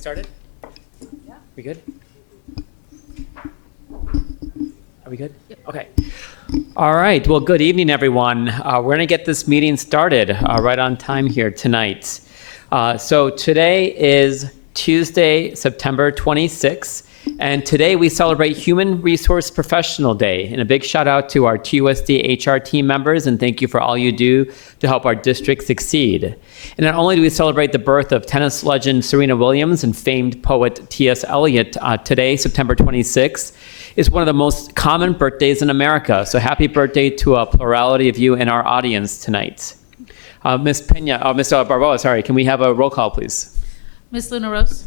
started? Yeah. We good? Are we good? Yep. Okay. All right. Well, good evening, everyone. We're going to get this meeting started right on time here tonight. So today is Tuesday, September 26th, and today we celebrate Human Resource Professional Day. And a big shout out to our TUSD HR team members, and thank you for all you do to help our district succeed. And not only do we celebrate the birth of tennis legend Serena Williams and famed poet T.S. Eliot, today, September 26th, is one of the most common birthdays in America. So happy birthday to a plurality of you in our audience tonight. Ms. Barboa, sorry, can we have a roll call, please? Ms. Luna Rose?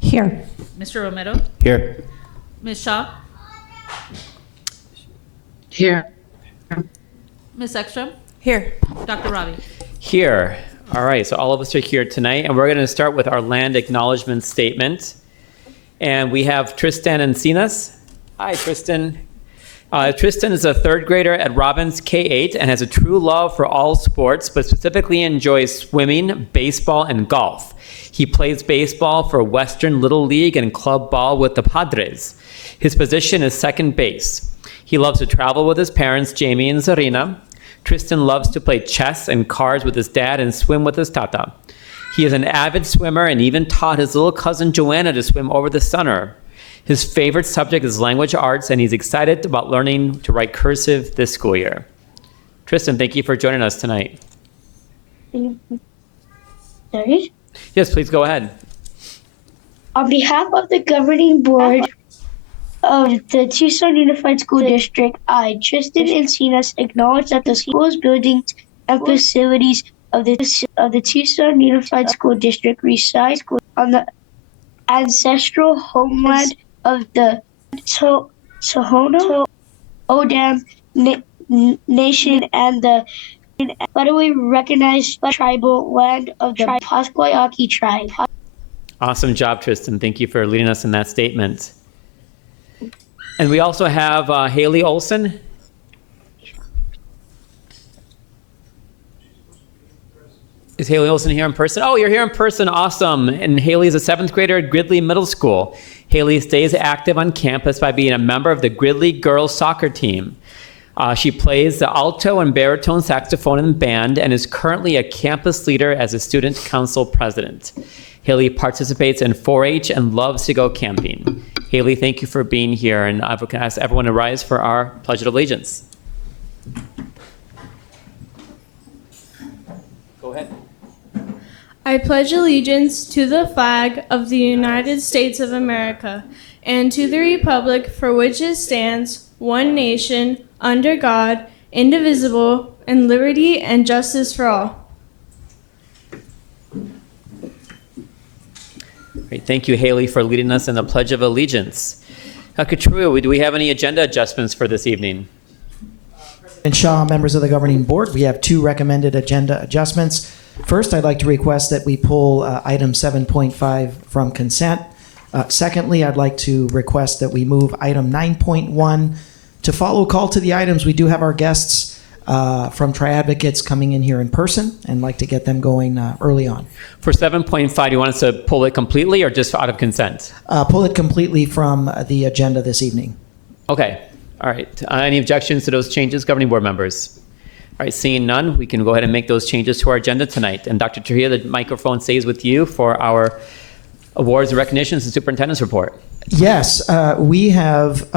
Here. Mr. Romero? Here. Ms. Shaw? Here. Ms. Ekstrom? Here. Dr. Ravi? Here. All right, so all of us are here tonight, and we're going to start with our land acknowledgement statement. And we have Tristan Encinas. Hi, Tristan. Tristan is a third grader at Robbins K-8 and has a true love for all sports, but specifically enjoys swimming, baseball, and golf. He plays baseball for Western Little League and club ball with the Padres. His position is second base. He loves to travel with his parents, Jamie and Zarina. Tristan loves to play chess and cards with his dad and swim with his tata. He is an avid swimmer and even taught his little cousin Joanna to swim over the summer. His favorite subject is language arts, and he's excited about learning to write cursive this school year. Tristan, thank you for joining us tonight. Sorry? Yes, please go ahead. On behalf of the governing board of the Tucson Unified School District, I, Tristan Encinas, acknowledge that the school's buildings and facilities of the Tucson Unified School District reside on the ancestral homeland of the Tohono O'odham Nation and the federally recognized tribal land of the Pasquayaki tribe. Awesome job, Tristan. Thank you for leading us in that statement. And we also have Haley Olson. Is Haley Olson here in person? Oh, you're here in person. Awesome. And Haley is a seventh grader at Gridley Middle School. Haley stays active on campus by being a member of the Gridley girls soccer team. She plays the alto and baritone saxophone in the band and is currently a campus leader as a student council president. Haley participates in 4-H and loves to go camping. Haley, thank you for being here. And I can ask everyone to rise for our Pledge of Allegiance. Go ahead. I pledge allegiance to the flag of the United States of America and to the republic for which it stands, one nation, under God, indivisible, and liberty and justice for all. Great. Thank you, Haley, for leading us in the Pledge of Allegiance. Katrina, do we have any agenda adjustments for this evening? And Shaw, members of the governing board, we have two recommended agenda adjustments. First, I'd like to request that we pull item 7.5 from consent. Secondly, I'd like to request that we move item 9.1 to follow call to the items. We do have our guests from Tri-Advocates coming in here in person and like to get them going early on. For 7.5, do you want us to pull it completely or just out of consent? Pull it completely from the agenda this evening. Okay. All right. Any objections to those changes, governing board members? All right, seeing none, we can go ahead and make those changes to our agenda tonight. And Dr. Trujillo, the microphone stays with you for our awards and recognitions and superintendent's report. Yes, we have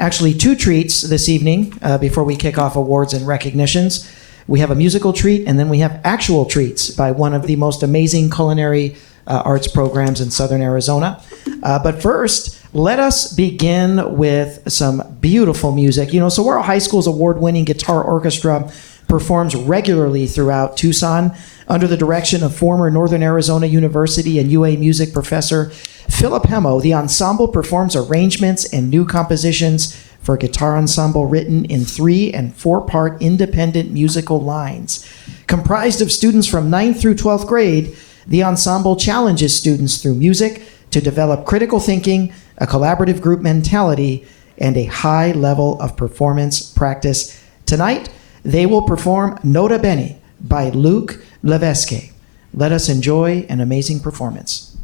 actually two treats this evening before we kick off awards and recognitions. We have a musical treat, and then we have actual treats by one of the most amazing culinary arts programs in Southern Arizona. But first, let us begin with some beautiful music. You know, Saguaro High School's award-winning guitar orchestra performs regularly throughout Tucson under the direction of former Northern Arizona University and UA music professor Philip Hemo. The ensemble performs arrangements and new compositions for a guitar ensemble written in 3- and 4-part independent musical lines. Comprised of students from 9th through 12th grade, the ensemble challenges students through music to develop critical thinking, a collaborative group mentality, and a high level of performance practice. Tonight, they will perform Nota Bene by Luke Levesque. Let us enjoy an amazing performance.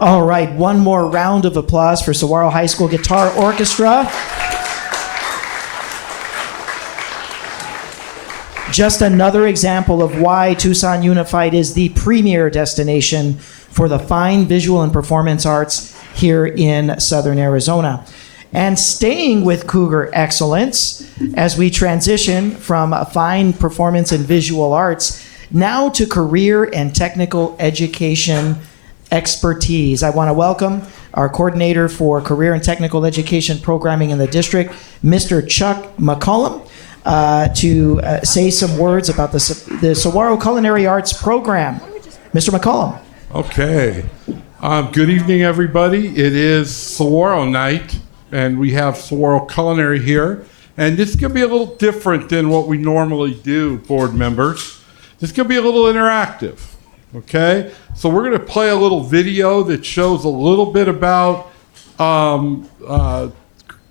All right, one more round of applause for Saguaro High School Guitar Orchestra. Just another example of why Tucson Unified is the premier destination for the fine visual and performance arts here in Southern Arizona. And staying with Cougar excellence as we transition from fine performance and visual arts now to career and technical education expertise. I want to welcome our coordinator for career and technical education programming in the district, Mr. Chuck McCollum, to say some words about the Saguaro Culinary Arts program. Mr. McCollum. Okay. Good evening, everybody. It is Saguaro night, and we have Saguaro Culinary here. And this is going to be a little different than what we normally do, board members. This is going to be a little interactive, okay? So we're going to play a little video that shows a little bit about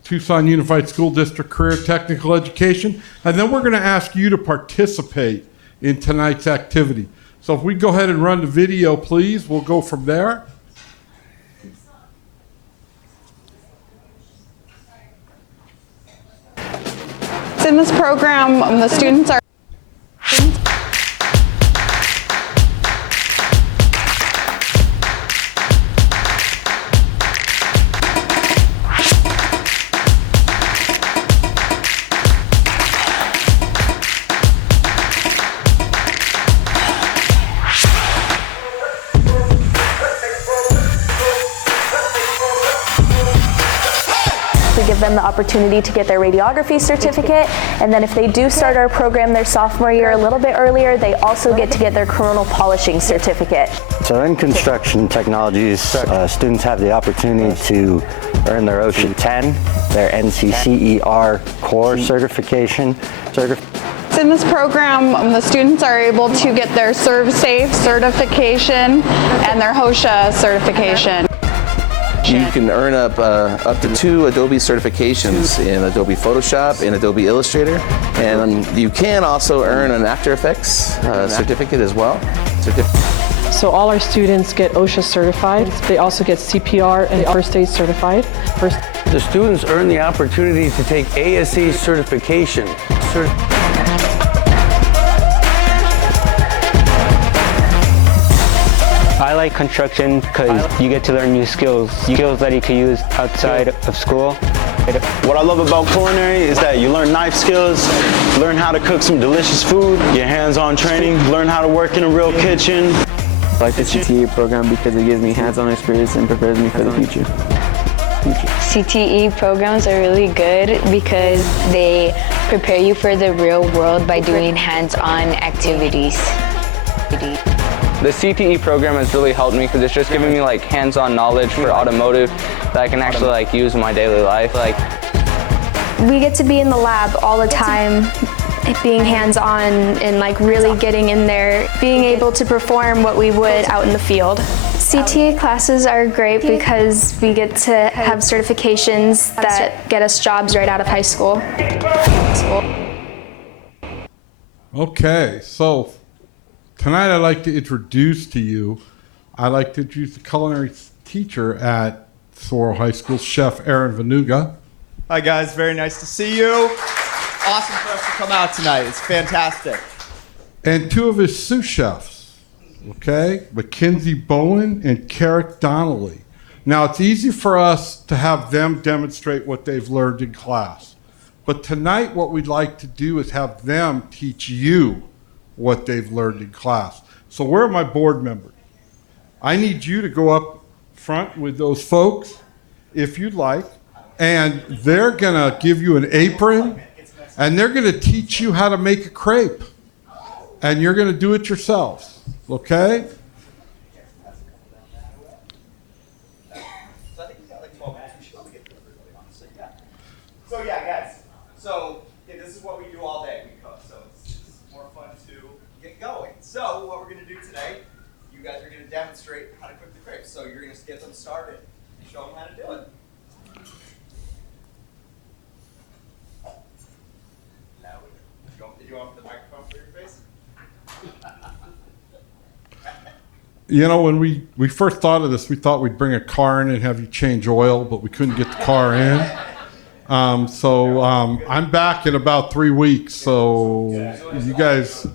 Tucson Unified School District Career Technical Education, and then we're going to ask you to participate in tonight's activity. So if we go ahead and run the video, please, we'll go from there. In this program, the students are give them the opportunity to get their radiography certificate, and then if they do start our program their sophomore year a little bit earlier, they also get to get their coronal polishing certificate. So in construction technologies, students have the opportunity to earn their OSHA 10, their NCCER core certification. in this program, the students are able to get their ServSafe certification and their HOSHA certification. You can earn up to 2 Adobe certifications in Adobe Photoshop and Adobe Illustrator. And you can also earn an After Effects certificate as well. So all our students get OSHA certified. They also get CPR and first aid certified. The students earn the opportunity to take ASE certification. I like construction because you get to learn new skills that you can use outside of school. What I love about culinary is that you learn knife skills, learn how to cook some delicious food, get hands-on training, learn how to work in a real kitchen. I like the CTE program because it gives me hands-on experience and prepares me for the future. CTE programs are really good because they prepare you for the real world by doing hands-on activities. The CTE program has really helped me because it's just giving me like hands-on knowledge for automotive that I can actually like use in my daily life. We get to be in the lab all the time, being hands-on and like really getting in there, being able to perform what we would out in the field. CTE classes are great because we get to have certifications that get us jobs right out of high school. Okay, so tonight I'd like to introduce to you, I'd like to introduce the culinary teacher at Saguaro High School, Chef Aaron Vanuga. Hi guys, very nice to see you. Awesome for us to come out tonight, it's fantastic. And 2 of his sous chefs, okay? Mackenzie Bowen and Carrick Donnelly. Now it's easy for us to have them demonstrate what they've learned in class. But tonight what we'd like to do is have them teach you what they've learned in class. So where are my board members? I need you to go up front with those folks, if you'd like, and they're gonna give you an apron, and they're gonna teach you how to make a crepe. And you're gonna do it yourselves, okay? So yeah, guys, so this is what we do all day. We cook, so it's more fun to get going. So what we're going to do today, you guys are going to demonstrate how to cook the crepes. So you're going to get them started and show them how to do it. Did you want the microphone for your face? You know, when we first thought of this, we thought we'd bring a car in and have you change oil, but we couldn't get the car in. I'm back in about 3 weeks, so you guys.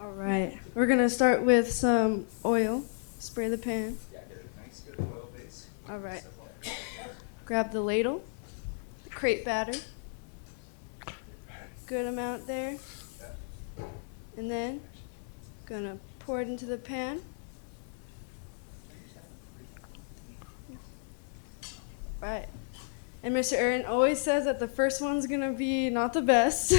All right, we're gonna start with some oil. Spray the pan. All right. Grab the ladle, the crepe batter. Good amount there. And then gonna pour it into the pan. Right. And Mr. Aaron always says that the first one's gonna be not the best.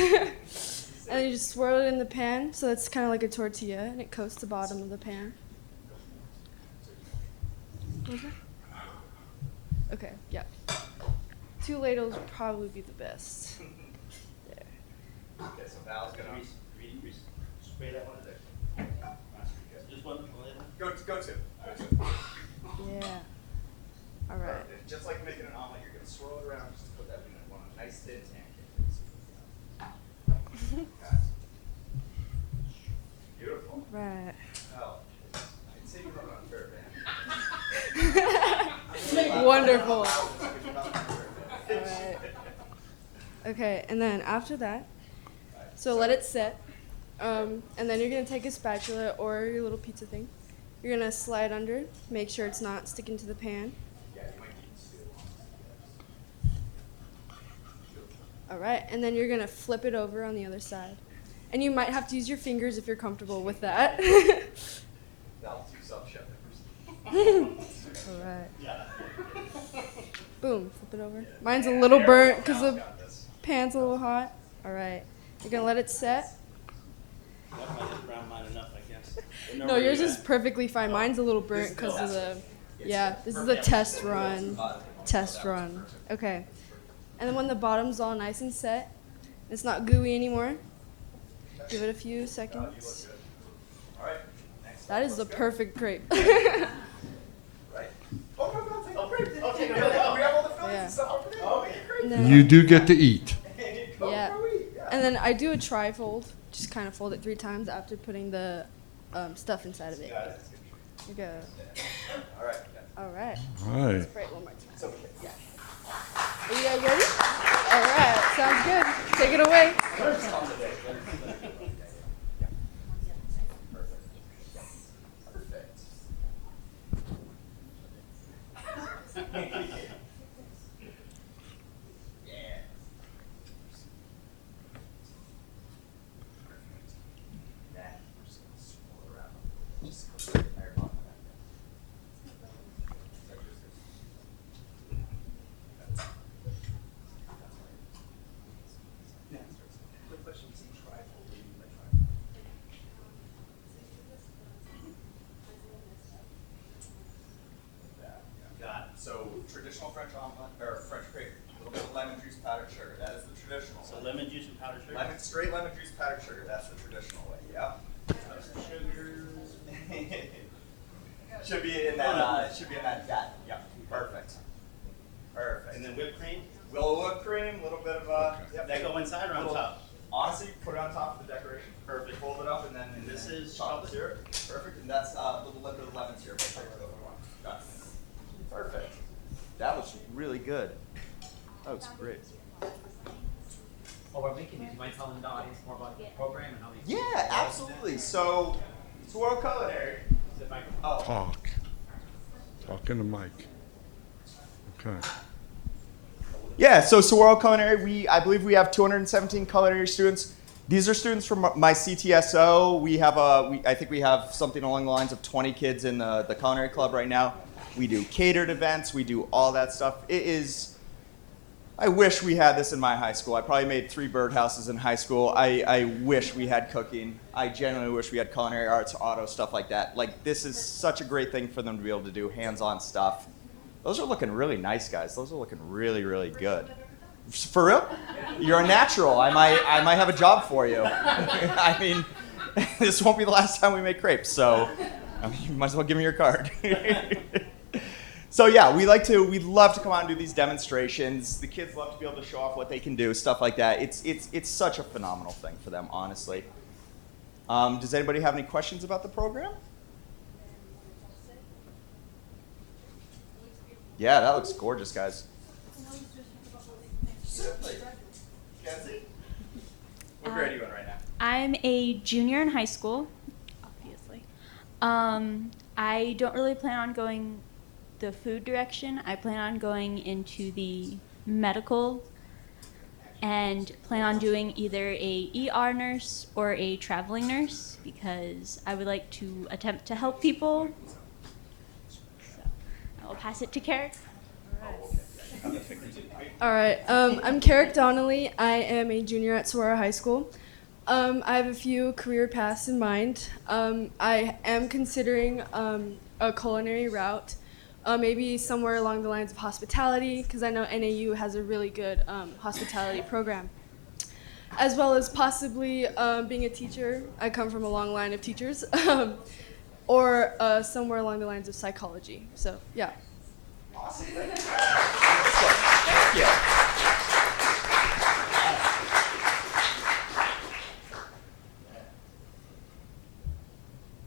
And you just swirl it in the pan, so it's kind of like a tortilla, and it coats the bottom of the pan. What was that? Okay, yeah. 2 ladles would probably be the best. There. Okay, so Val's gonna spray that one or there? Just one ladle? Go two. Yeah. All right. Just like making an omelet, you're gonna swirl it around just to put that in one nice thin pancake. Okay. Beautiful. Right. Oh, I'd say you have an unfair advantage. Wonderful. All right. Okay, and then after that, so let it set, and then you're gonna take a spatula or your little pizza thing. You're gonna slide under, make sure it's not sticking to the pan. All right, and then you're gonna flip it over on the other side. And you might have to use your fingers if you're comfortable with that. Val's too self-chef. All right. Boom, flip it over. Mine's a little burnt because the pan's a little hot. All right, you're gonna let it set. No, yours is perfectly fine. Mine's a little burnt because of the, yeah, this is a test run. Test run. Okay. And then when the bottom's all nice and set, it's not gooey anymore, give it a few seconds. That is the perfect crepe. Yeah. You do get to eat. Yeah. And then I do a tri-fold, just kind of fold it 3 times after putting the stuff inside of it. You go. All right. All right. Spray it one more time. Yeah. Are you guys ready? All right. Sounds good. Take it away. So traditional French omelet or French crepe, a little bit of lemon juice, powdered sugar. That is the traditional. So lemon juice and powdered sugar. Straight lemon juice, powdered sugar. That's the traditional way. Yeah. Should be in that. Should be in that. Yeah. Perfect. Perfect. And then whipped cream. Whipped cream. A little bit of That go inside or on top? Honestly, put it on top of the decoration. Perfect. Fold it up and then. And this is chocolate syrup. Perfect. And that's a little bit of lemon syrup. Done. Perfect. That was really good. That was great. While we're making these, you mind telling the audience more about the program and how these? Yeah, absolutely. So, Swirl Culinary. Talk in the mic. Okay. Yeah, so Swirl Culinary, I believe we have 217 culinary students. These are students from my CTSO. I think we have something along the lines of 20 kids in the culinary club right now. We do catered events. We do all that stuff. I wish we had this in my high school. I probably made 3 birdhouses in high school. I wish we had cooking. I genuinely wish we had culinary arts, auto, stuff like that. Like, this is such a great thing for them to be able to do hands-on stuff. Those are looking really nice, guys. Those are looking really, really good. For real? You're a natural. I might have a job for you. I mean, this won't be the last time we make crepes, so you might as well give me your card. So yeah, we'd love to come out and do these demonstrations. The kids love to be able to show off what they can do, stuff like that. It's such a phenomenal thing for them, honestly. Does anybody have any questions about the program? Yeah, that looks gorgeous, guys. Certainly. Kenzie? What grade are you in right now? I'm a junior in high school, obviously. I don't really plan on going the food direction. I plan on going into the medical and plan on doing either a ER nurse or a traveling nurse because I would like to attempt to help people. So I will pass it to Carrick. All right. I'm Carrick Donnelly. I am a junior at Saguaro High School. I have a few career paths in mind. I am considering a culinary route, maybe somewhere along the lines of hospitality, because I know NAU has a really good hospitality program, as well as possibly being a teacher. I come from a long line of teachers, or somewhere along the lines of psychology. So, yeah. Awesome. Thank you.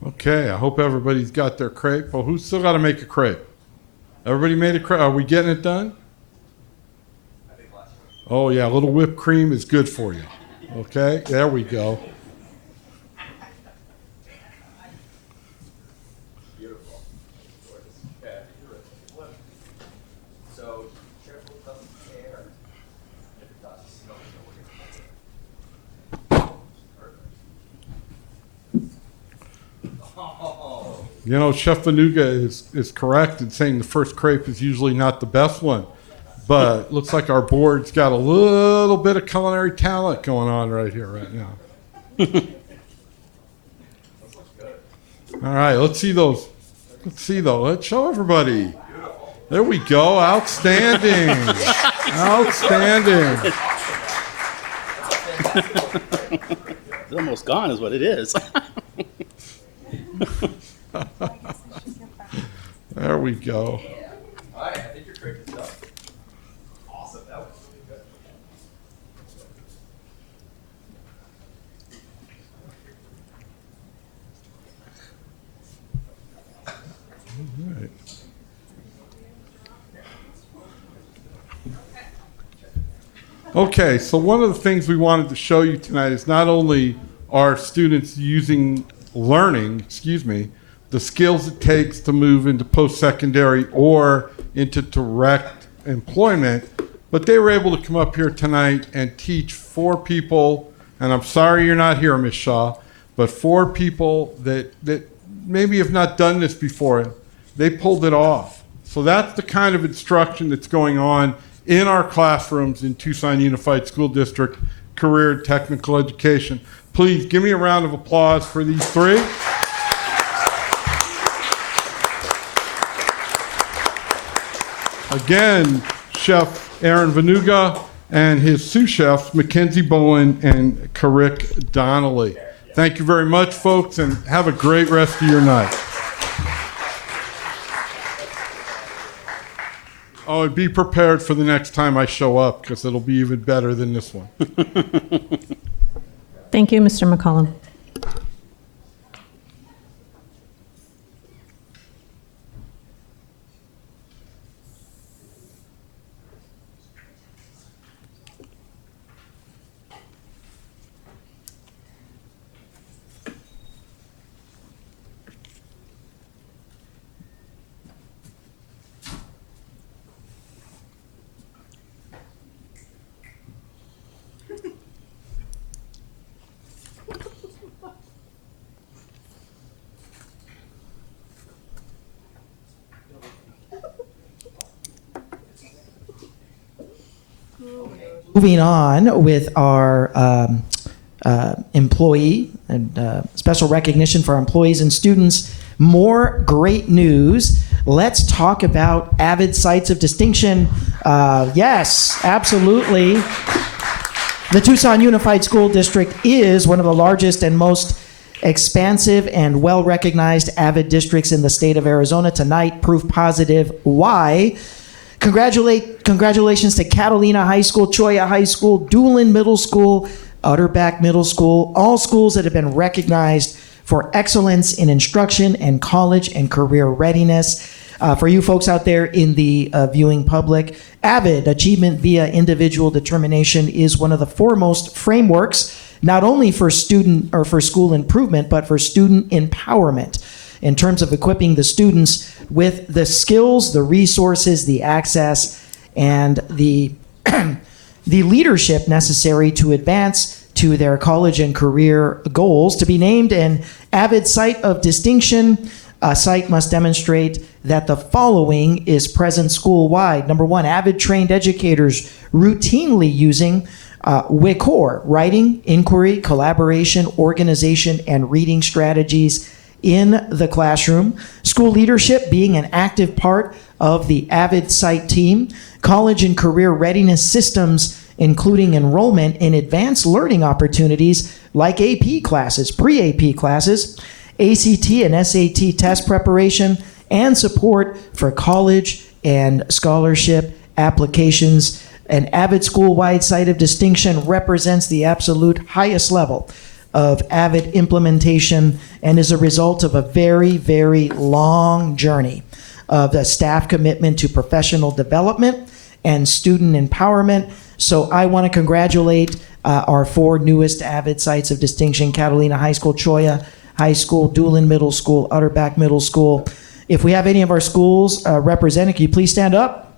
Okay, I hope everybody's got their crepe. Well, who's still got to make a crepe? Everybody made a crepe. Are we getting it done? Oh, yeah, a little whipped cream is good for you. Okay, there we go. Beautiful. Okay, so, careful it doesn't tear. If it does, no, You know, Chef Vanuga is correct in saying the first crepe is usually not the best one. But looks like our board's got a little bit of culinary talent going on right here, right now. All right, let's see those. Let's see those. Let's show everybody. There we go. Outstanding. Outstanding. It's almost gone is what it is. There we go. All right, I think your crepe is done. Awesome. That was really good. All right. Okay, so one of the things we wanted to show you tonight is not only are students learning, the skills it takes to move into post-secondary or into direct employment, but they were able to come up here tonight and teach 4 people, and I'm sorry you're not here, Ms. Shaw, but 4 people that maybe have not done this before. They pulled it off. So that's the kind of instruction that's going on in our classrooms in Tucson Unified School District Career and Technical Education. Please give me a round of applause for these 3. Again, Chef Aaron Vanuga and his sous chefs, Mackenzie Bowen and Carrick Donnelly. Thank you very much, folks, and have a great rest of your night. Oh, and be prepared for the next time I show up, because it'll be even better than this one. Thank you, Mr. McCollum. Moving on with our employee and special recognition for our employees and students. More great news. Let's talk about Avid Sites of Distinction. Yes, absolutely. The Tucson Unified School District is one of the largest and most expansive and well-recognized Avid districts in the state of Arizona. Tonight, proof positive why. Congratulations to Catalina High School, Choya High School, Doolin Middle School, Utterback Middle School, all schools that have been recognized for excellence in instruction and college and career readiness. For you folks out there in the viewing public, AVID, Achievement via Individual Determination, is one of the foremost frameworks, not only for student or for school improvement, but for student empowerment in terms of equipping the students with the skills, the resources, the access, and the leadership necessary to advance to their college and career goals. To be named an AVID Site of Distinction, a site must demonstrate that the following is present school-wide. Number one, AVID trained educators routinely using WICOR, writing, inquiry, collaboration, organization, and reading strategies in the classroom. School leadership being an active part of the AVID site team. College and career readiness systems, including enrollment in advanced learning opportunities like AP classes, pre-AP classes, ACT and SAT test preparation, and support for college and scholarship applications. An AVID school-wide site of distinction represents the absolute highest level of AVID implementation and is a result of a very, very long journey of the staff commitment to professional development and student empowerment. So I want to congratulate our 4 newest AVID sites of distinction: Catalina High School, Choya High School, Doolin Middle School, Utterback Middle School. If we have any of our schools represented, can you please stand up?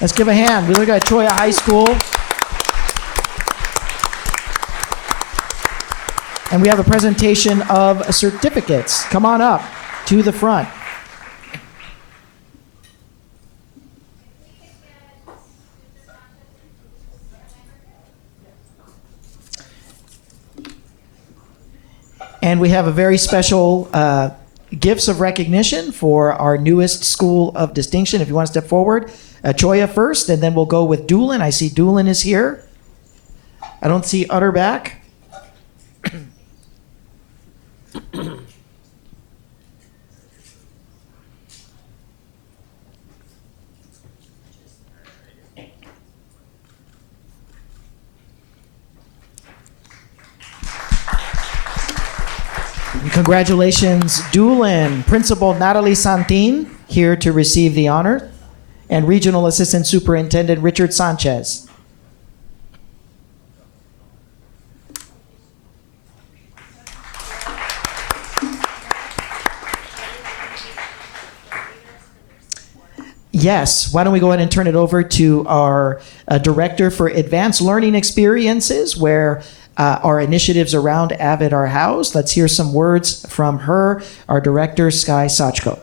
Let's give a hand. We look at Choya High School. And we have a presentation of certificates. Come on up to the front. And we have a very special gifts of recognition for our newest school of distinction. If you want to step forward, Choya first, and then we'll go with Doolin. I see Doolin is here. I don't see Utterback. Congratulations, Doolin. Principal Natalie Santin here to receive the honor, and Regional Assistant Superintendent Richard Sanchez. Yes, why don't we go ahead and turn it over to our Director for Advanced Learning Experiences, where our initiatives around AVID are housed. Let's hear some words from her, our Director, Sky Sachko.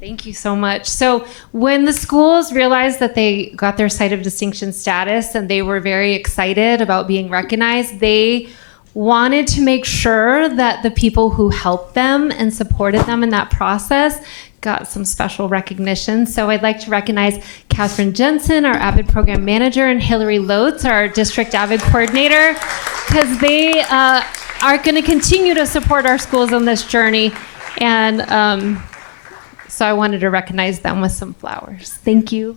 Thank you so much. So when the schools realized that they got their Site of Distinction status and they were very excited about being recognized, they wanted to make sure that the people who helped them and supported them in that process got some special recognition. So I'd like to recognize Catherine Jensen, our AVID program manager, and Hillary Lotes, our district AVID coordinator, because they are going to continue to support our schools on this journey. And so I wanted to recognize them with some flowers. Thank you.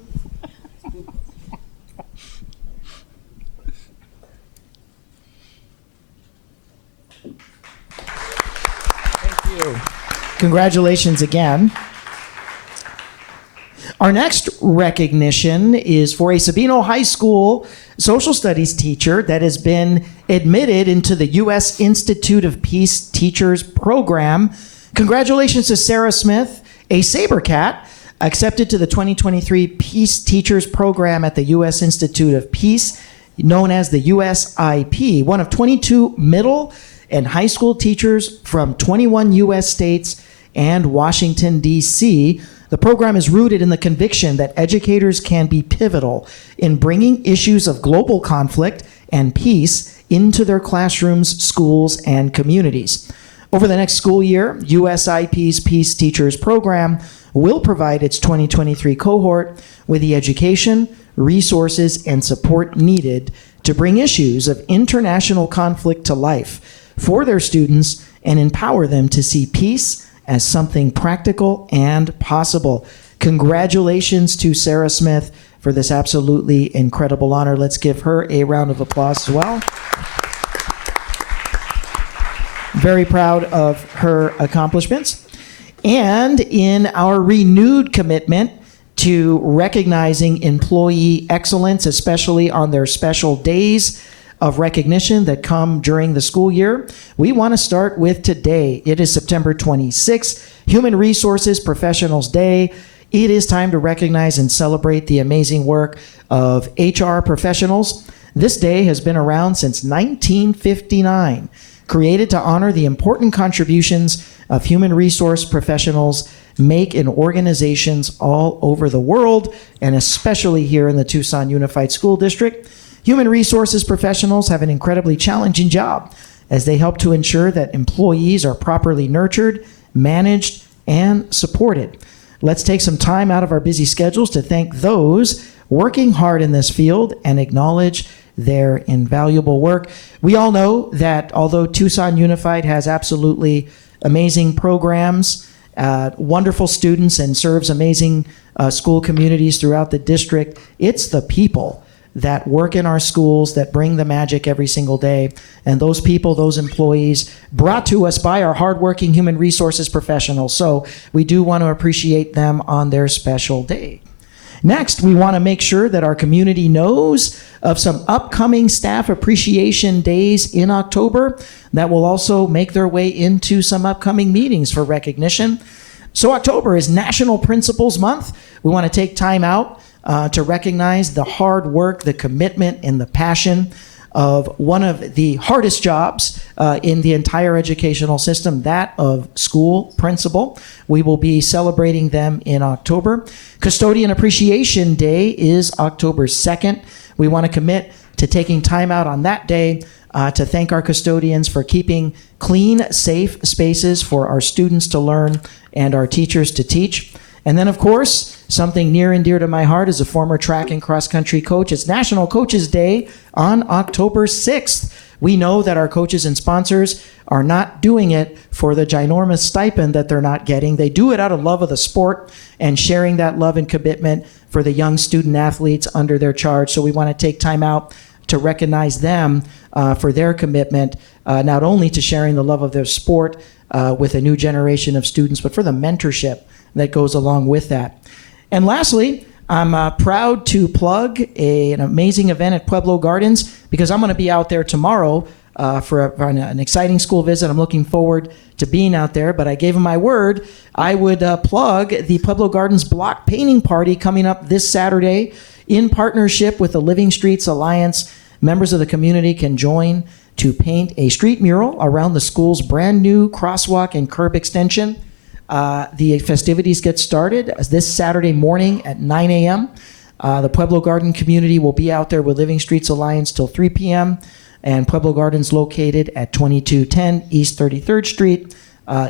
Thank you. Congratulations again. Our next recognition is for a Sabino High School social studies teacher that has been admitted into the U.S. Institute of Peace Teachers program. Congratulations to Sarah Smith, a Sabercat, accepted to the 2023 Peace Teachers program at the U.S. Institute of Peace, known as the USIP, one of 22 middle and high school teachers from 21 U.S. states and Washington, D.C. The program is rooted in the conviction that educators can be pivotal in bringing issues of global conflict and peace into their classrooms, schools, and communities. Over the next school year, USIP's Peace Teachers program will provide its 2023 cohort with the education, resources, and support needed to bring issues of international conflict to life for their students and empower them to see peace as something practical and possible. Congratulations to Sarah Smith for this absolutely incredible honor. Let's give her a round of applause as well. Very proud of her accomplishments. And in our renewed commitment to recognizing employee excellence, especially on their special days of recognition that come during the school year, we want to start with today. It is September 26th, Human Resources Professionals Day. It is time to recognize and celebrate the amazing work of HR professionals. This day has been around since 1959, created to honor the important contributions of human resource professionals make in organizations all over the world, and especially here in the Tucson Unified School District. Human resources professionals have an incredibly challenging job as they help to ensure that employees are properly nurtured, managed, and supported. Let's take some time out of our busy schedules to thank those working hard in this field and acknowledge their invaluable work. We all know that although Tucson Unified has absolutely amazing programs, wonderful students, and serves amazing school communities throughout the district, it's the people that work in our schools that bring the magic every single day. And those people, those employees, brought to us by our hardworking human resources professionals. So we do want to appreciate them on their special day. Next, we want to make sure that our community knows of some upcoming staff appreciation days in October that will also make their way into some upcoming meetings for recognition. So October is National Principals Month. We want to take time out to recognize the hard work, the commitment, and the passion of one of the hardest jobs in the entire educational system, that of school principal. We will be celebrating them in October. Custodian Appreciation Day is October 2nd. We want to commit to taking time out on that day to thank our custodians for keeping clean, safe spaces for our students to learn and our teachers to teach. And then, of course, something near and dear to my heart as a former track and cross-country coach, it's National Coaches Day on October 6th. We know that our coaches and sponsors are not doing it for the ginormous stipend that they're not getting. They do it out of love of the sport and sharing that love and commitment for the young student athletes under their charge. So we want to take time out to recognize them for their commitment, not only to sharing the love of their sport with a new generation of students, but for the mentorship that goes along with that. And lastly, I'm proud to plug an amazing event at Pueblo Gardens because I'm going to be out there tomorrow for an exciting school visit. I'm looking forward to being out there, but I gave him my word I would plug the Pueblo Gardens block painting party coming up this Saturday in partnership with the Living Streets Alliance. Members of the community can join to paint a street mural around the school's brand new crosswalk and curb extension. The festivities get started this Saturday morning at 9 a.m. The Pueblo Garden community will be out there with Living Streets Alliance till 3 p.m. And Pueblo Garden's located at 2210 East 33rd Street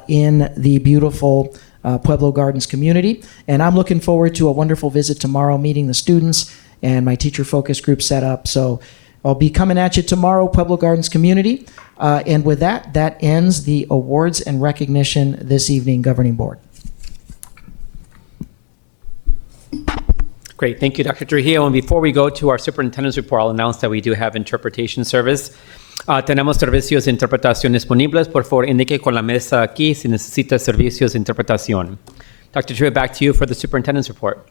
in the beautiful Pueblo Gardens community. And I'm looking forward to a wonderful visit tomorrow, meeting the students and my teacher focus group set up. So I'll be coming at you tomorrow, Pueblo Gardens community. And with that, that ends the awards and recognition this evening, Governing Board. Great. Thank you, Dr. Trujillo. And before we go to our superintendent's report, I'll announce that we do have interpretation service. Tenemos servicios de interpretación disponibles. Por favor, indique con la mesa aquí si necesita servicios de interpretación. Dr. Trujillo, back to you for the superintendent's report.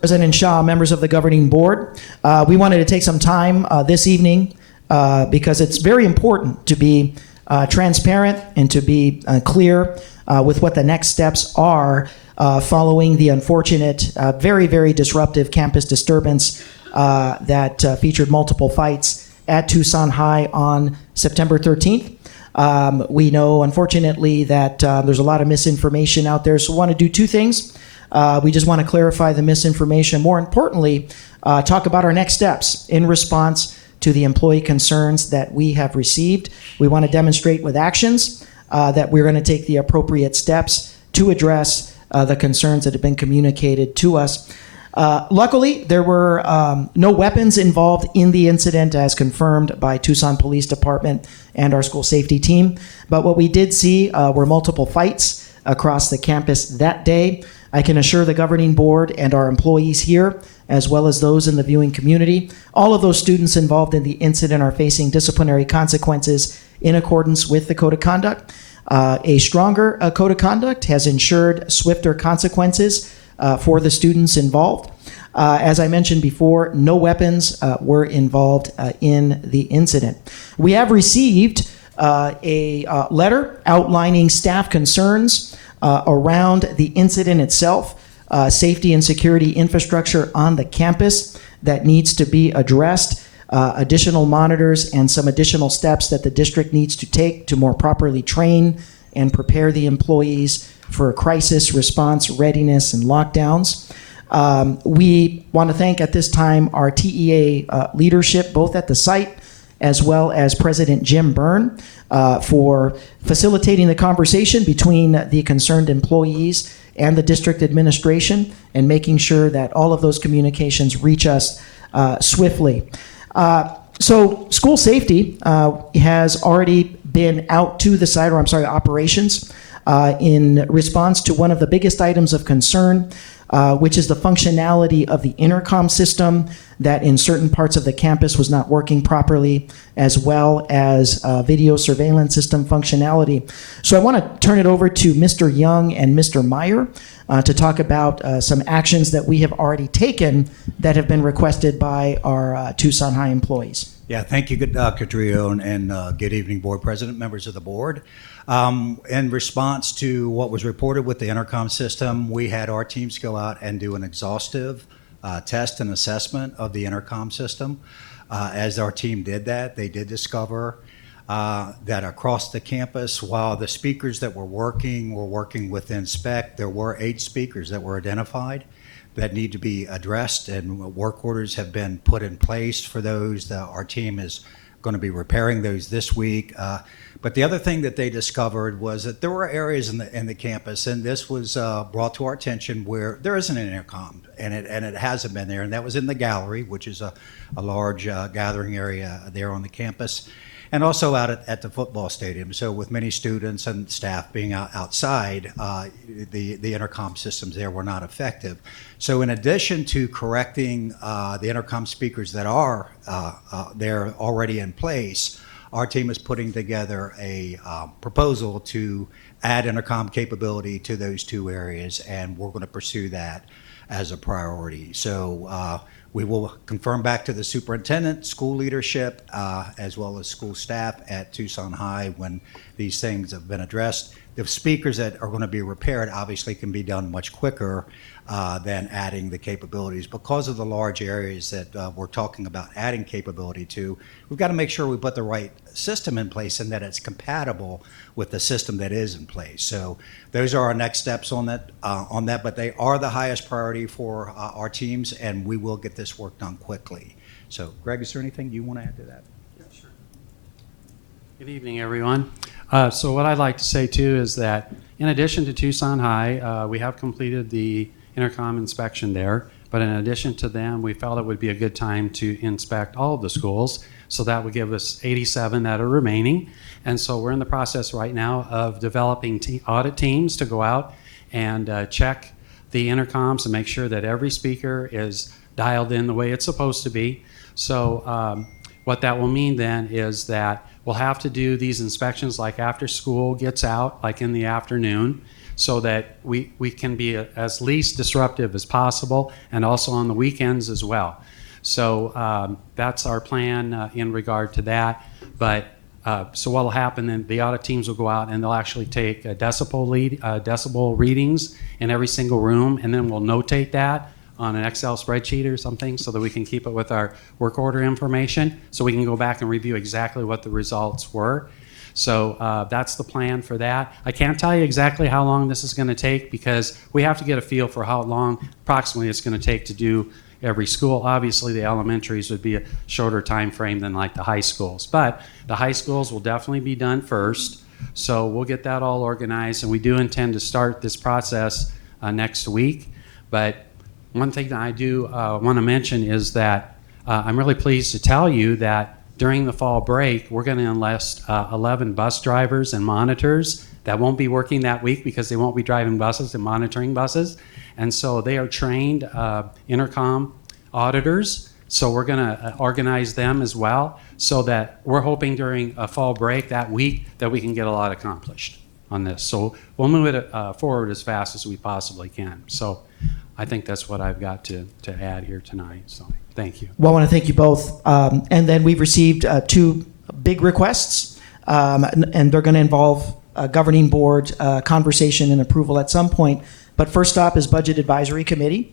President Shaw, members of the Governing Board, we wanted to take some time this evening because it's very important to be transparent and to be clear with what the next steps are following the unfortunate, very, very disruptive campus disturbance that featured multiple fights at Tucson High on September 13th. We know, unfortunately, that there's a lot of misinformation out there, so we want to do two things. We just want to clarify the misinformation. More importantly, talk about our next steps in response to the employee concerns that we have received. We want to demonstrate with actions that we're going to take the appropriate steps to address the concerns that have been communicated to us. Luckily, there were no weapons involved in the incident as confirmed by Tucson Police Department and our school safety team. But what we did see were multiple fights across the campus that day. I can assure the governing board and our employees here, as well as those in the viewing community, all of those students involved in the incident are facing disciplinary consequences in accordance with the Code of Conduct. A stronger Code of Conduct has ensured swifter consequences for the students involved. As I mentioned before, no weapons were involved in the incident. We have received a letter outlining staff concerns around the incident itself, safety and security infrastructure on the campus that needs to be addressed, additional monitors, and some additional steps that the district needs to take to more properly train and prepare the employees for crisis response readiness and lockdowns. We want to thank at this time our TEA leadership, both at the site as well as President Jim Byrne, for facilitating the conversation between the concerned employees and the district administration and making sure that all of those communications reach us swiftly. So school safety has already been out to the site, operations, in response to one of the biggest items of concern, which is the functionality of the intercom system that in certain parts of the campus was not working properly, as well as video surveillance system functionality. So I want to turn it over to Mr. Young and Mr. Meyer to talk about some actions that we have already taken that have been requested by our Tucson High employees. Yeah, thank you, Dr. Trio, and good evening, board president, members of the board. In response to what was reported with the intercom system, we had our teams go out and do an exhaustive test and assessment of the intercom system. As our team did that, they did discover that across the campus, while the speakers that were working within spec, there were 8 speakers that were identified that need to be addressed, and work orders have been put in place for those. Our team is going to be repairing those this week. But the other thing that they discovered was that there were areas in the campus, and this was brought to our attention, where there isn't an intercom, and it hasn't been there, and that was in the gallery, which is a large gathering area there on the campus, and also out at the football stadium. So with many students and staff being outside, the intercom systems there were not effective. So in addition to correcting the intercom speakers that are there already in place, our team is putting together a proposal to add intercom capability to those 2 areas, and we're going to pursue that as a priority. So we will confirm back to the superintendent, school leadership, as well as school staff at Tucson High when these things have been addressed. The speakers that are going to be repaired obviously can be done much quicker than adding the capabilities. Because of the large areas that we're talking about adding capability to, we've got to make sure we put the right system in place and that it's compatible with the system that is in place. So those are our next steps on that, but they are the highest priority for our teams, and we will get this work done quickly. So Greg, is there anything you want to add to that? Yeah, sure. Good evening, everyone. So what I'd like to say too is that in addition to Tucson High, we have completed the intercom inspection there, but in addition to them, we felt it would be a good time to inspect all of the schools. So that would give us 87 that are remaining. And so we're in the process right now of developing audit teams to go out and check the intercoms and make sure that every speaker is dialed in the way it's supposed to be. So what that will mean then is that we'll have to do these inspections like after school gets out, like in the afternoon, so that we can be as least disruptive as possible, and also on the weekends as well. So that's our plan in regard to that. But so what will happen then, the audit teams will go out and they'll actually take decibel readings in every single room, and then we'll notate that on an Excel spreadsheet or something so that we can keep it with our work order information, so we can go back and review exactly what the results were. So that's the plan for that. I can't tell you exactly how long this is going to take, because we have to get a feel for how long approximately it's going to take to do every school. Obviously, the elementaries would be a shorter time frame than like the high schools, but the high schools will definitely be done first. So we'll get that all organized, and we do intend to start this process next week. But one thing that I do want to mention is that I'm really pleased to tell you that during the fall break, we're going to enlist 11 bus drivers and monitors that won't be working that week because they won't be driving buses and monitoring buses. And so they are trained intercom auditors. So we're going to organize them as well, so that we're hoping during a fall break that week that we can get a lot accomplished on this. So we'll move it forward as fast as we possibly can. So I think that's what I've got to add here tonight. So thank you. Well, I want to thank you both. And then we've received 2 big requests, and they're going to involve a governing board conversation and approval at some point. But first stop is Budget Advisory Committee.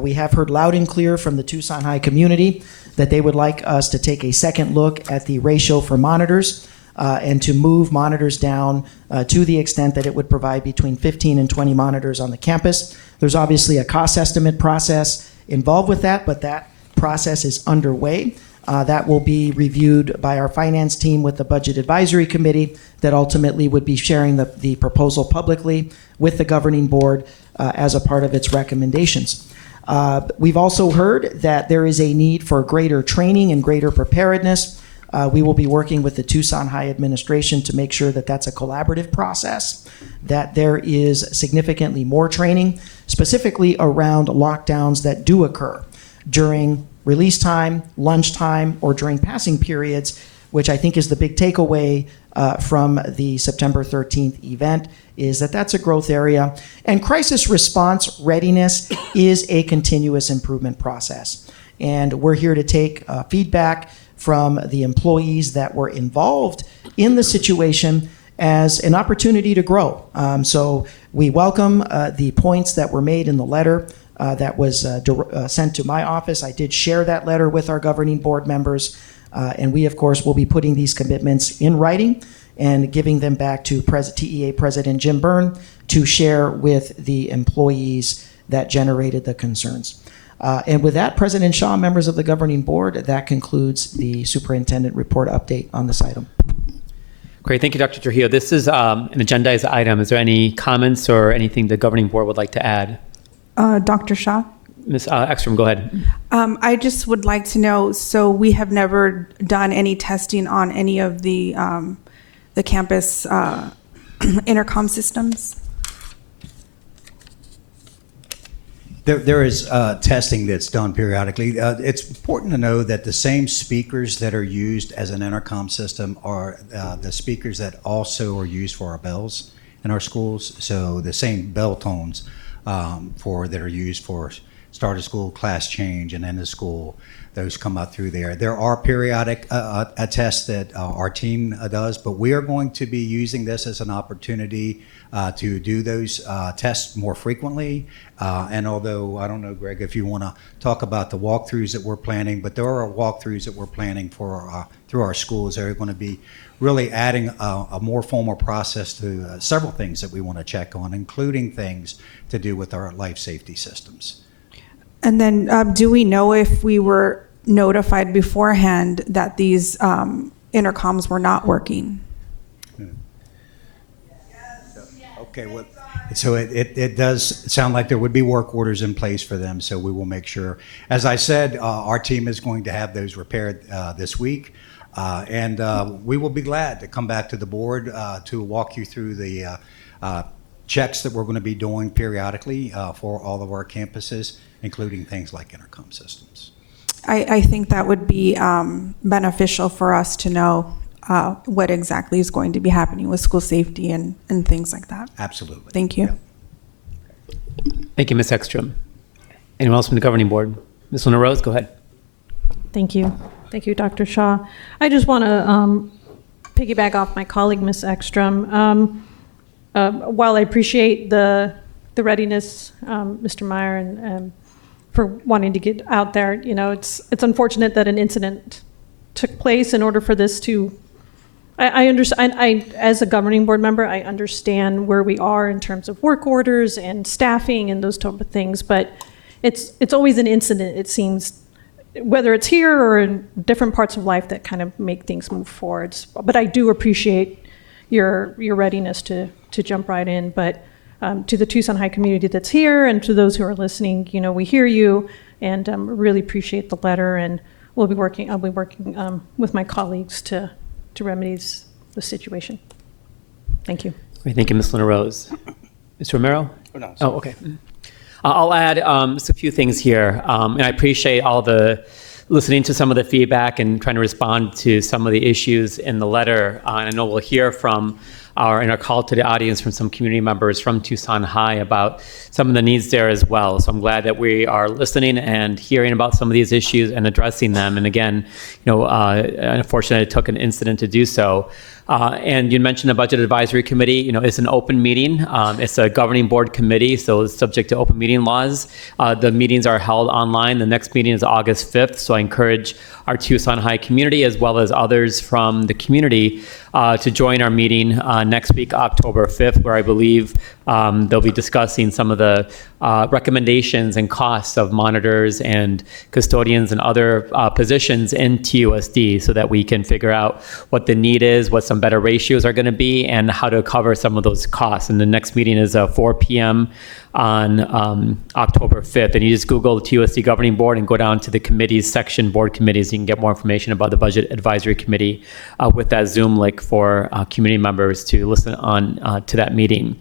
We have heard loud and clear from the Tucson High community that they would like us to take a second look at the ratio for monitors and to move monitors down to the extent that it would provide between 15 and 20 monitors on the campus. There's obviously a cost estimate process involved with that, but that process is underway. That will be reviewed by our finance team with the Budget Advisory Committee that ultimately would be sharing the proposal publicly with the governing board as a part of its recommendations. We've also heard that there is a need for greater training and greater preparedness. We will be working with the Tucson High administration to make sure that that's a collaborative process, that there is significantly more training, specifically around lockdowns that do occur during release time, lunchtime, or during passing periods, which I think is the big takeaway from the September 13th event, is that that's a growth area. And crisis response readiness is a continuous improvement process. And we're here to take feedback from the employees that were involved in the situation as an opportunity to grow. So we welcome the points that were made in the letter that was sent to my office. I did share that letter with our governing board members. And we, of course, will be putting these commitments in writing and giving them back to TEA President Jim Byrne to share with the employees that generated the concerns. And with that, President Shaw, members of the governing board, that concludes the superintendent report update on this item. Great. Thank you, Dr. Trujillo. This is an agendized item. Is there any comments or anything the governing board would like to add? Dr. Shaw? Ms. Ekstrom, go ahead. I just would like to know, so we have never done any testing on any of the campus intercom systems? There is testing that's done periodically. It's important to know that the same speakers that are used as an intercom system are the speakers that also are used for our bells in our schools. So the same bell tones that are used for start of school, class change, and end of school, those come out through there. There are periodic tests that our team does, but we are going to be using this as an opportunity to do those tests more frequently. And although, I don't know, Greg, if you want to talk about the walkthroughs that we're planning, but there are walkthroughs that we're planning for through our schools. They're going to be really adding a more formal process to several things that we want to check on, including things to do with our life safety systems. And then do we know if we were notified beforehand that these intercoms were not working? Okay, well, so it does sound like there would be work orders in place for them, so we will make sure. As I said, our team is going to have those repaired this week, and we will be glad to come back to the board to walk you through the checks that we're going to be doing periodically for all of our campuses, including things like intercom systems. I think that would be beneficial for us to know what exactly is going to be happening with school safety and things like that. Absolutely. Thank you. Yeah. Thank you, Ms. Ekstrom. Anyone else from the governing board? Ms. Luna Rose, go ahead. Thank you. Thank you, Dr. Shaw. I just want to piggyback off my colleague, Ms. Ekstrom. While I appreciate the readiness, Mr. Meyer, and for wanting to get out there, you know, it's unfortunate that an incident took place in order for this to. I understand. As a governing board member, I understand where we are in terms of work orders and staffing and those type of things. But it's always an incident. It seems, whether it's here or in different parts of life, that kind of make things move forward. But I do appreciate your readiness to jump right in. But to the Tucson High community that's here and to those who are listening, you know, we hear you and really appreciate the letter. And I'll be working with my colleagues to remedy the situation. Thank you. Great. Thank you, Ms. Luna Rose. Mr. Romero? Oh, no, oh, okay. I'll add just a few things here, and I appreciate all the listening to some of the feedback and trying to respond to some of the issues in the letter. And I know we'll hear from in our call to the audience from some community members from Tucson High about some of the needs there as well. So I'm glad that we are listening and hearing about some of these issues and addressing them. And again, unfortunately, it took an incident to do so. And you mentioned the Budget Advisory Committee. It's an open meeting. It's a governing board committee, so it's subject to open meeting laws. The meetings are held online. The next meeting is August 5th, so I encourage our Tucson High community as well as others from the community to join our meeting next week, October 5th, where I believe they'll be discussing some of the recommendations and costs of monitors and custodians and other positions in TUSD so that we can figure out what the need is, what some better ratios are going to be, and how to cover some of those costs. And the next meeting is 4 p.m. on October 5th. And you just Google the TUSD Governing Board and go down to the committees section, board committees. You can get more information about the Budget Advisory Committee with that Zoom link for community members to listen on to that meeting.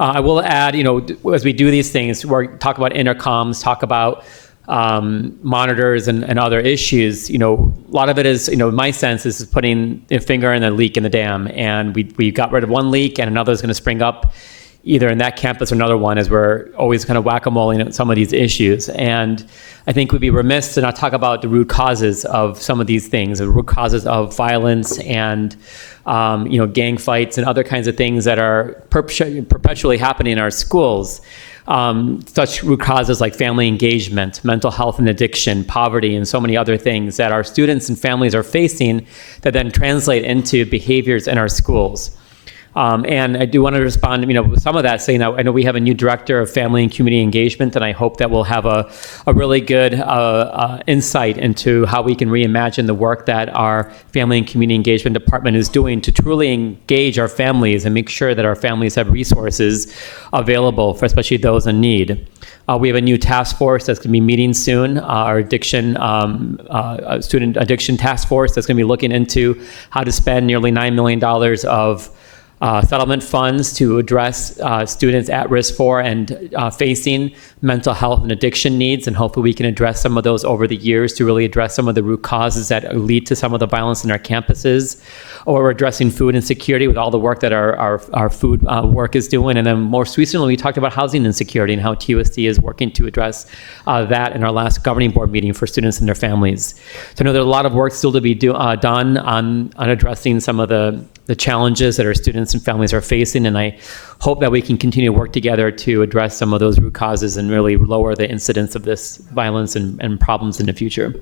I will add, as we do these things, we talk about intercoms, talk about monitors and other issues. A lot of it is, my sense is putting a finger in a leak in the dam. And we got rid of one leak and another is going to spring up either in that campus or another one, as we're always kind of whack-a-moling at some of these issues. And I think we'd be remiss to not talk about the root causes of some of these things, the root causes of violence and gang fights and other kinds of things that are perpetually happening in our schools. Such root causes like family engagement, mental health and addiction, poverty, and so many other things that our students and families are facing that then translate into behaviors in our schools. And I do want to respond, with some of that, saying that I know we have a new director of family and community engagement, and I hope that we'll have a really good insight into how we can reimagine the work that our family and community engagement department is doing to truly engage our families and make sure that our families have resources available for especially those in need. We have a new task force that's going to be meeting soon, our student addiction task force that's going to be looking into how to spend nearly $9 million of settlement funds to address students at risk for and facing mental health and addiction needs. And hopefully we can address some of those over the years to really address some of the root causes that lead to some of the violence in our campuses. Or we're addressing food insecurity with all the work that our food work is doing. And then most recently, we talked about housing insecurity and how TUSD is working to address that in our last governing board meeting for students and their families. So I know there's a lot of work still to be done on addressing some of the challenges that our students and families are facing. And I hope that we can continue to work together to address some of those root causes and really lower the incidence of this violence and problems in the future.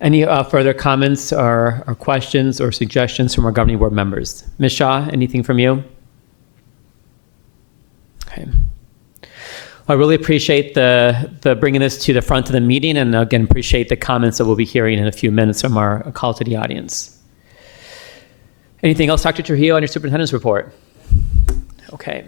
Any further comments or questions or suggestions from our governing board members? Ms. Shaw, anything from you? Okay. I really appreciate the bringing this to the front of the meeting, and again, appreciate the comments that we'll be hearing in a few minutes from our call to the audience. Anything else, Dr. Trujillo, on your superintendent's report? Okay.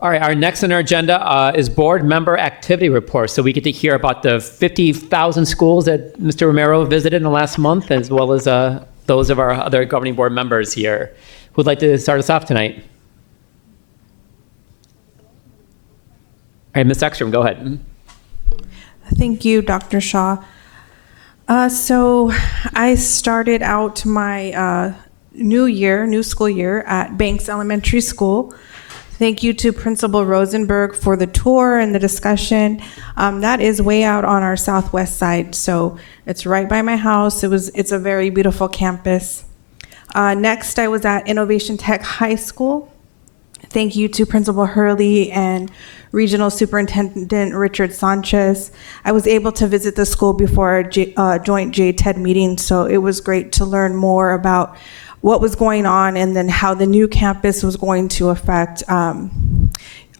All right, our next on our agenda is board member activity report. So we get to hear about the 50,000 schools that Mr. Romero visited in the last month, as well as those of our other governing board members here. Who'd like to start us off tonight? All right, Ms. Ekstrom, go ahead. Thank you, Dr. Shaw. So I started out my new school year at Banks Elementary School. Thank you to Principal Rosenberg for the tour and the discussion. That is way out on our southwest side, so it's right by my house. It's a very beautiful campus. Next, I was at Innovation Tech High School. Thank you to Principal Hurley and Regional Superintendent Richard Sanchez. I was able to visit the school before our joint JTED meeting, so it was great to learn more about what was going on and then how the new campus was going to affect all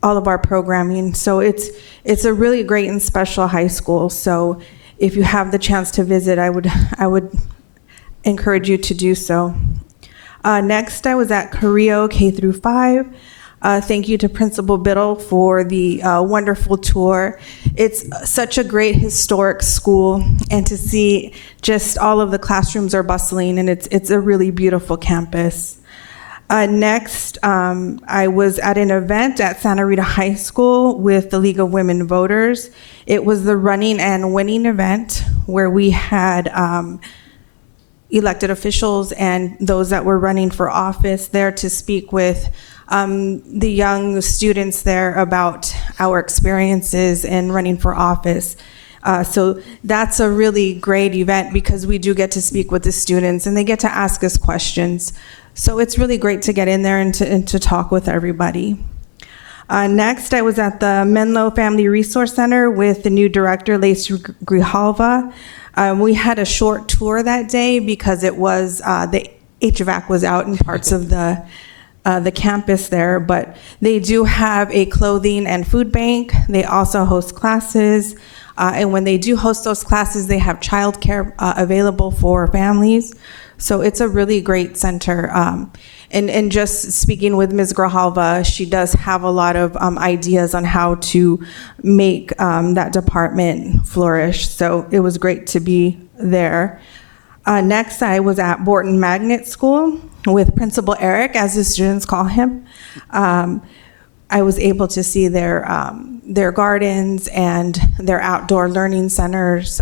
of our programming. So it's a really great and special high school. So if you have the chance to visit, I would encourage you to do so. Next, I was at Carrillo K through 5. Thank you to Principal Biddle for the wonderful tour. It's such a great historic school, and to see just all of the classrooms are bustling, and it's a really beautiful campus. Next, I was at an event at Santa Rita High School with the League of Women Voters. It was the running and winning event where we had elected officials and those that were running for office there to speak with the young students there about our experiences in running for office. So that's a really great event because we do get to speak with the students and they get to ask us questions. So it's really great to get in there and to talk with everybody. Next, I was at the Menlo Family Resource Center with the new director, Lacey Grijalva. We had a short tour that day because it was the HVAC was out in parts of the campus there, but they do have a clothing and food bank. They also host classes, and when they do host those classes, they have childcare available for families. So it's a really great center. And just speaking with Ms. Grijalva, she does have a lot of ideas on how to make that department flourish. So it was great to be there. Next, I was at Borton Magnet School with Principal Eric, as the students call him. I was able to see their gardens and their outdoor learning centers.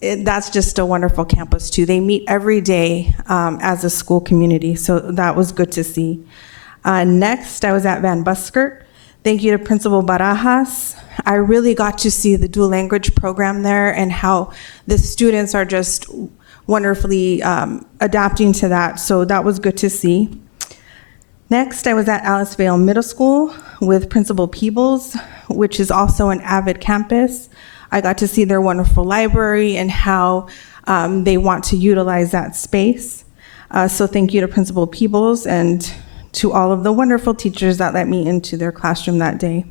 That's just a wonderful campus too. They meet every day as a school community, so that was good to see. Next, I was at Van Buskert. Thank you to Principal Barajas. I really got to see the dual language program there and how the students are just wonderfully adapting to that, so that was good to see. Next, I was at Alicevale Middle School with Principal Peebles, which is also an AVID campus. I got to see their wonderful library and how they want to utilize that space. So thank you to Principal Peebles and to all of the wonderful teachers that let me into their classroom that day.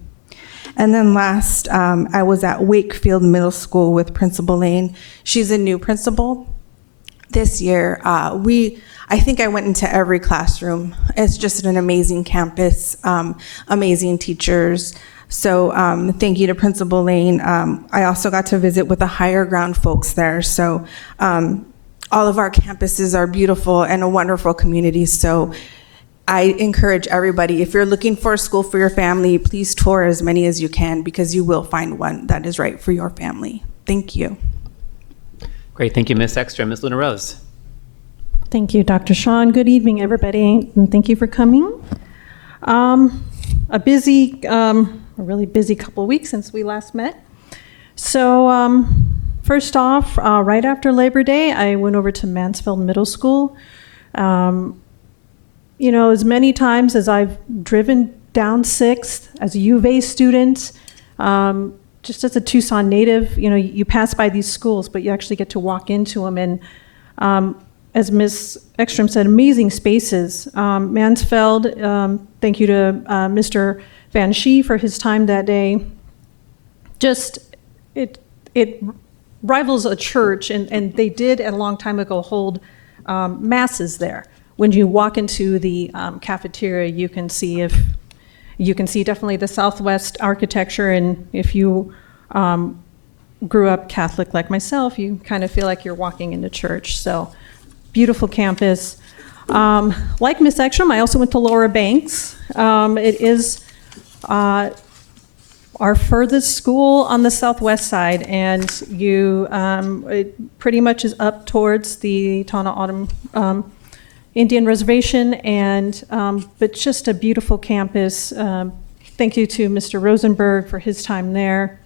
And then last, I was at Wakefield Middle School with Principal Lane. She's a new principal. This year, I think I went into every classroom. It's just an amazing campus, amazing teachers. So thank you to Principal Lane. I also got to visit with the higher ground folks there. So all of our campuses are beautiful and a wonderful community. So I encourage everybody, if you're looking for a school for your family, please tour as many as you can because you will find one that is right for your family. Thank you. Great, thank you, Ms. Ekstrom. Ms. Luna Rose. Thank you, Dr. Sean. Good evening, everybody, and thank you for coming. A really busy couple of weeks since we last met. So first off, right after Labor Day, I went over to Mansfield Middle School. You know, as many times as I've driven down 6th as a U of A student, just as a Tucson native, you know, you pass by these schools, but you actually get to walk into them. And as Ms. Ekstrom said, amazing spaces. Mansfield, thank you to Mr. Van Schie for his time that day. Just, it rivals a church, and they did a long time ago hold masses there. When you walk into the cafeteria, you can see definitely the Southwest architecture, and if you grew up Catholic like myself, you kind of feel like you're walking into church. So beautiful campus. Like Miss Ekstrom, I also went to Laura Banks. It is our furthest school on the southwest side, and it pretty much is up towards the Tana Autumn Indian Reservation, and but just a beautiful campus. Thank you to Mr. Rosenberg for his time there.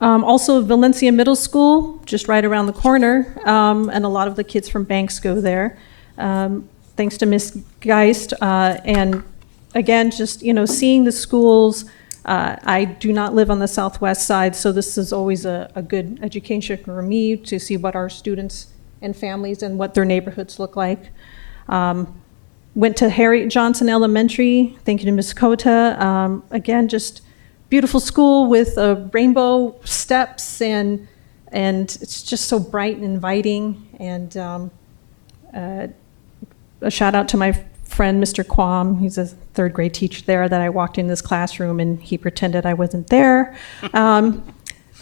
Also Valencia Middle School, just right around the corner, and a lot of the kids from Banks go there. Thanks to Ms. Geist, and again, just seeing the schools. I do not live on the southwest side, so this is always a good education for me to see what our students and families and what their neighborhoods look like. Went to Harriet Johnson Elementary. Thank you to Ms. Cota. Again, just beautiful school with rainbow steps, and it's just so bright and inviting. And a shout out to my friend, Mr. Quam. He's a third grade teacher there that I walked in this classroom and he pretended I wasn't there.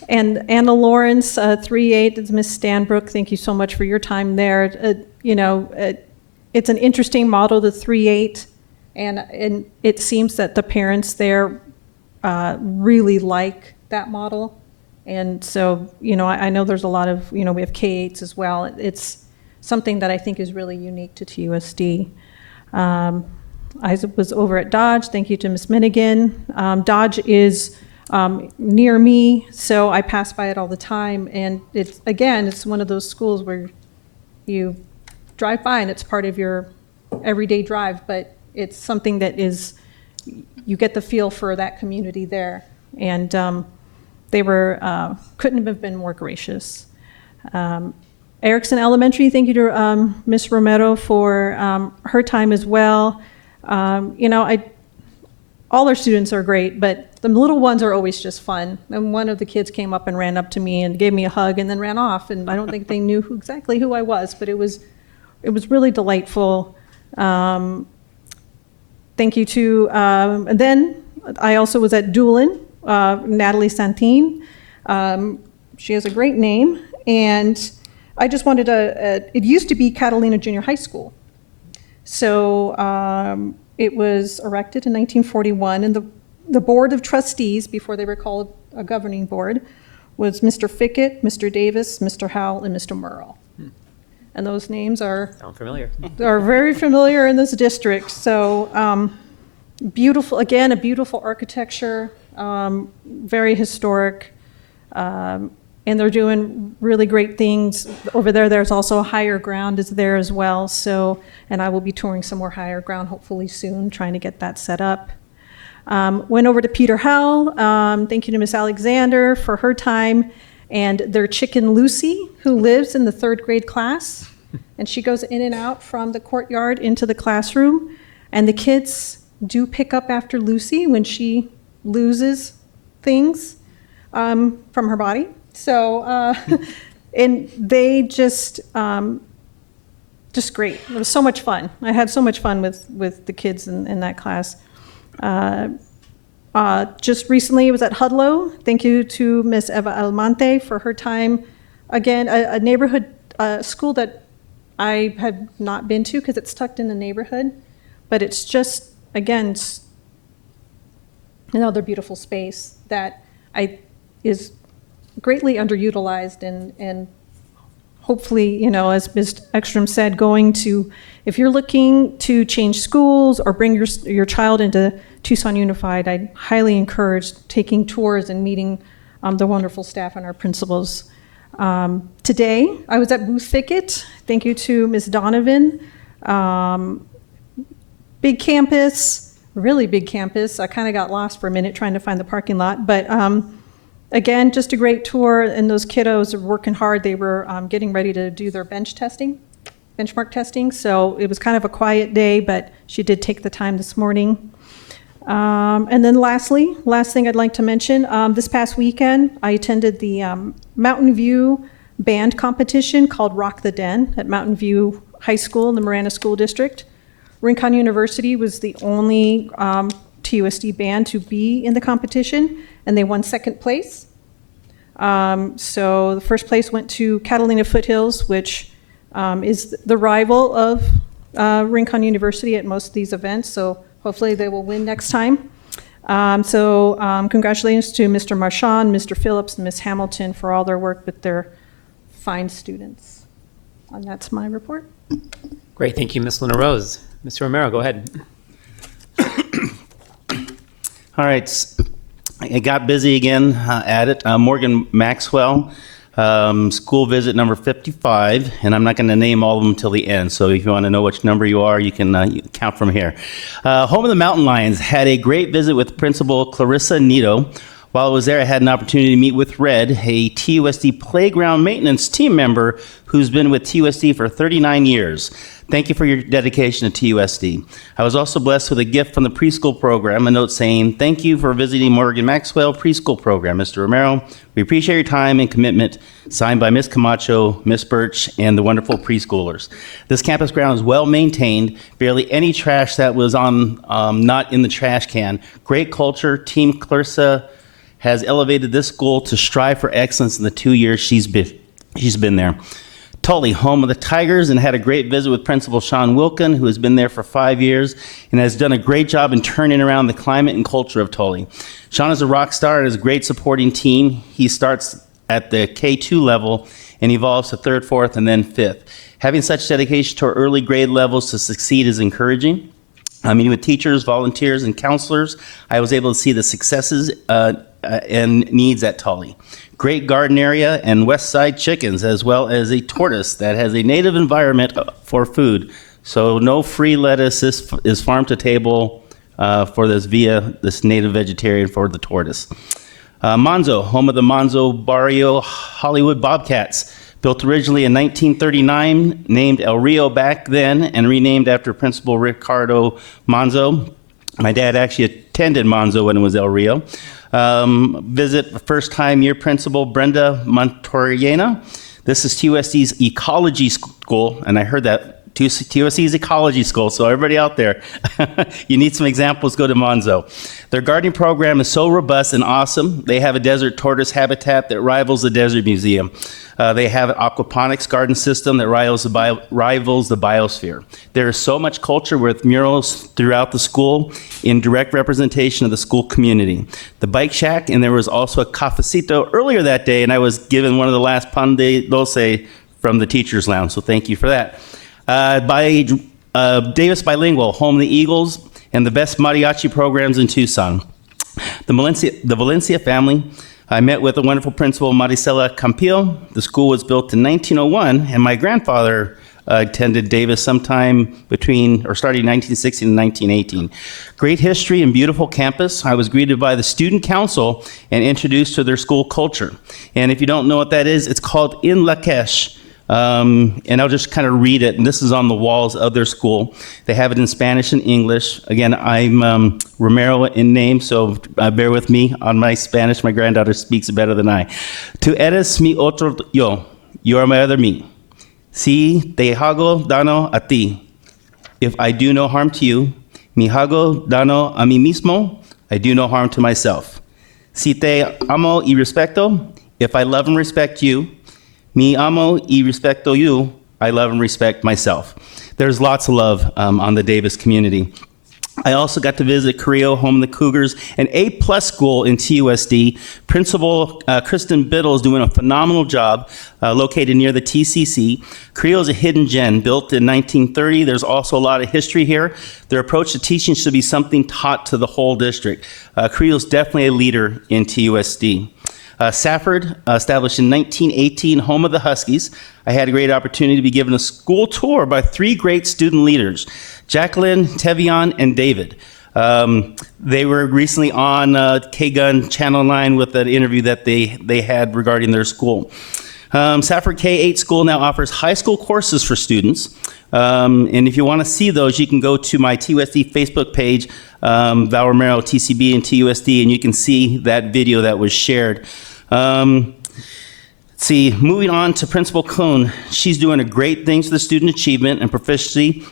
And Anna Lawrence, 3-8, Miss Stanbrook, thank you so much for your time there. it's an interesting model, the 3-8, and it seems that the parents there really like that model. And so, I know there's a lot of, we have K-8s as well. It's something that I think is really unique to TUSD. I was over at Dodge. Thank you to Ms. Minigan. Dodge is near me, so I pass by it all the time. And it's one of those schools where you drive by and it's part of your everyday drive, but it's something that you get the feel for that community there. And they couldn't have been more gracious. Erickson Elementary, thank you to Ms. Romero for her time as well. All our students are great, but the little ones are always just fun. And one of the kids came up and ran up to me and gave me a hug and then ran off. And I don't think they knew exactly who I was, but it was really delightful. Thank you to, and then I also was at Doolin, Natalie Santine. She has a great name. And I just wanted it used to be Catalina Junior High School. So it was erected in 1941, and the board of trustees, before they were called a governing board, was Mr. Fickett, Mr. Davis, Mr. Howell, and Mr. Merle. And those names sound familiar. Are very familiar in this district. So beautiful, again, a beautiful architecture, very historic. And they're doing really great things. Over there, there's also a higher ground is there as well. So, and I will be touring some more higher ground hopefully soon, trying to get that set up. Went over to Peter Howell. Thank you to Miss Alexander for her time. And their chicken Lucy, who lives in the 3rd grade class. And she goes in and out from the courtyard into the classroom. And the kids do pick up after Lucy when she loses things from her body. So, and they just great. It was so much fun. I had so much fun with the kids in that class. Just recently, I was at Hudlow. Thank you to Miss Eva Almonte for her time. Again, a neighborhood school that I had not been to because it's tucked in the neighborhood, but it's just, again, another beautiful space that is greatly underutilized and hopefully, as Ms. Ekstrom said, if you're looking to change schools or bring your child into Tucson Unified, I highly encourage taking tours and meeting the wonderful staff and our principals. Today, I was at Booth Fickett. Thank you to Ms. Donovan. Big campus, really big campus. I kind of got lost for a minute trying to find the parking lot, but again, just a great tour, and those kiddos are working hard. They were getting ready to do their benchmark testing, so it was kind of a quiet day, but she did take the time this morning. And then last thing I'd like to mention, this past weekend, I attended the Mountain View band competition called Rock the Den at Mountain View High School in the Marana School District. Rincon University was the only TUSD band to be in the competition, and they won 2nd place. So the 1st place went to Catalina Foothills, which is the rival of Rincon University at most of these events, so hopefully they will win next time. Congratulations to Mr. Marchand, Mr. Phillips, and Ms. Hamilton for all their work with their fine students. And that's my report. Great, thank you, Ms. Luna Rose. Mr. Romero, go ahead. All right, I got busy again at it. Morgan Maxwell, school visit number 55, and I'm not going to name all of them until the end, so if you want to know which number you are, you can count from here. Home of the Mountain Lions had a great visit with Principal Clarissa Nito. While I was there, I had an opportunity to meet with Red, a TUSD playground maintenance team member who's been with TUSD for 39 years. Thank you for your dedication to TUSD. I was also blessed with a gift from the preschool program, a note saying, "Thank you for visiting Morgan Maxwell Preschool Program, Mr. Romero. We appreciate your time and commitment," signed by Ms. Camacho, Ms. Birch, and the wonderful preschoolers. This campus ground is well maintained, barely any trash that was not in the trash can. Great culture. Team Clarissa has elevated this school to strive for excellence in the 2 years she's been there. Tully, home of the Tigers, and had a great visit with Principal Sean Wilkin, who has been there for 5 years and has done a great job in turning around the climate and culture of Tully. Sean is a rock star and has a great supporting team. He starts at the K2 level and evolves to 3rd, 4th, and then 5th. Having such dedication to our early grade levels to succeed is encouraging. Meeting with teachers, volunteers, and counselors, I was able to see the successes and needs at Tully. Great garden area and West Side chickens, as well as a tortoise that has a native environment for food. So no free lettuce is farm to table for this via this native vegetarian for the tortoise. Monzo, home of the Monzo Barrio Hollywood Bobcats. Built originally in 1939, named El Rio back then, and renamed after Principal Ricardo Monzo. My dad actually attended Monzo when it was El Rio. Visit first-time year principal Brenda Montoriana. This is TUSD's ecology school, and I heard that TUSD's ecology school. So everybody out there, you need some examples, go to Monzo. Their gardening program is so robust and awesome. They have a desert tortoise habitat that rivals the Desert Museum. They have an aquaponics garden system that rivals the biosphere. There is so much culture with murals throughout the school in direct representation of the school community. The bike shack, and there was also a cafecito earlier that day, and I was given one of the last pan de dulce from the teacher's lounge, so thank you for that. Davis Bilingual, home of the Eagles, and the best mariachi programs in Tucson. The Valencia family, I met with a wonderful principal, Maricela Campillo. The school was built in 1901, and my grandfather attended Davis sometime starting in 1916 and 1918. Great history and beautiful campus. I was greeted by the student council and introduced to their school culture. And if you don't know what that is, it's called In Lakesh. And I'll just kind of read it, and this is on the walls of their school. They have it in Spanish and English. Again, I'm Romero in name, so bear with me on my Spanish. My granddaughter speaks it better than I. Tu eres mi otro yo, you are my other me. Si te hago daño a ti, if I do no harm to you, mi hago daño a mí mismo, I do no harm to myself. Si te amo y respeto, if I love and respect you, mi amo y respeto you, I love and respect myself. There's lots of love on the Davis community. I also got to visit Carrillo, home of the Cougars, an A-plus school in TUSD. Principal Kristen Biddle is doing a phenomenal job, located near the TCC. Carrillo is a hidden gem, built in 1930. There's also a lot of history here. Their approach to teaching should be something taught to the whole district. Carrillo is definitely a leader in TUSD. Safford, established in 1918, home of the Huskies. I had a great opportunity to be given a school tour by 3 great student leaders, Jacqueline, Tevion, and David. They were recently on K-Gun Channel 9 with an interview that they had regarding their school. Safford K-8 school now offers high school courses for students. And if you want to see those, you can go to my TUSD Facebook page, Val Romero, TCB, and TUSD, and you can see that video that was shared. See, moving on to Principal Kuhn, she's doing a great things for the student achievement and proficiency,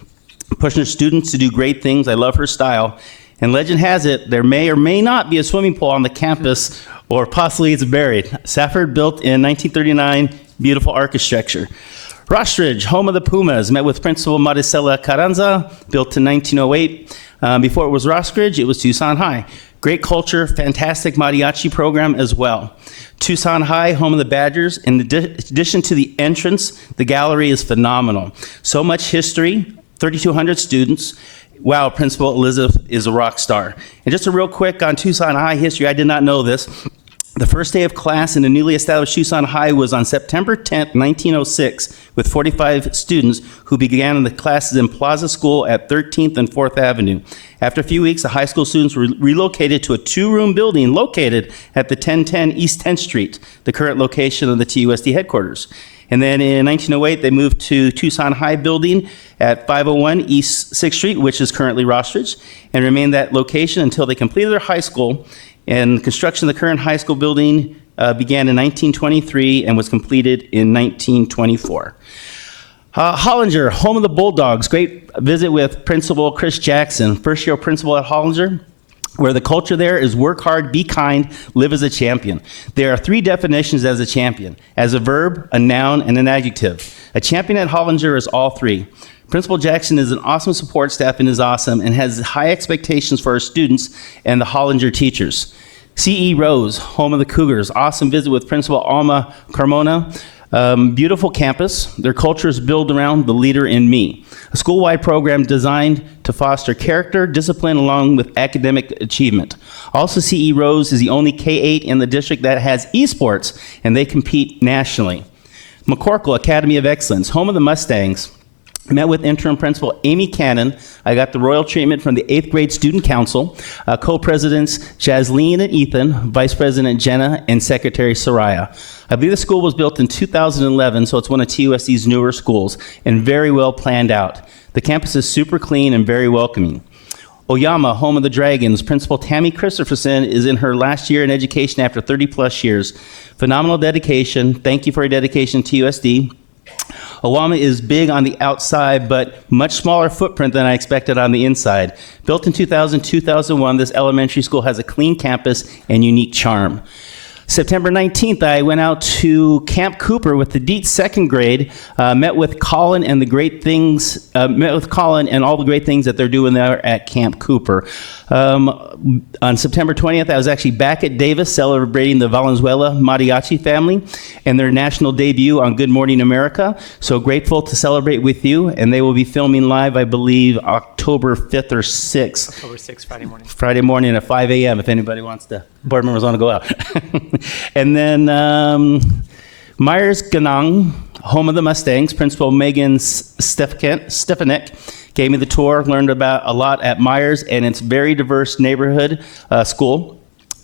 pushing her students to do great things. I love her style. And legend has it, there may or may not be a swimming pool on the campus, or possibly it's buried. Safford, built in 1939, beautiful architecture. Rossridge, home of the Pumas, met with Principal Maricela Carranza, built in 1908. Before it was Rossridge, it was Tucson High. Great culture, fantastic mariachi program as well. Tucson High, home of the Badgers. In addition to the entrance, the gallery is phenomenal. So much history, 3,200 students. Wow, Principal Elizabeth is a rock star. And just a real quick on Tucson High history, I did not know this. The first day of class in the newly established Tucson High was on September 10th, 1906, with 45 students who began in the classes in Plaza School at 13th and 4th Avenue. After a few weeks, the high school students were relocated to a 2-room building located at the 1010 East 10th Street, the current location of the TUSD headquarters. And then in 1908, they moved to Tucson High building at 501 East 6th Street, which is currently Rossridge, and remained that location until they completed their high school. And construction of the current high school building began in 1923 and was completed in 1924. Hollinger, home of the Bulldogs. Great visit with Principal Chris Jackson, first-year principal at Hollinger. where the culture there is work hard, be kind, live as a champion. There are 3 definitions as a champion: as a verb, a noun, and an adjective. A champion at Hollinger is all 3. Principal Jackson is an awesome support staff and is awesome and has high expectations for our students and the Hollinger teachers. C.E. Rose, home of the Cougars, awesome visit with Principal Alma Carmona. Beautiful campus. Their culture is built around the leader in me. A school-wide program designed to foster character, discipline, along with academic achievement. Also, C.E. Rose is the only K-8 in the district that has esports, and they compete nationally. McCorkle Academy of Excellence, home of the Mustangs. Met with interim principal Amy Cannon. I got the royal treatment from the 8th grade student council, co-presidents Jasleen and Ethan, vice president Jenna, and secretary Soraya. I believe the school was built in 2011, so it's one of TUSD's newer schools, and very well planned out. The campus is super clean and very welcoming. Oyama, home of the Dragons, Principal Tammy Christopherson is in her last year in education after 30 plus years. Phenomenal dedication. Thank you for your dedication to TUSD. Owama is big on the outside, but much smaller footprint than I expected on the inside. Built in 2000-2001, this elementary school has a clean campus and unique charm. September 19th, I went out to Camp Cooper with the Dietz second grade, met with Colin and all the great things that they're doing there at Camp Cooper. On September 20th, I was actually back at Davis celebrating the Valenzuela Mariachi family and their national debut on Good Morning America. So grateful to celebrate with you, and they will be filming live, I believe, October 5th or 6th. October 6th, Friday morning. Friday morning at 5 a.m. if anybody wants to, board members want to go out. And then Myers Ganong, home of the Mustangs, Principal Megan Stefanik gave me the tour, learned about a lot at Myers and its very diverse neighborhood school.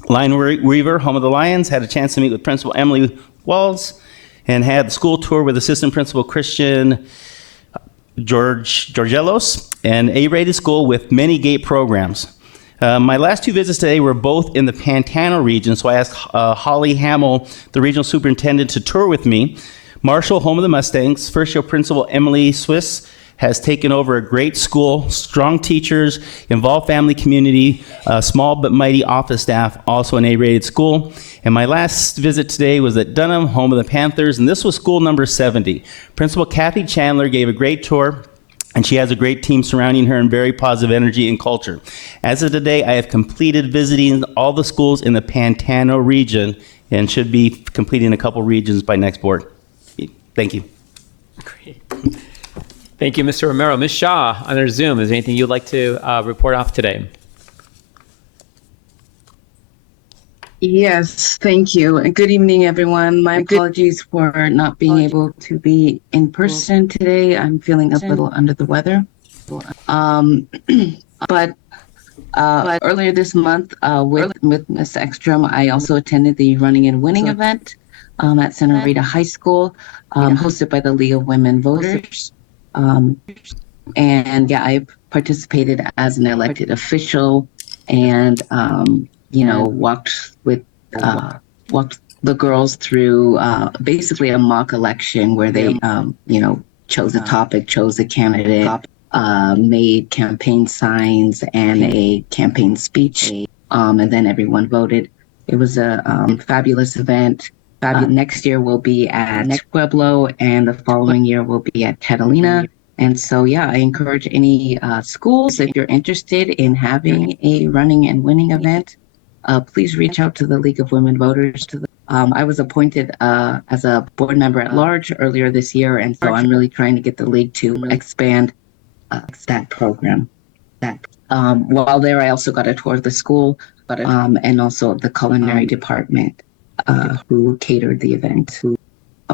Line Weaver, home of the Lions, had a chance to meet with Principal Emily Walls and had the school tour with Assistant Principal Christian Georgelos, an A-rated school with many GATE programs. My last 2 visits today were both in the Pantano region, so I asked Holly Hamill, the regional superintendent, to tour with me. Marshall, home of the Mustangs, first-year principal Emily Swiss has taken over a great school, strong teachers, involved family community, small but mighty office staff, also an A-rated school. And my last visit today was at Dunham, home of the Panthers, and this was school number 70. Principal Kathy Chandler gave a great tour, and she has a great team surrounding her and very positive energy and culture. As of today, I have completed visiting all the schools in the Pantano region and should be completing a couple regions by next board. Thank you. Great. Thank you, Mr. Romero. Ms. Shaw, on our Zoom, is there anything you'd like to report off today? Yes, thank you. And good evening, everyone. My apologies for not being able to be in person today. I'm feeling a little under the weather. But earlier this month, with Ms. Ekstrom, I also attended the Running and Winning event at Santa Rita High School, hosted by the League of Women Voters. And yeah, I participated as an elected official and, walked the girls through basically a mock election where they, chose a topic, chose a candidate, made campaign signs and a campaign speech, and then everyone voted. It was a fabulous event. Next year we'll be at Pueblo, and the following year we'll be at Catalina. And so, yeah, I encourage any schools, if you're interested in having a running and winning event, please reach out to the League of Women Voters. I was appointed as a board member at large earlier this year, and so I'm really trying to get the league to expand that program. While there, I also got a tour of the school and also the culinary department who catered the event.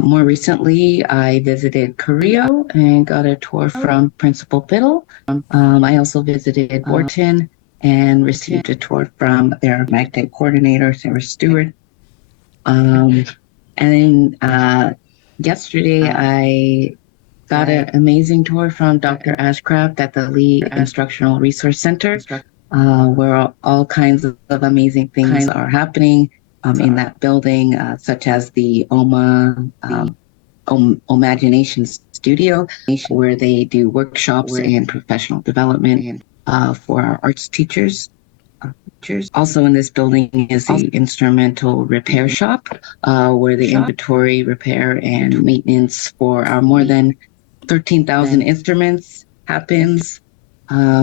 More recently, I visited Carrillo and got a tour from Principal Biddle. I also visited Wharton and received a tour from their magnet coordinator, Sarah Stewart. And yesterday, I got an amazing tour from Dr. Ashcraft at the Lee Instructional Resource Center, where all kinds of amazing things are happening in that building, such as the Imagination Studio, where they do workshops and professional development for our arts teachers. teachers. Also in this building is the instrumental repair shop, where the inventory, repair, and maintenance for our more than 13,000 instruments happens.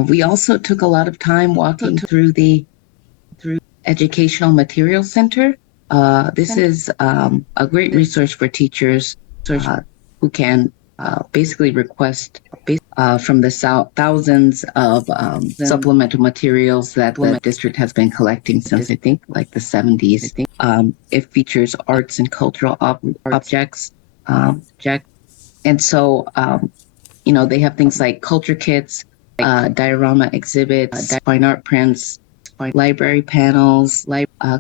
We also took a lot of time walking through the Educational Materials Center. This is a great resource for teachers who can basically request from the thousands of supplemental materials that the district has been collecting since I think like the 70s. It features arts and cultural objects, and so they have things like culture kits, diorama exhibits, fine art prints, library panels,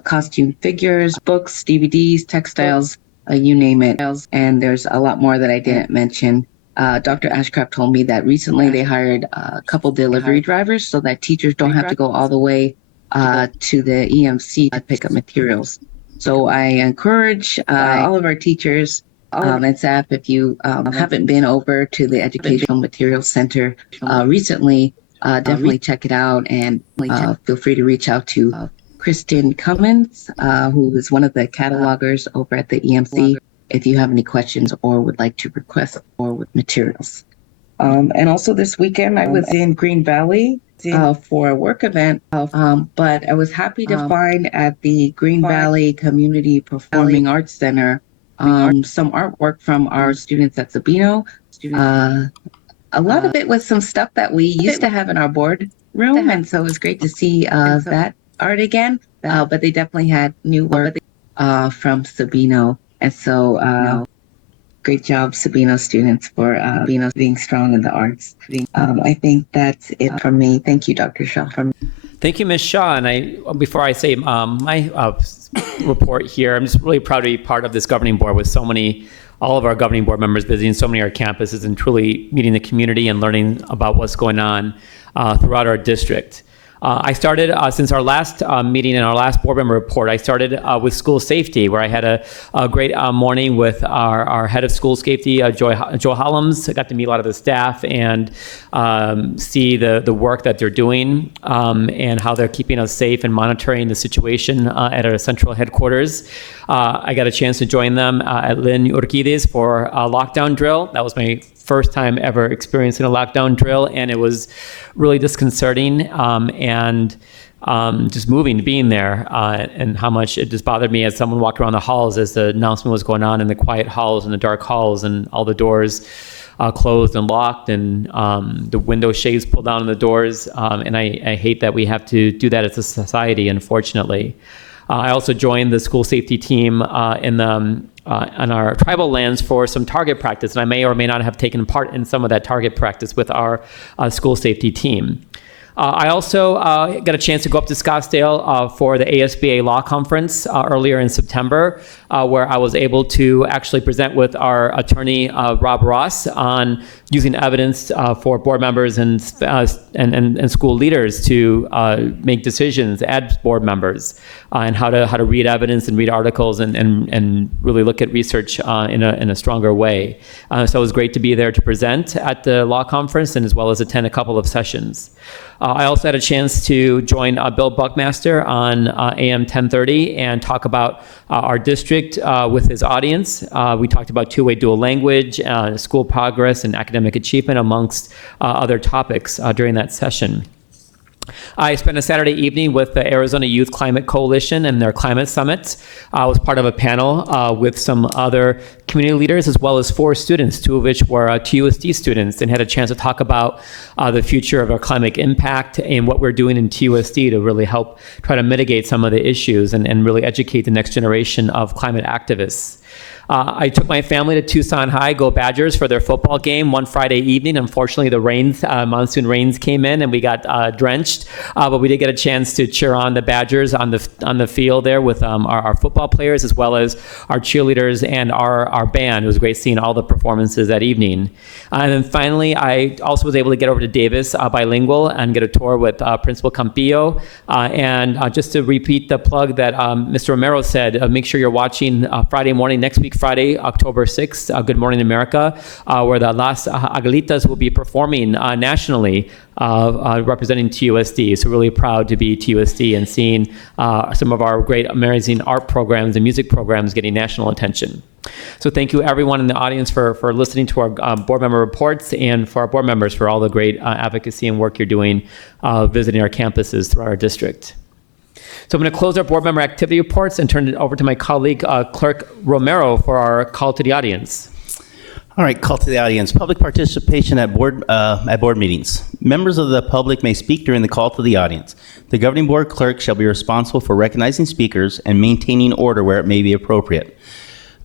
costume figures, books, DVDs, textiles, you name it. And there's a lot more that I didn't mention. Dr. Ashcraft told me that recently they hired a couple delivery drivers so that teachers don't have to go all the way to the EMC to pick up materials. So I encourage all of our teachers and staff, if you haven't been over to the Educational Materials Center recently, definitely check it out, and feel free to reach out to Kristen Cummins, who is one of the catalogers over at the EMC, if you have any questions or would like to request more with materials. And also this weekend, I was in Green Valley for a work event, but I was happy to find at the Green Valley Community Performing Arts Center some artwork from our students at Sabino. A lot of it was some stuff that we used to have in our board room, and so it was great to see that art again. But they definitely had new work from Sabino, and so great job, Sabino students, for being strong in the arts. I think that's it from me. Thank you, Dr. Shaw. Thank you, Ms. Shaw. And before I say my report here, I'm just really proud to be part of this governing board with all of our governing board members visiting so many of our campuses and truly meeting the community and learning about what's going on throughout our district. I started, since our last meeting and our last board member report, I started with school safety, where I had a great morning with our head of school safety, Joe Hollums. I got to meet a lot of the staff and see the work that they're doing and how they're keeping us safe and monitoring the situation at our central headquarters. I got a chance to join them at Lynn Urquidez for a lockdown drill. That was my first time ever experiencing a lockdown drill, and it was really disconcerting and just moving being there, and how much it just bothered me as someone walked around the halls as the announcement was going on in the quiet halls and the dark halls, and all the doors closed and locked, and the window shades pulled down on the doors, and I hate that we have to do that as a society, unfortunately. I also joined the school safety team on our tribal lands for some target practice, and I may or may not have taken part in some of that target practice with our school safety team. I also got a chance to go up to Scottsdale for the ASBA Law Conference earlier in September, where I was able to actually present with our attorney, Rob Ross, on using evidence for board members and school leaders to make decisions as board members, and how to read evidence and read articles and really look at research in a stronger way. So it was great to be there to present at the law conference, and as well as attend a couple of sessions. I also had a chance to join Bill Buckmaster on AM 1030 and talk about our district with his audience. We talked about two-way dual language, school progress, and academic achievement, amongst other topics during that session. I spent a Saturday evening with the Arizona Youth Climate Coalition and their climate summit. I was part of a panel with some other community leaders, as well as 4 students, 2 of which were TUSD students, and had a chance to talk about the future of our climate impact and what we're doing in TUSD to really help try to mitigate some of the issues and really educate the next generation of climate activists. I took my family to Tucson High, Go Badgers, for their football game one Friday evening. Unfortunately, the monsoon rains came in and we got drenched, but we did get a chance to cheer on the Badgers on the field there with our football players, as well as our cheerleaders and our band. It was great seeing all the performances that evening. And then finally, I also was able to get over to Davis bilingual and get a tour with Principal Campillo. And just to repeat the plug that Mr. Romero said, make sure you're watching Friday morning next week, Friday, October 6th, Good Morning America, where the Las Aguilitas will be performing nationally, representing TUSD. So really proud to be TUSD and seeing some of our great, amazing art programs and music programs getting national attention. So thank you everyone in the audience for listening to our board member reports, and for our board members for all the great advocacy and work you're doing visiting our campuses throughout our district. So I'm going to close our board member activity reports and turn it over to my colleague, Clerk Romero, for our call to the audience. All right, call to the audience. Public participation at board meetings. Members of the public may speak during the call to the audience. The governing board clerk shall be responsible for recognizing speakers and maintaining order where it may be appropriate.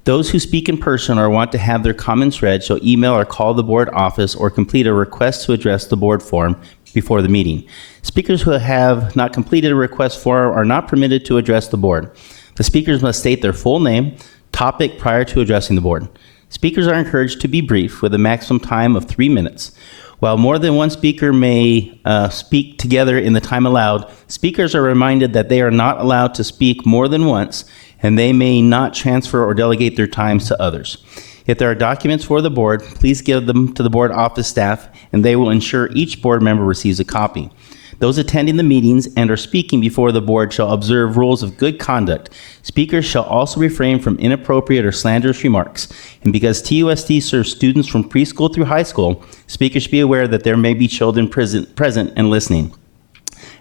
Those who speak in person or want to have their comments read shall email or call the board office or complete a request to address the board form before the meeting. Speakers who have not completed a request form are not permitted to address the board. The speakers must state their full name, topic prior to addressing the board. Speakers are encouraged to be brief with a maximum time of 3 minutes. While more than one speaker may speak together in the time allowed, speakers are reminded that they are not allowed to speak more than once, and they may not transfer or delegate their times to others. If there are documents for the board, please give them to the board office staff, and they will ensure each board member receives a copy. Those attending the meetings and are speaking before the board shall observe rules of good conduct. Speakers shall also refrain from inappropriate or slanderous remarks. And because TUSD serves students from preschool through high school, speakers should be aware that there may be children present and listening.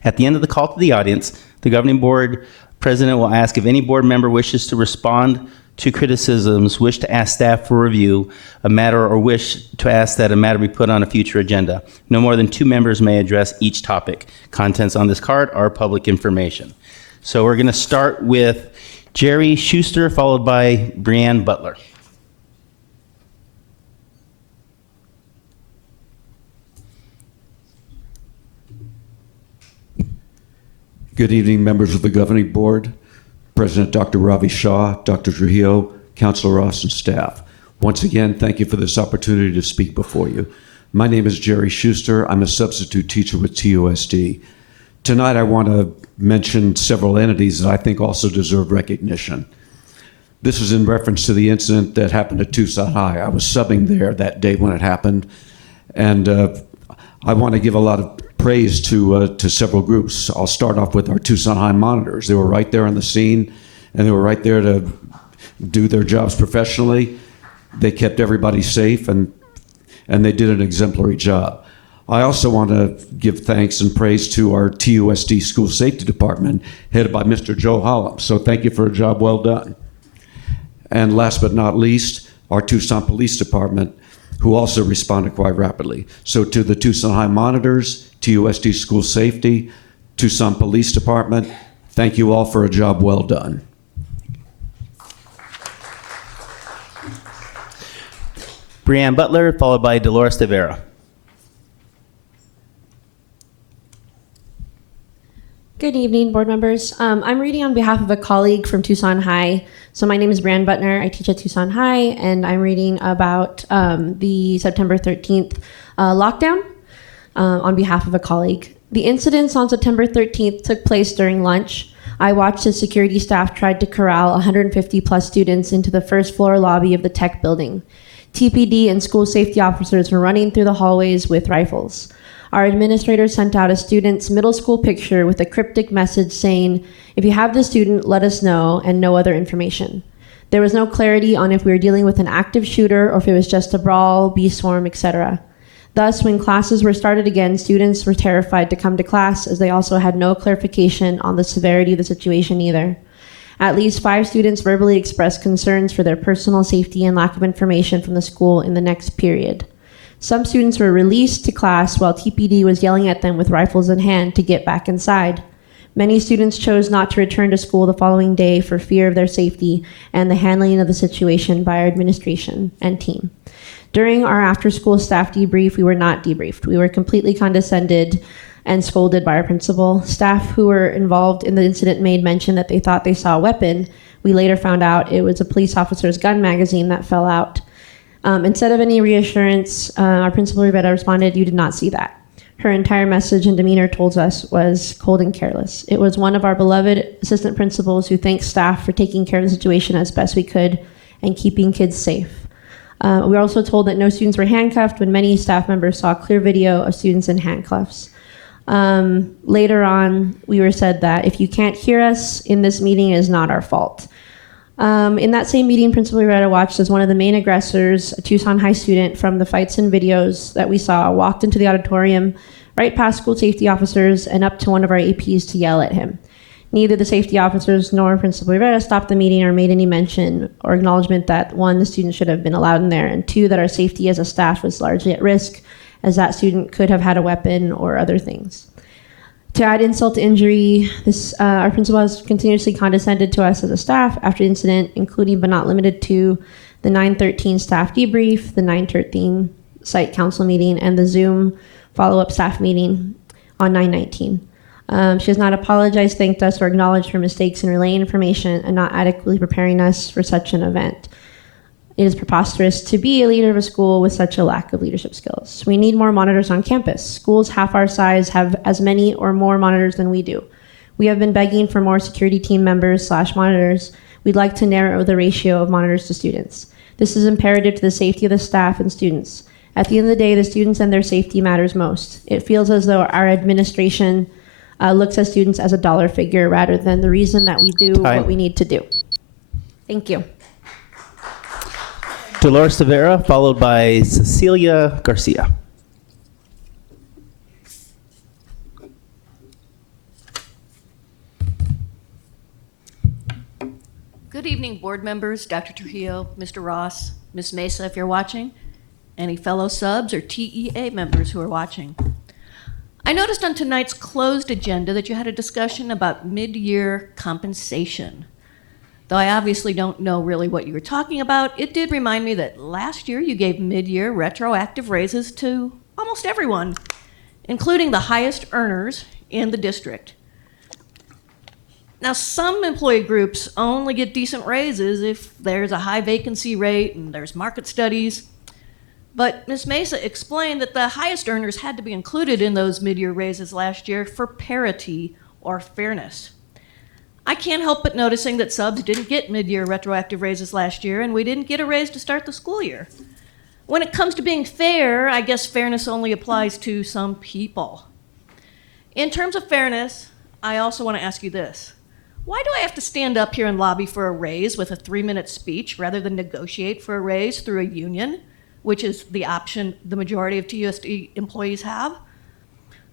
At the end of the call to the audience, the governing board president will ask if any board member wishes to respond to criticisms, wish to ask staff for review a matter, or wish to ask that a matter be put on a future agenda. No more than 2 members may address each topic. Contents on this card are public information. So we're going to start with Jerry Schuster, followed by Brianne Butler. Good evening, members of the governing board, President Dr. Ravi Shah, Dr. Trujillo, Councilor Ross, and staff. Once again, thank you for this opportunity to speak before you. My name is Jerry Schuster. I'm a substitute teacher with TUSD. Tonight, I want to mention several entities that I think also deserve recognition. This is in reference to the incident that happened at Tucson High. I was subbing there that day when it happened, and I want to give a lot of praise to several groups. I'll start off with our Tucson High monitors. They were right there on the scene, and they were right there to do their jobs professionally. They kept everybody safe, and they did an exemplary job. I also want to give thanks and praise to our TUSD School Safety Department, headed by Mr. Joe Hollum. So thank you for a job well done. And last but not least, our Tucson Police Department, who also responded quite rapidly. So to the Tucson High monitors, TUSD School Safety, Tucson Police Department, thank you all for a job well done. Brianne Butler, followed by Dolores De Vera. Good evening, board members. I'm reading on behalf of a colleague from Tucson High. So my name is Brianne Butner. I teach at Tucson High, and I'm reading about the September 13th lockdown on behalf of a colleague. The incidents on September 13th took place during lunch. I watched as security staff tried to corral 150 plus students into the first floor lobby of the tech building. TPD and school safety officers were running through the hallways with rifles. Our administrator sent out a student's middle school picture with a cryptic message saying, "If you have the student, let us know," and no other information. There was no clarity on if we were dealing with an active shooter or if it was just a brawl, bee swarm, etc. Thus, when classes were started again, students were terrified to come to class, as they also had no clarification on the severity of the situation either. At least 5 students verbally expressed concerns for their personal safety and lack of information from the school in the next period. Some students were released to class while TPD was yelling at them with rifles in hand to get back inside. Many students chose not to return to school the following day for fear of their safety and the handling of the situation by our administration and team. During our after-school staff debrief, we were not debriefed. We were completely condescended and scolded by our principal. Staff who were involved in the incident made mention that they thought they saw a weapon. We later found out it was a police officer's gun magazine that fell out. Instead of any reassurance, our principal Rivera responded, "You did not see that." Her entire message and demeanor told us was cold and careless. It was one of our beloved assistant principals who thanked staff for taking care of the situation as best we could and keeping kids safe. We were also told that no students were handcuffed when many staff members saw clear video of students in handcuffs. Later on, we were said that if you can't hear us in this meeting, it is not our fault. In that same meeting, Principal Rivera watched as one of the main aggressors, a Tucson High student from the fights and videos that we saw, walked into the auditorium right past school safety officers and up to one of our APs to yell at him. Neither the safety officers nor Principal Rivera stopped the meeting or made any mention or acknowledgement that, one, the student should have been allowed in there, and two, that our safety as a staff was largely at risk, as that student could have had a weapon or other things. To add insult to injury, our principal has continuously condescended to us as a staff after the incident, including but not limited to the 9/13 staff debrief, the 9/13 site council meeting, and the Zoom follow-up staff meeting on 9/19. She has not apologized, thanked us, or acknowledged her mistakes in relaying information and not adequately preparing us for such an event. It is preposterous to be a leader of a school with such a lack of leadership skills. We need more monitors on campus. Schools half our size have as many or more monitors than we do. We have been begging for more security team members / monitors. We'd like to narrow the ratio of monitors to students. This is imperative to the safety of the staff and students. At the end of the day, the students and their safety matters most. It feels as though our administration looks at students as a dollar figure rather than the reason that we do what we need to do. Thank you. Dolores Rivera, followed by Cecilia Garcia. Good evening, board members, Dr. Trujillo, Mr. Ross, Ms. Mesa, if you're watching, any fellow subs or TEA members who are watching. I noticed on tonight's closed agenda that you had a discussion about mid-year compensation. Though I obviously don't know really what you were talking about, it did remind me that last year you gave mid-year retroactive raises to almost everyone, including the highest earners in the district. Now, some employee groups only get decent raises if there's a high vacancy rate and there's market studies. But Ms. Mesa explained that the highest earners had to be included in those mid-year raises last year for parity or fairness. I can't help but noticing that subs didn't get mid-year retroactive raises last year, and we didn't get a raise to start the school year. When it comes to being fair, I guess fairness only applies to some people. In terms of fairness, I also want to ask you this. Why do I have to stand up here and lobby for a raise with a 3-minute speech rather than negotiate for a raise through a union, which is the option the majority of TUSD employees have?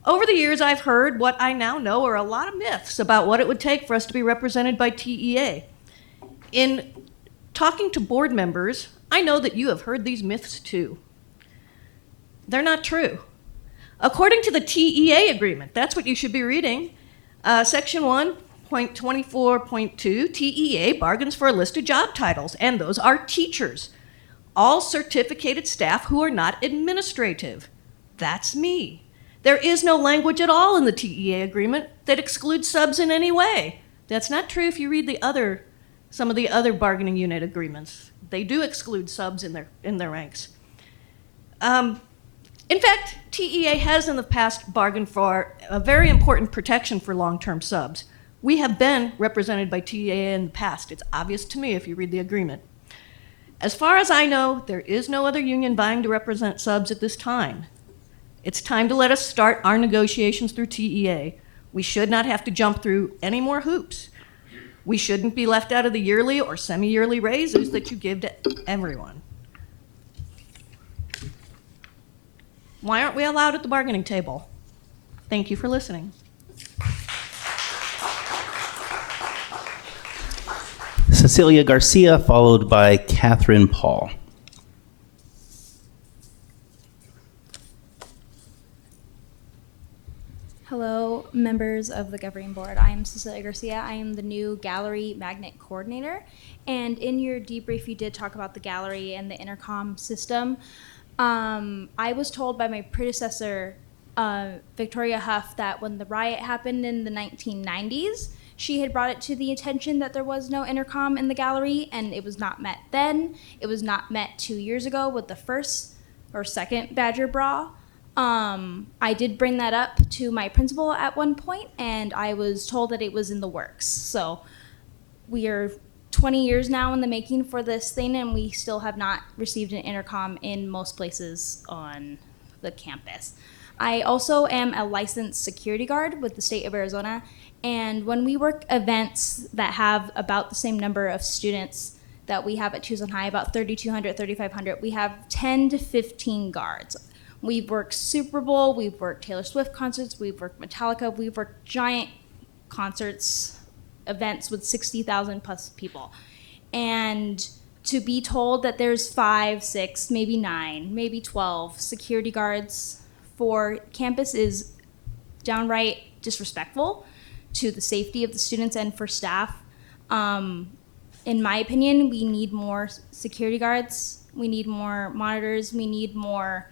Over the years, I've heard what I now know are a lot of myths about what it would take for us to be represented by TEA. In talking to board members, I know that you have heard these myths too. They're not true. According to the TEA agreement, that's what you should be reading, Section 1.24.2, TEA bargains for a list of job titles, and those are teachers. All certificated staff who are not administrative. That's me. There is no language at all in the TEA agreement that excludes subs in any way. That's not true if you read some of the other bargaining unit agreements. They do exclude subs in their ranks. In fact, TEA has in the past bargained for a very important protection for long-term subs. We have been represented by TEA in the past. It's obvious to me if you read the agreement. As far as I know, there is no other union vying to represent subs at this time. It's time to let us start our negotiations through TEA. We should not have to jump through any more hoops. We shouldn't be left out of the yearly or semi-yearly raises that you give to everyone. Why aren't we allowed at the bargaining table? Thank you for listening. Cecilia Garcia, followed by Catherine Paul. Hello, members of the governing board. I am Cecilia Garcia. I am the new gallery magnet coordinator. And in your debrief, you did talk about the gallery and the intercom system. I was told by my predecessor, Victoria Huff, that when the riot happened in the 1990s, she had brought it to the attention that there was no intercom in the gallery, and it was not met then. It was not met 2 years ago with the first or second Badger Bra. I did bring that up to my principal at one point, and I was told that it was in the works. So we are 20 years now in the making for this thing, and we still have not received an intercom in most places on the campus. I also am a licensed security guard with the state of Arizona, and when we work events that have about the same number of students that we have at Tucson High, about 3,200, 3,500, we have 10 to 15 guards. We've worked Super Bowl, we've worked Taylor Swift concerts, we've worked Metallica, we've worked giant concerts, events with 60,000 plus people. And to be told that there's 5, 6, maybe 9, maybe 12 security guards for campus is downright disrespectful to the safety of the students and for staff. In my opinion, we need more security guards, we need more monitors, we need more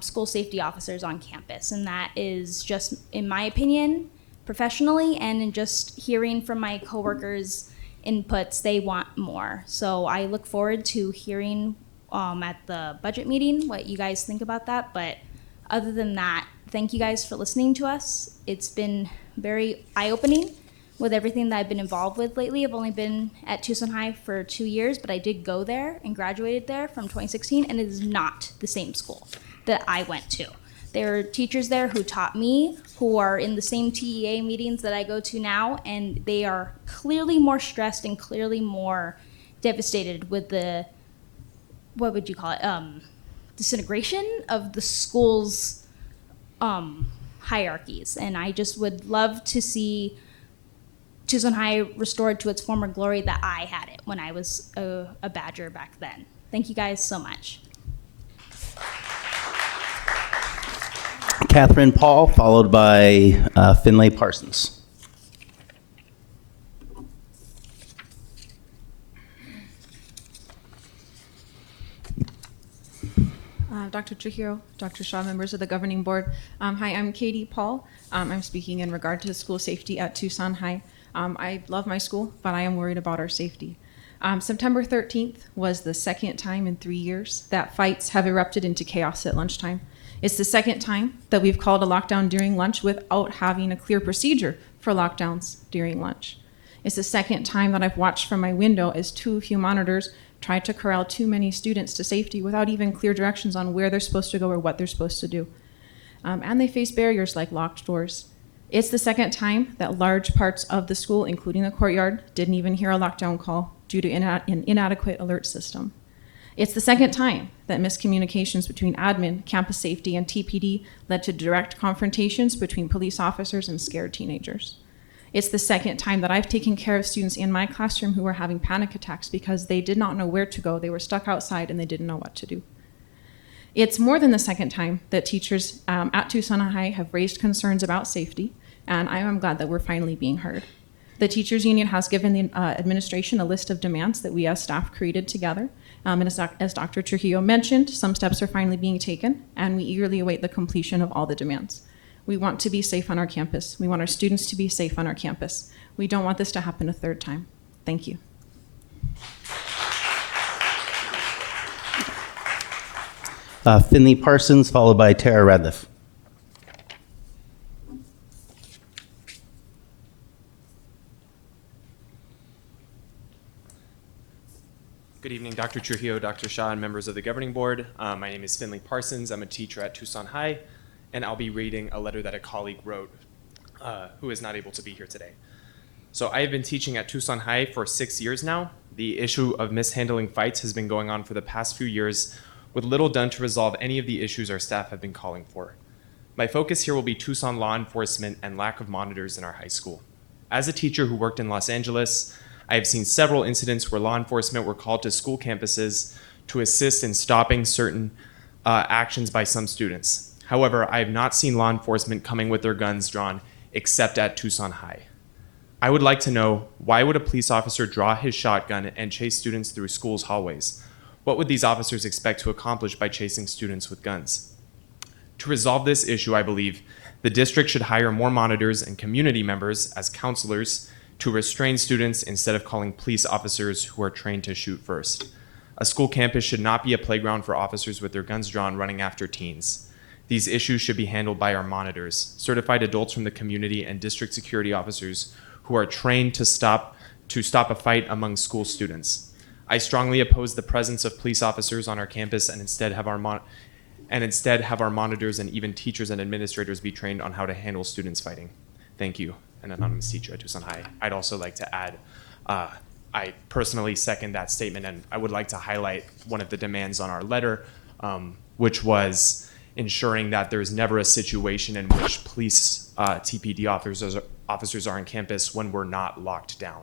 school safety officers on campus. And that is just, in my opinion, professionally, and in just hearing from my coworkers' inputs, they want more. So I look forward to hearing at the budget meeting what you guys think about that. But other than that, thank you guys for listening to us. It's been very eye-opening with everything that I've been involved with lately. I've only been at Tucson High for 2 years, but I did go there and graduated there from 2016, and it is not the same school that I went to. There are teachers there who taught me, who are in the same TEA meetings that I go to now, and they are clearly more stressed and clearly more devastated with the, what would you call it, disintegration of the school's hierarchies. And I just would love to see Tucson High restored to its former glory that I had it when I was a Badger back then. Thank you guys so much. Catherine Paul, followed by Finlay Parsons. Dr. Trujillo, Dr. Shaw, members of the governing board. Hi, I'm Katie Paul. I'm speaking in regard to school safety at Tucson High. I love my school, but I am worried about our safety. September 13th was the second time in 3 years that fights have erupted into chaos at lunchtime. It's the second time that we've called a lockdown during lunch without having a clear procedure for lockdowns during lunch. It's the second time that I've watched from my window as too few monitors tried to corral too many students to safety without even clear directions on where they're supposed to go or what they're supposed to do. And they face barriers like locked doors. It's the second time that large parts of the school, including the courtyard, didn't even hear a lockdown call due to an inadequate alert system. It's the second time that miscommunications between admin, campus safety, and TPD led to direct confrontations between police officers and scared teenagers. It's the second time that I've taken care of students in my classroom who were having panic attacks because they did not know where to go. They were stuck outside and they didn't know what to do. It's more than the second time that teachers at Tucson High have raised concerns about safety, and I am glad that we're finally being heard. The teachers union has given the administration a list of demands that we as staff created together. And as Dr. Trujillo mentioned, some steps are finally being taken, and we eagerly await the completion of all the demands. We want to be safe on our campus. We want our students to be safe on our campus. We don't want this to happen a third time. Thank you. Finley Parsons, followed by Tara Radliff. Good evening, Dr. Trujillo, Dr. Shaw, and members of the governing board. My name is Finley Parsons. I'm a teacher at Tucson High, and I'll be reading a letter that a colleague wrote who is not able to be here today. So I have been teaching at Tucson High for 6 years now. The issue of mishandling fights has been going on for the past few years, with little done to resolve any of the issues our staff have been calling for. My focus here will be Tucson law enforcement and lack of monitors in our high school. As a teacher who worked in Los Angeles, I have seen several incidents where law enforcement were called to school campuses to assist in stopping certain actions by some students. However, I have not seen law enforcement coming with their guns drawn except at Tucson High. I would like to know, why would a police officer draw his shotgun and chase students through school's hallways? What would these officers expect to accomplish by chasing students with guns? To resolve this issue, I believe the district should hire more monitors and community members as counselors to restrain students instead of calling police officers who are trained to shoot first. A school campus should not be a playground for officers with their guns drawn running after teens. These issues should be handled by our monitors, certified adults from the community, and district security officers who are trained to stop to stop a fight among school students. I strongly oppose the presence of police officers on our campus and instead have our monitors and even teachers and administrators be trained on how to handle students fighting. Thank you, an anonymous teacher at Tucson High. I'd also like to add, I personally second that statement, and I would like to highlight one of the demands on our letter, which was ensuring that there's never a situation in which police TPD officers are on campus when we're not locked down.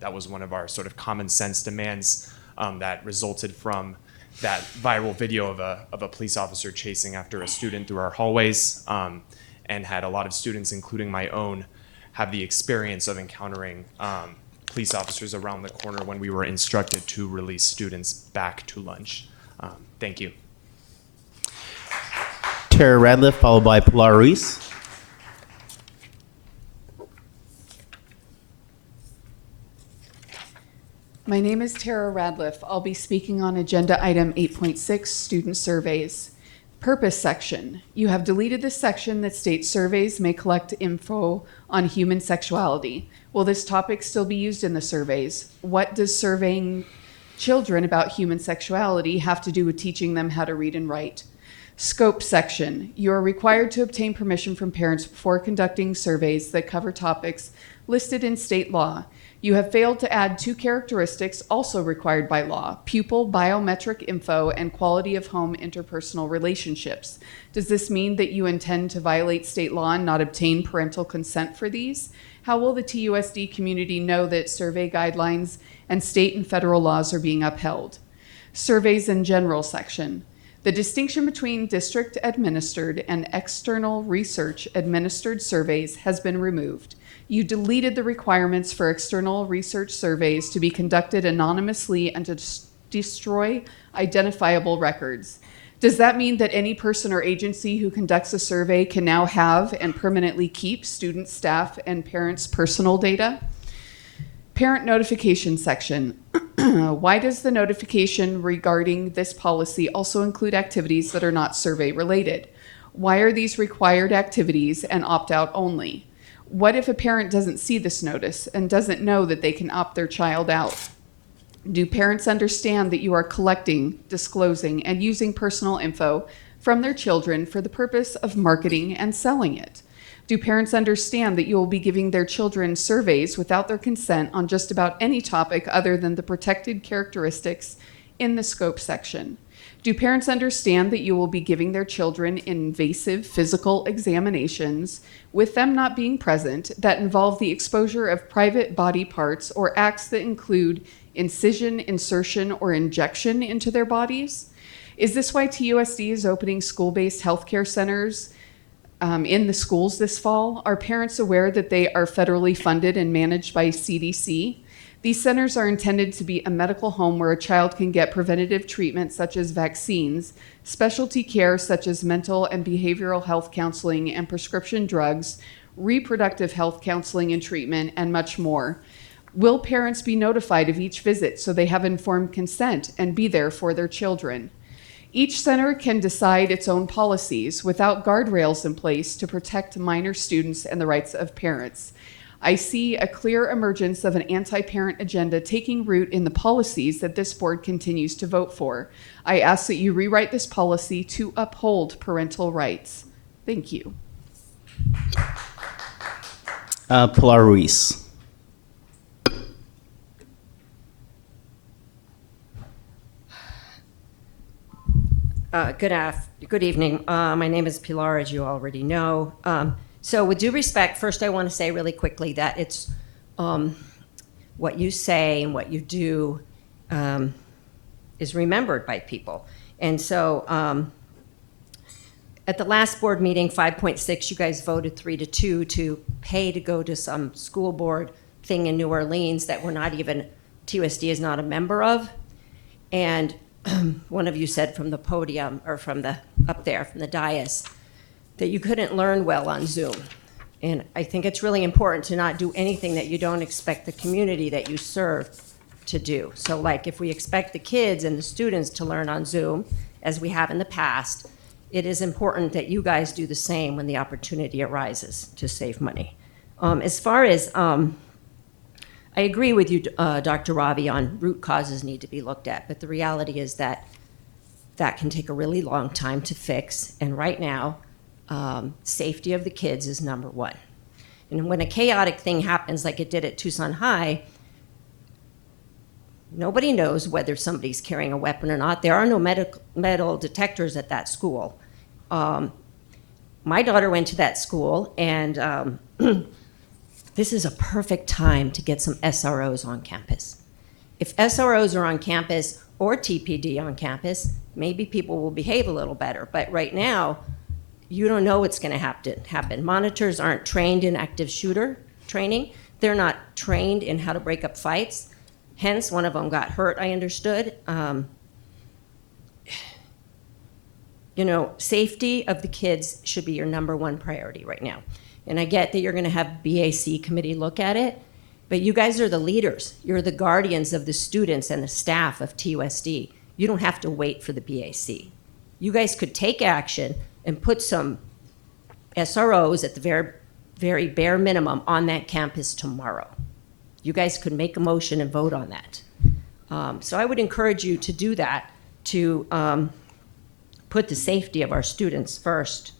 That was one of our sort of common sense demands that resulted from that viral video of a police officer chasing after a student through our hallways, and had a lot of students, including my own, have the experience of encountering police officers around the corner when we were instructed to release students back to lunch. Thank you. Tara Radliff, followed by Pilar Ruiz. My name is Tara Radliff. I'll be speaking on agenda item 8.6, student surveys. Purpose section. You have deleted the section that states surveys may collect info on human sexuality. Will this topic still be used in the surveys? What does surveying children about human sexuality have to do with teaching them how to read and write? Scope section. You are required to obtain permission from parents before conducting surveys that cover topics listed in state law. You have failed to add 2 characteristics also required by law: pupil biometric info and quality of home interpersonal relationships. Does this mean that you intend to violate state law and not obtain parental consent for these? How will the TUSD community know that survey guidelines and state and federal laws are being upheld? Surveys in general section. The distinction between district administered and external research administered surveys has been removed. You deleted the requirements for external research surveys to be conducted anonymously and to destroy identifiable records. Does that mean that any person or agency who conducts a survey can now have and permanently keep student, staff, and parents' personal data? Parent notification section. Why does the notification regarding this policy also include activities that are not survey related? Why are these required activities and opt-out only? What if a parent doesn't see this notice and doesn't know that they can opt their child out? Do parents understand that you are collecting, disclosing, and using personal info from their children for the purpose of marketing and selling it? Do parents understand that you will be giving their children surveys without their consent on just about any topic other than the protected characteristics in the scope section? Do parents understand that you will be giving their children invasive physical examinations with them not being present that involve the exposure of private body parts or acts that include incision, insertion, or injection into their bodies? Is this why TUSD is opening school-based healthcare centers in the schools this fall? Are parents aware that they are federally funded and managed by CDC? These centers are intended to be a medical home where a child can get preventative treatment such as vaccines, specialty care such as mental and behavioral health counseling and prescription drugs, reproductive health counseling and treatment, and much more. Will parents be notified of each visit so they have informed consent and be there for their children? Each center can decide its own policies without guardrails in place to protect minor students and the rights of parents. I see a clear emergence of an anti-parent agenda taking root in the policies that this board continues to vote for. I ask that you rewrite this policy to uphold parental rights. Thank you. Pilar Ruiz. Good evening. My name is Pilar, as you already know. So with due respect, first I want to say really quickly that it's what you say and what you do is remembered by people. And so at the last board meeting, 5.6, you guys voted 3-2 to pay to go to some school board thing in New Orleans that we're not even, TUSD is not a member of. And one of you said from the podium, or from the, up there, from the dais, that you couldn't learn well on Zoom. And I think it's really important to not do anything that you don't expect the community that you serve to do. So like if we expect the kids and the students to learn on Zoom, as we have in the past, it is important that you guys do the same when the opportunity arises to save money. As far as I agree with you, Dr. Ravi, on root causes need to be looked at, but the reality is that that can take a really long time to fix. And right now, safety of the kids is number one. And when a chaotic thing happens like it did at Tucson High, nobody knows whether somebody's carrying a weapon or not. There are no metal detectors at that school. My daughter went to that school, and this is a perfect time to get some SROs on campus. If SROs are on campus or TPD on campus, maybe people will behave a little better. But right now, you don't know what's going to happen. Monitors aren't trained in active shooter training. They're not trained in how to break up fights. Hence, one of them got hurt, I understood. Safety of the kids should be your number one priority right now. And I get that you're going to have BAC committee look at it, but you guys are the leaders. You're the guardians of the students and the staff of TUSD. You don't have to wait for the BAC. You guys could take action and put some SROs at the very, very bare minimum on that campus tomorrow. You guys could make a motion and vote on that. So I would encourage you to do that, to put the safety of our students first.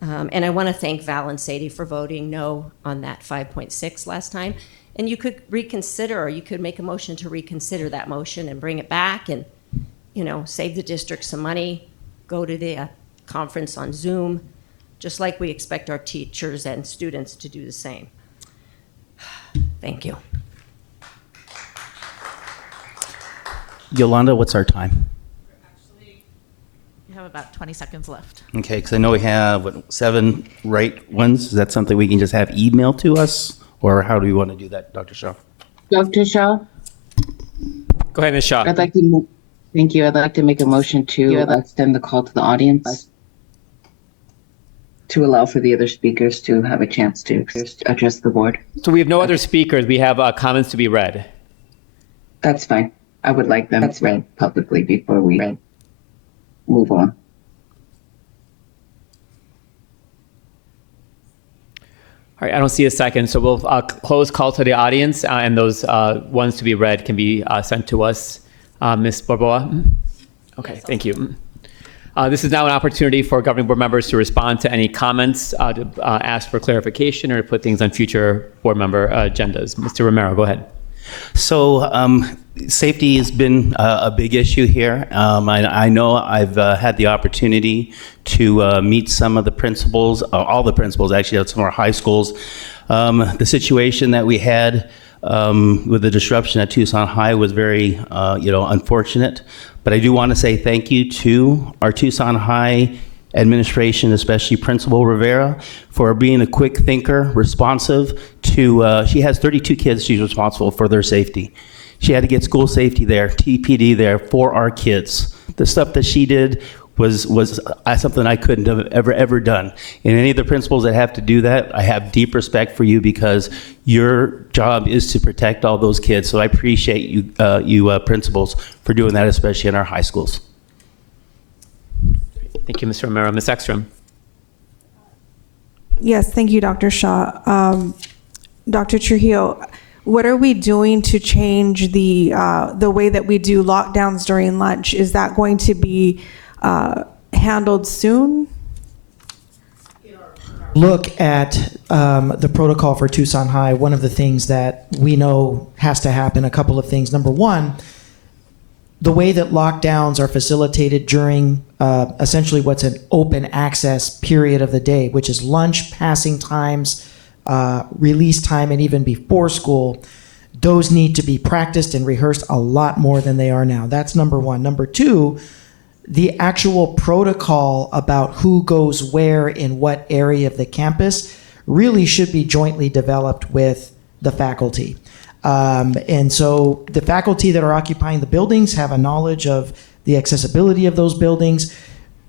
And I want to thank Val and Sadie for voting no on that 5.6 last time. And you could reconsider, or you could make a motion to reconsider that motion and bring it back and, save the district some money, go to the conference on Zoom, just like we expect our teachers and students to do the same. Thank you. Yolanda, what's our time? You have about 20 seconds left. Okay, because I know we have 7 right ones. Is that something we can just have emailed to us, or how do we want to do that, Dr. Shaw? Dr. Shaw? Go ahead, Ms. Shaw. Thank you. I'd like to make a motion to extend the call to the audience to allow for the other speakers to have a chance to address the board. So we have no other speakers. We have comments to be read. That's fine. I would like them read publicly before we move on. All right, I don't see a second, so we'll close call to the audience, and those ones to be read can be sent to us. Ms. Barboa? Okay, thank you. This is now an opportunity for governing board members to respond to any comments, to ask for clarification, or to put things on future board member agendas. Mr. Romero, go ahead. So safety has been a big issue here. I know I've had the opportunity to meet some of the principals, all the principals actually at some of our high schools. The situation that we had with the disruption at Tucson High was very, unfortunate. But I do want to say thank you to our Tucson High administration, especially Principal Rivera, for being a quick thinker, responsive to, she has 32 kids she's responsible for their safety. She had to get school safety there, TPD there for our kids. The stuff that she did was something I couldn't have ever done. And any of the principals that have to do that, I have deep respect for you because your job is to protect all those kids. So I appreciate you principals for doing that, especially in our high schools. Thank you, Mr. Romero. Ms. Ekstrom. Yes, thank you, Dr. Shaw. Dr. Trujillo, what are we doing to change the way that we do lockdowns during lunch? Is that going to be handled soon? Look at the protocol for Tucson High. One of the things that we know has to happen, a couple of things. Number one, the way that lockdowns are facilitated during essentially what's an open access period of the day, which is lunch, passing times, release time, and even before school, those need to be practiced and rehearsed a lot more than they are now. That's number one. Number two, the actual protocol about who goes where in what area of the campus really should be jointly developed with the faculty. And so the faculty that are occupying the buildings have a knowledge of the accessibility of those buildings,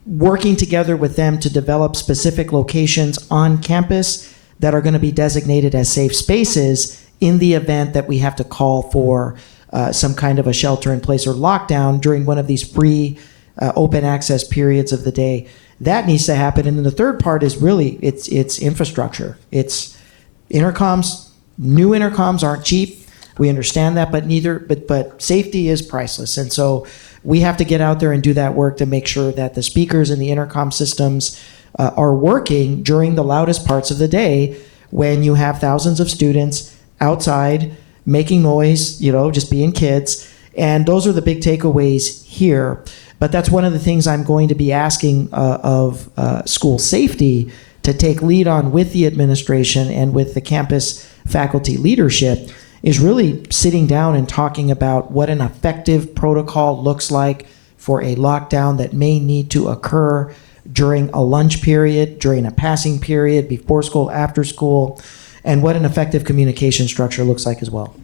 working together with them to develop specific locations on campus that are going to be designated as safe spaces in the event that we have to call for some kind of a shelter in place or lockdown during one of these free open access periods of the day. That needs to happen. And then the third part is really it's infrastructure. It's intercoms. New intercoms aren't cheap. We understand that, but safety is priceless. And so we have to get out there and do that work to make sure that the speakers and the intercom systems are working during the loudest parts of the day when you have thousands of students outside making noise, just being kids. And those are the big takeaways here. But that's one of the things I'm going to be asking of school safety to take lead on with the administration and with the campus faculty leadership, is really sitting down and talking about what an effective protocol looks like for a lockdown that may need to occur during a lunch period, during a passing period, before school, after school, and what an effective communication structure looks like as well.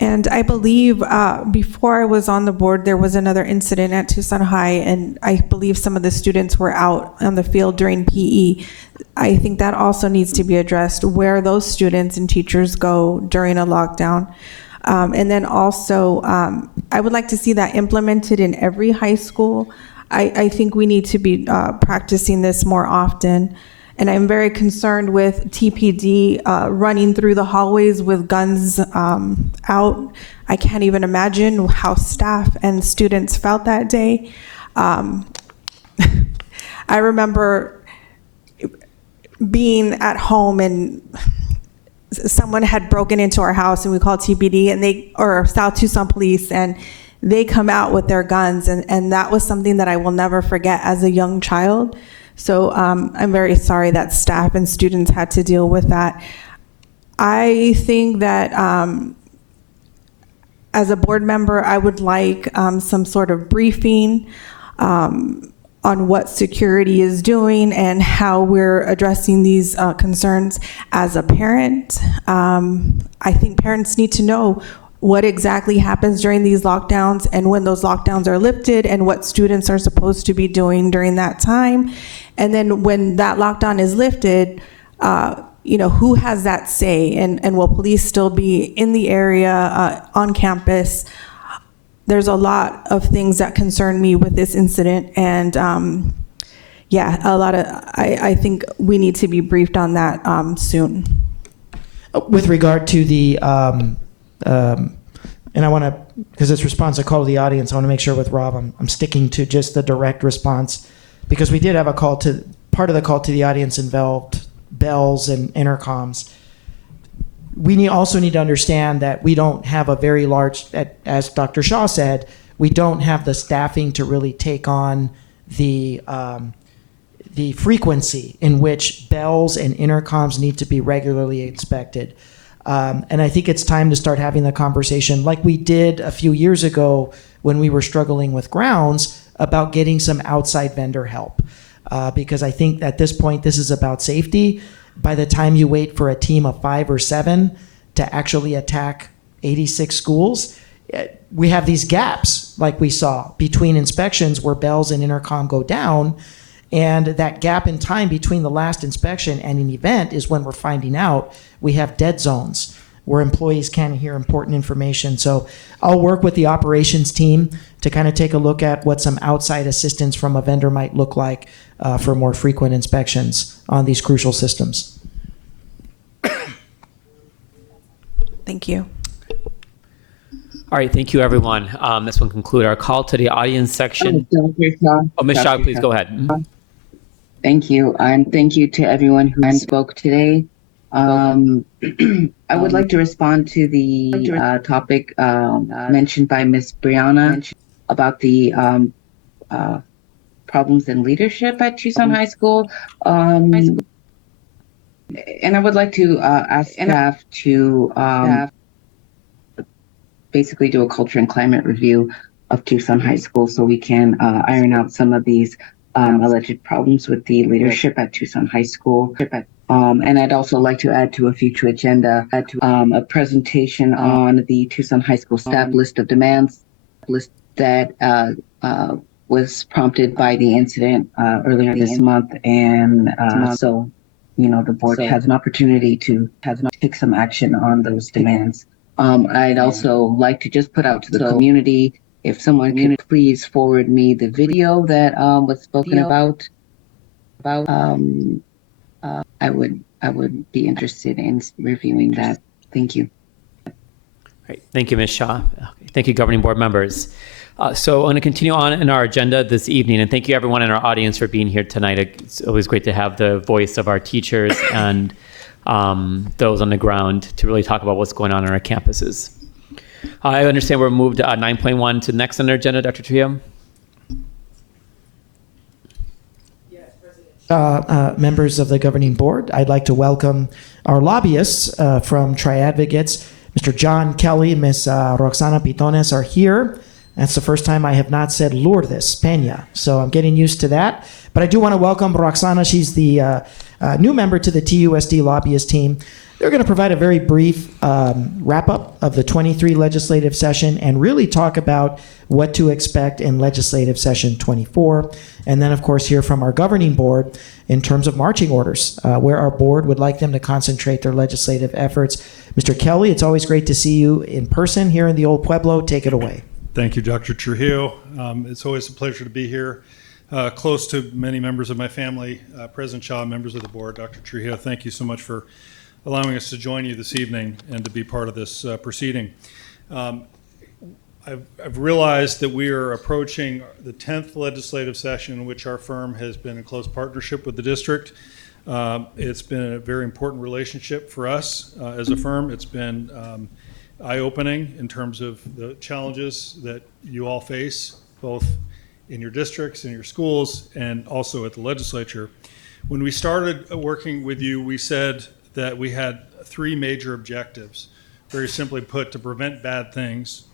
And I believe before I was on the board, there was another incident at Tucson High, and I believe some of the students were out on the field during PE. I think that also needs to be addressed, where those students and teachers go during a lockdown. And then also, I would like to see that implemented in every high school. I think we need to be practicing this more often. And I'm very concerned with TPD running through the hallways with guns out. I can't even imagine how staff and students felt that day. I remember being at home and someone had broken into our house, and we called TPD or South Tucson Police, and they come out with their guns, and that was something that I will never forget as a young child. So I'm very sorry that staff and students had to deal with that. I think that as a board member, I would like some sort of briefing on what security is doing and how we're addressing these concerns as a parent. I think parents need to know what exactly happens during these lockdowns and when those lockdowns are lifted, and what students are supposed to be doing during that time. And then when that lockdown is lifted, who has that say, and will police still be in the area, on campus? There's a lot of things that concern me with this incident, and I think we need to be briefed on that soon. With regard to the, and I want to, because it's response a call to the audience, I want to make sure with Rob, I'm sticking to just the direct response, because we did have a call to, part of the call to the audience involved bells and intercoms. We also need to understand that we don't have a very large, as Dr. Shaw said, we don't have the staffing to really take on the frequency in which bells and intercoms need to be regularly inspected. And I think it's time to start having the conversation like we did a few years ago when we were struggling with grounds about getting some outside vendor help. Because I think at this point, this is about safety. By the time you wait for a team of 5 or 7 to actually attack 86 schools, we have these gaps like we saw between inspections where bells and intercom go down. And that gap in time between the last inspection and an event is when we're finding out we have dead zones where employees can't hear important information. So I'll work with the operations team to kind of take a look at what some outside assistance from a vendor might look like for more frequent inspections on these crucial systems. Thank you. All right, thank you, everyone. This will conclude our call to the audience section. Ms. Shaw, please go ahead. Mhm. Thank you, and thank you to everyone who spoke today. I would like to respond to the topic mentioned by Ms. Brianna about the problems in leadership at Tucson High School. And I would like to ask staff to basically do a culture and climate review of Tucson High School so we can iron out some of these alleged problems with the leadership at Tucson High School. And I'd also like to add to a future agenda a presentation on the Tucson High School staff list of demands that was prompted by the incident earlier this month. And so, the board has an opportunity to take some action on those demands. I'd also like to just put out to the community, if someone could please forward me the video that was spoken about, I would be interested in reviewing that. Thank you. Great. Thank you, Ms. Shaw. Thank you, governing board members. So I'm going to continue on in our agenda this evening, and thank you everyone in our audience for being here tonight. It's always great to have the voice of our teachers and those on the ground to really talk about what's going on our campuses. I understand we're moved 9.1 to next on our agenda, Dr. Trujillo. Members of the governing board, I'd like to welcome our lobbyists from Tri-Advocates. Mr. John Kelly, Ms. Roxana Pitones are here. That's the first time I have not said Lourdes Peña, so I'm getting used to that. But I do want to welcome Roxana. She's the new member to the TUSD lobbyist team. They're going to provide a very brief wrap-up of the 23 legislative session and really talk about what to expect in legislative session 24. And then, of course, hear from our governing board in terms of marching orders, where our board would like them to concentrate their legislative efforts. Mr. Kelly, it's always great to see you in person here in the Old Pueblo. Take it away. Thank you, Dr. Trujillo. It's always a pleasure to be here, close to many members of my family, President Shaw, members of the board. Dr. Trujillo, thank you so much for allowing us to join you this evening and to be part of this proceeding. I've realized that we are approaching the 10th legislative session in which our firm has been in close partnership with the district. It's been a very important relationship for us as a firm. It's been eye-opening in terms of the challenges that you all face, both in your districts, in your schools, and also at the legislature. When we started working with you, we said that we had three major objectives, very simply put, to prevent bad things,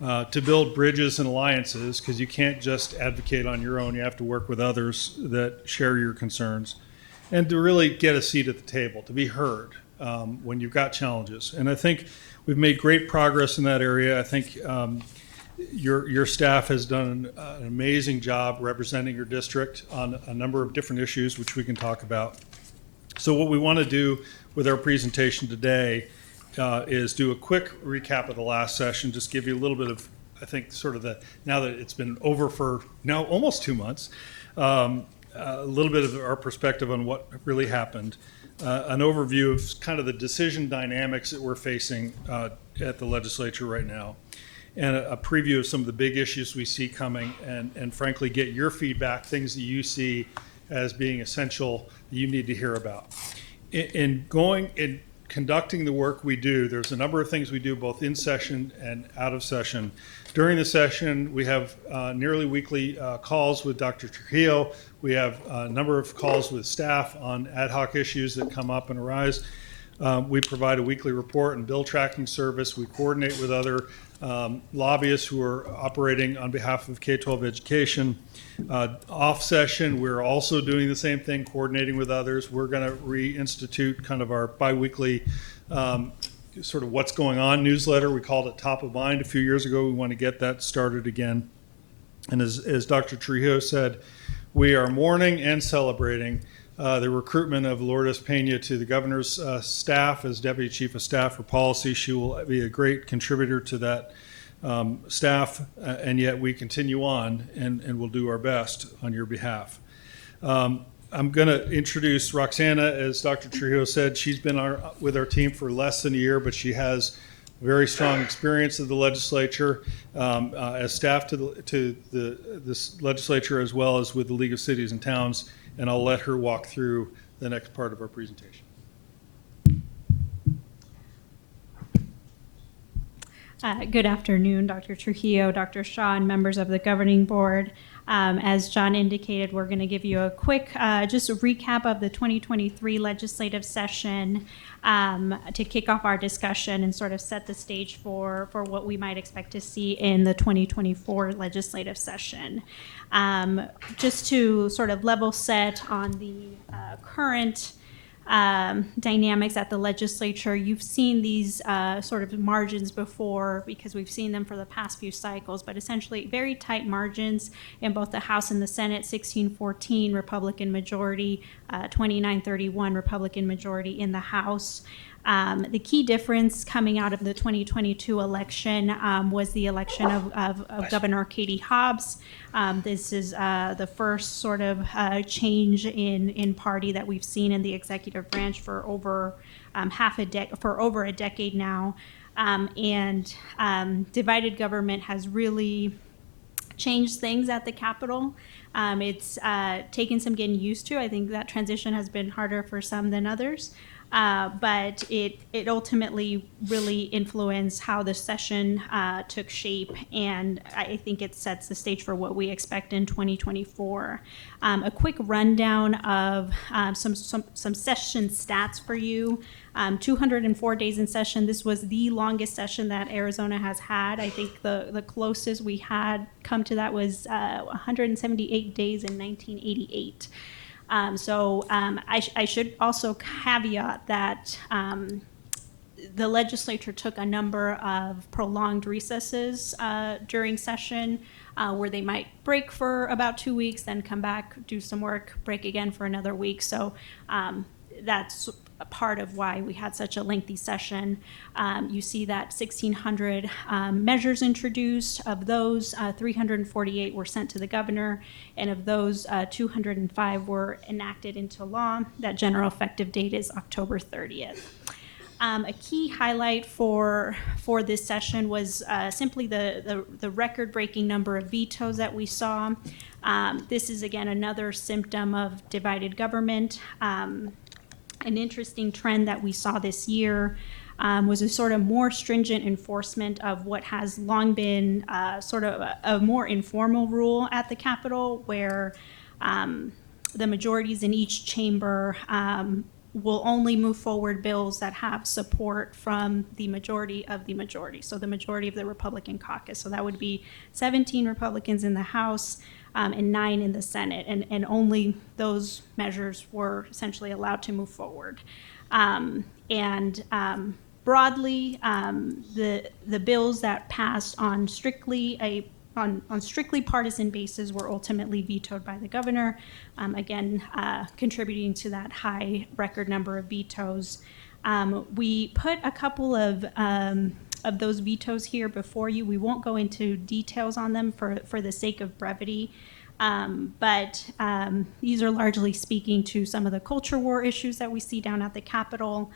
to build bridges and alliances, because you can't just advocate on your own, you have to work with others that share your concerns, and to really get a seat at the table, to be heard when you've got challenges. And I think we've made great progress in that area. I think your staff has done an amazing job representing your district on a number of different issues, which we can talk about. So what we want to do with our presentation today is do a quick recap of the last session, just give you a little bit of, I think, sort of now that it's been over for now almost 2 months, a little bit of our perspective on what really happened, an overview of kind of the decision dynamics that we're facing at the legislature right now, and a preview of some of the big issues we see coming, and frankly get your feedback, things that you see as being essential that you need to hear about. In conducting the work we do, there's a number of things we do both in session and out of session. During the session, we have nearly weekly calls with Dr. Trujillo. We have a number of calls with staff on ad hoc issues that come up and arise. We provide a weekly report and bill tracking service. We coordinate with other lobbyists who are operating on behalf of K-12 education. Off session, we're also doing the same thing, coordinating with others. We're going to reinstitute kind of our biweekly sort of what's going on newsletter. We called it Top of Mind a few years ago. We want to get that started again. And as Dr. Trujillo said, we are mourning and celebrating the recruitment of Lourdes Peña to the governor's staff as Deputy Chief of Staff for Policy. She will be a great contributor to that staff, and yet we continue on and will do our best on your behalf. I'm going to introduce Roxana. As Dr. Trujillo said, she's been with our team for less than a year, but she has very strong experience of the legislature as staff to this legislature, as well as with the League of Cities and Towns, and I'll let her walk through the next part of our presentation. Good afternoon, Dr. Trujillo, Dr. Shaw, and members of the governing board. As John indicated, we're going to give you a quick just a recap of the 2023 legislative session to kick off our discussion and sort of set the stage for what we might expect to see in the 2024 legislative session. Just to sort of level set on the current dynamics at the legislature, you've seen these sort of margins before because we've seen them for the past few cycles, but essentially very tight margins in both the House and the Senate, 16-14 Republican majority, 29-31 Republican majority in the House. The key difference coming out of the 2022 election was the election of Governor Katie Hobbs. This is the first sort of change in party that we've seen in the executive branch for over over a decade now. Divided government has really changed things at the Capitol. It's taken some getting used to. I think that transition has been harder for some than others. But it ultimately really influenced how the session took shape, and I think it sets the stage for what we expect in 2024. A quick rundown of some session stats for you. 204 days in session. This was the longest session that Arizona has had. I think the closest we had come to that was 178 days in 1988. I should also caveat that the legislature took a number of prolonged recesses during session where they might break for about 2 weeks, then come back, do some work, break again for another week. So that's a part of why we had such a lengthy session. You see that 1,600 measures introduced. Of those, 348 were sent to the governor, and of those, 205 were enacted into law. That general effective date is October 30th. A key highlight for this session was simply the record-breaking number of vetoes that we saw. This is, again, another symptom of divided government. An interesting trend that we saw this year was a sort of more stringent enforcement of what has long been sort of a more informal rule at the Capitol, where the majorities in each chamber will only move forward bills that have support from the majority of the majority, so the majority of the Republican caucus. So that would be 17 Republicans in the House, and 9 in the Senate, and only those measures were essentially allowed to move forward. Broadly, the bills that passed on strictly partisan basis were ultimately vetoed by the governor, again contributing to that high record number of vetoes. We put a couple of those vetoes here before you. We won't go into details on them for the sake of brevity, but these are largely speaking to some of the culture war issues that we see down at the Capitol.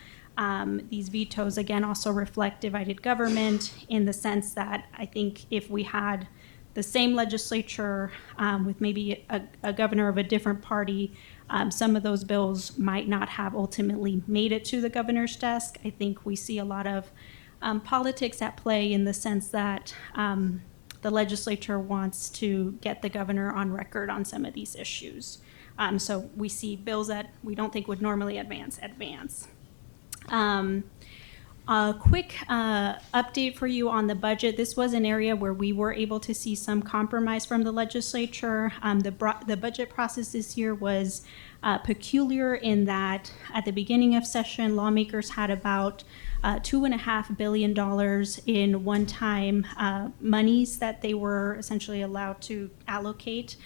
These vetoes, again, also reflect divided government in the sense that I think if we had the same legislature with maybe a governor of a different party, some of those bills might not have ultimately made it to the governor's desk. I think we see a lot of politics at play in the sense that the legislature wants to get the governor on record on some of these issues. So we see bills that we don't think would normally advance. A quick update for you on the budget. This was an area where we were able to see some compromise from the legislature. The budget process this year was peculiar in that at the beginning of session, lawmakers had about $2.5 billion in one-time monies that they were essentially allowed to allocate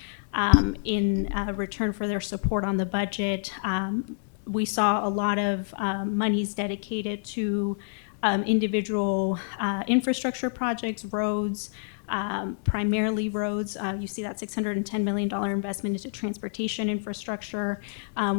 in return for their support on the budget. We saw a lot of monies dedicated to individual infrastructure projects, roads, primarily roads. You see that $610 million investment into transportation infrastructure.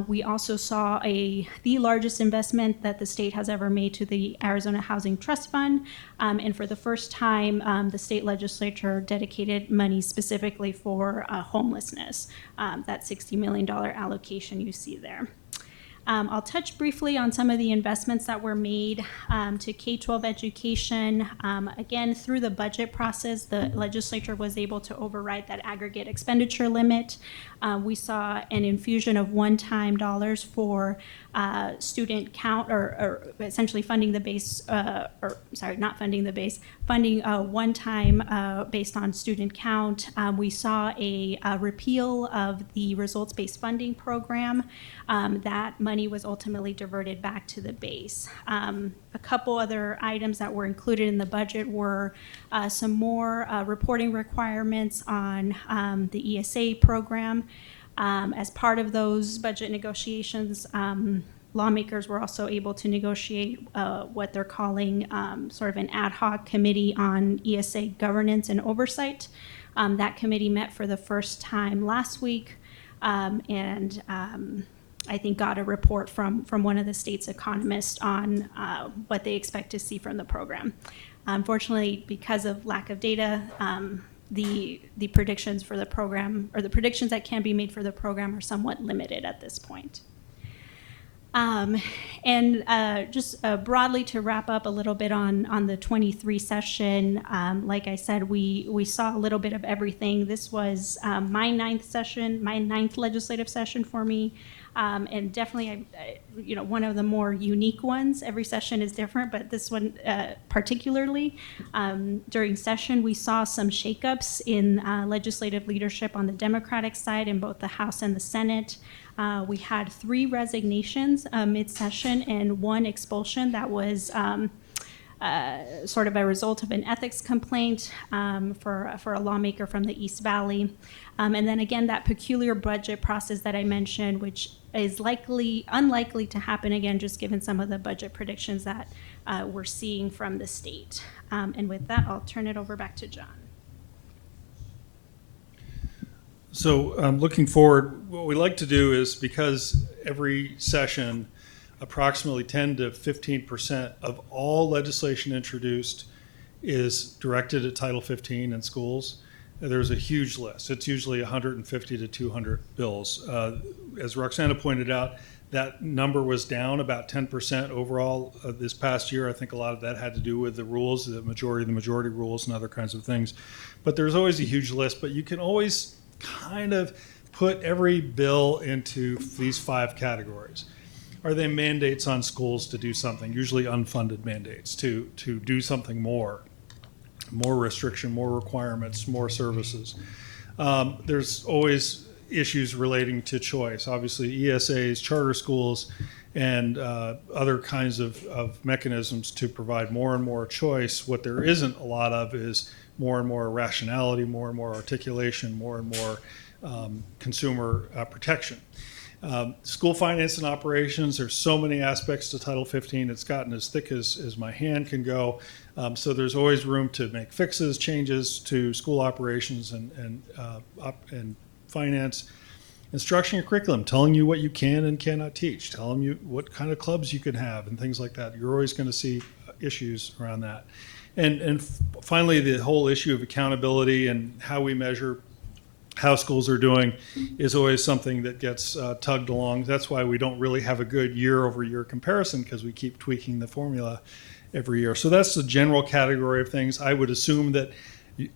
We also saw the largest investment that the state has ever made to the Arizona Housing Trust Fund. And for the first time, the state legislature dedicated money specifically for homelessness, that $60 million allocation you see there. I'll touch briefly on some of the investments that were made to K-12 education. Again, through the budget process, the legislature was able to override that aggregate expenditure limit. We saw an infusion of one-time dollars for student count, or essentially funding the base, funding one-time based on student count. We saw a repeal of the results-based funding program. That money was ultimately diverted back to the base. A couple other items that were included in the budget were some more reporting requirements on the ESA program. As part of those budget negotiations, lawmakers were also able to negotiate what they're calling sort of an ad hoc committee on ESA governance and oversight. That committee met for the first time last week, and I think got a report from one of the state's economists on what they expect to see from the program. Unfortunately, because of lack of data, the predictions for the program, or the predictions that can be made for the program, are somewhat limited at this point. Just broadly to wrap up a little bit on the 23 session, like I said, we saw a little bit of everything. This was my ninth legislative session for me, and definitely, one of the more unique ones. Every session is different, but this one particularly, during session, we saw some shakeups in legislative leadership on the Democratic side in both the House and the Senate. We had 3 resignations mid-session and 1 expulsion that was sort of a result of an ethics complaint for a lawmaker from the East Valley. And then again, that peculiar budget process that I mentioned, which is unlikely to happen again, just given some of the budget predictions that we're seeing from the state. And with that, I'll turn it over back to John. So looking forward, what we like to do is, because every session, approximately 10 to 15% of all legislation introduced is directed at Title 15 in schools. There's a huge list. It's usually 150 to 200 bills. As Roxana pointed out, that number was down about 10% overall this past year. I think a lot of that had to do with the rules, the majority rules and other kinds of things. But there's always a huge list, but you can always kind of put every bill into these 5 categories. Are they mandates on schools to do something, usually unfunded mandates, to do something more restriction, more requirements, more services? There's always issues relating to choice. Obviously, ESAs, charter schools, and other kinds of mechanisms to provide more and more choice. What there isn't a lot of is more and more rationality, more and more articulation, more and more consumer protection. School finance and operations, there's so many aspects to Title 15, it's gotten as thick as my hand can go. So there's always room to make fixes, changes to school operations and finance. Instruction and curriculum, telling you what you can and cannot teach, telling you what kind of clubs you can have and things like that. You're always going to see issues around that. And finally, the whole issue of accountability and how we measure how schools are doing is always something that gets tugged along. That's why we don't really have a good year-over-year comparison, because we keep tweaking the formula every year. So that's the general category of things. I would assume that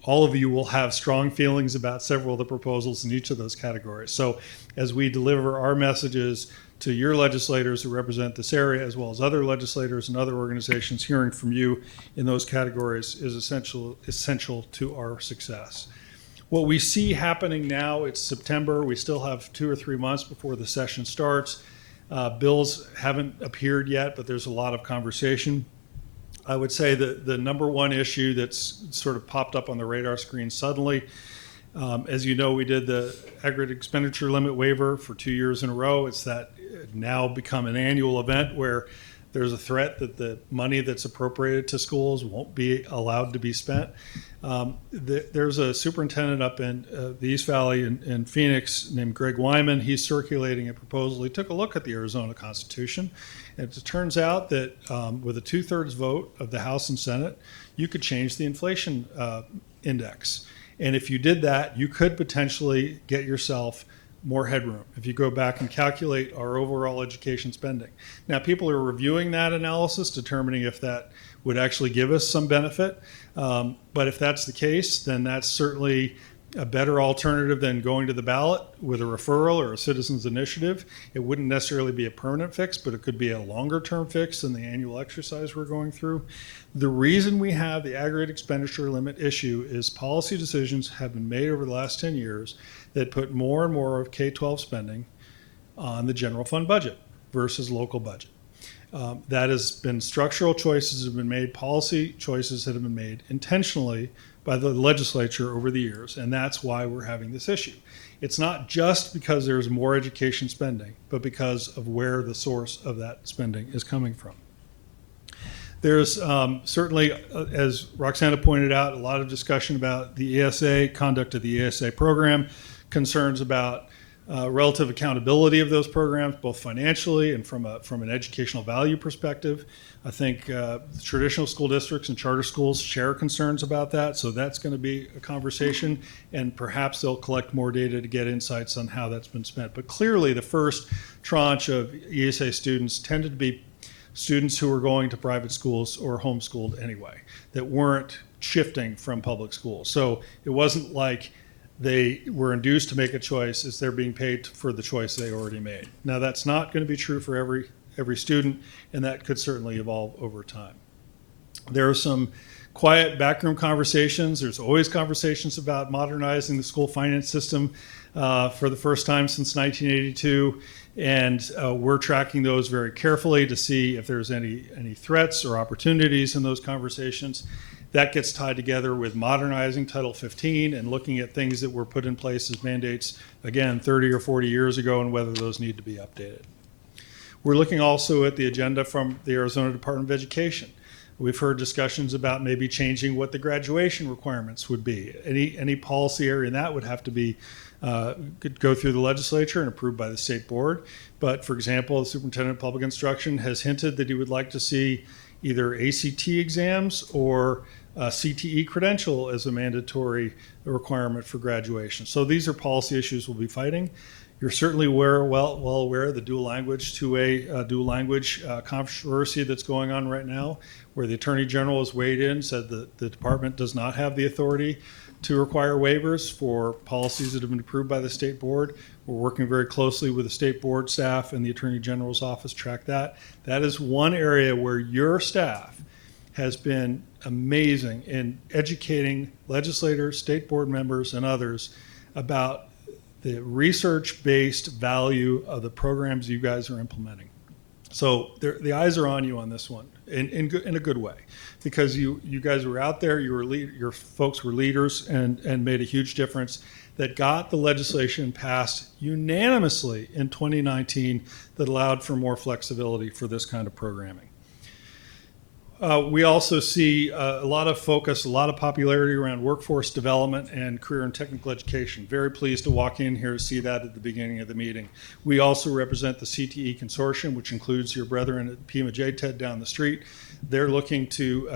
all of you will have strong feelings about several of the proposals in each of those categories. So as we deliver our messages to your legislators who represent this area, as well as other legislators and other organizations, hearing from you in those categories is essential to our success. What we see happening now, it's September. We still have 2 or 3 months before the session starts. Bills haven't appeared yet, but there's a lot of conversation. I would say that the number one issue that's sort of popped up on the radar screen suddenly, as you know, we did the aggregate expenditure limit waiver for 2 years in a row. It's that now become an annual event where there's a threat that the money that's appropriated to schools won't be allowed to be spent. There's a superintendent up in the East Valley in Phoenix named Greg Wyman. He's circulating a proposal. He took a look at the Arizona Constitution, and it turns out that with a 2/3 vote of the House and Senate, you could change the inflation index. And if you did that, you could potentially get yourself more headroom if you go back and calculate our overall education spending. Now, people are reviewing that analysis, determining if that would actually give us some benefit. But if that's the case, then that's certainly a better alternative than going to the ballot with a referral or a citizens initiative. It wouldn't necessarily be a permanent fix, but it could be a longer term fix than the annual exercise we're going through. The reason we have the aggregate expenditure limit issue is policy decisions have been made over the last 10 years that put more and more of K-12 spending on the general fund budget versus local budget. That has been structural choices have been made, policy choices that have been made intentionally by the legislature over the years, and that's why we're having this issue. It's not just because there's more education spending, but because of where the source of that spending is coming from. There's certainly, as Roxana pointed out, a lot of discussion about the ESA, conduct of the ESA program, concerns about relative accountability of those programs, both financially and from an educational value perspective. I think traditional school districts and charter schools share concerns about that, so that's going to be a conversation, and perhaps they'll collect more data to get insights on how that's been spent. But clearly, the first tranche of ESA students tended to be students who were going to private schools or homeschooled anyway, that weren't shifting from public schools. So it wasn't like they were induced to make a choice as they're being paid for the choice they already made. Now, that's not going to be true for every student, and that could certainly evolve over time. There are some quiet backroom conversations. There's always conversations about modernizing the school finance system for the first time since 1982, and we're tracking those very carefully to see if there's any threats or opportunities in those conversations. That gets tied together with modernizing Title 15 and looking at things that were put in place as mandates, again, 30 or 40 years ago, and whether those need to be updated. We're looking also at the agenda from the Arizona Department of Education. We've heard discussions about maybe changing what the graduation requirements would be. Any policy area in that would have to be could go through the legislature and approved by the state board. But for example, the superintendent of public instruction has hinted that he would like to see either ACT exams or CTE credential as a mandatory requirement for graduation. So these are policy issues we'll be fighting. You're certainly well aware of the dual language dual language controversy that's going on right now, where the Attorney General has weighed in, said that the department does not have the authority to require waivers for policies that have been approved by the state board. We're working very closely with the state board staff and the Attorney General's office to track that. That is one area where your staff has been amazing in educating legislators, state board members, and others about the research-based value of the programs you guys are implementing. So the eyes are on you on this one in a good way, because you guys were out there, your folks were leaders and made a huge difference that got the legislation passed unanimously in 2019 that allowed for more flexibility for this kind of programming. We also see a lot of focus, a lot of popularity around workforce development and career and technical education. Very pleased to walk in here to see that at the beginning of the meeting. We also represent the CTE Consortium, which includes your brethren at Pima JTED down the street. They're looking to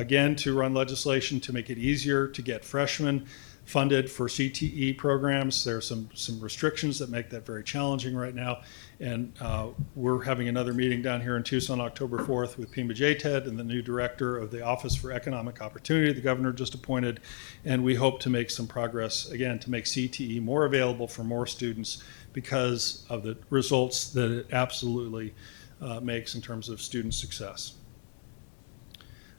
run legislation to make it easier to get freshmen funded for CTE programs. There are some restrictions that make that very challenging right now. And we're having another meeting down here in Tucson October 4th with Pima JTED and the new director of the Office for Economic Opportunity the governor just appointed. And we hope to make some progress, again, to make CTE more available for more students because of the results that it absolutely makes in terms of student success.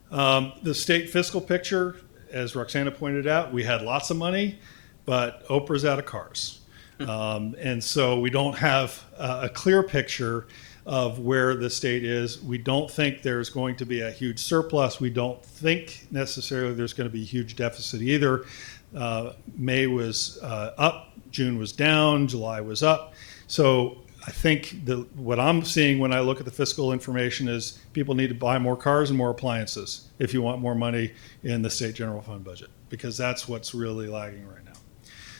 The state fiscal picture, as Roxana pointed out, we had lots of money, but Oprah's out of cars. And so we don't have a clear picture of where the state is. We don't think there's going to be a huge surplus. We don't think necessarily there's going to be a huge deficit either. May was up, June was down, July was up. So I think what I'm seeing when I look at the fiscal information is people need to buy more cars and more appliances if you want more money in the state general fund budget, because that's what's really lagging right now.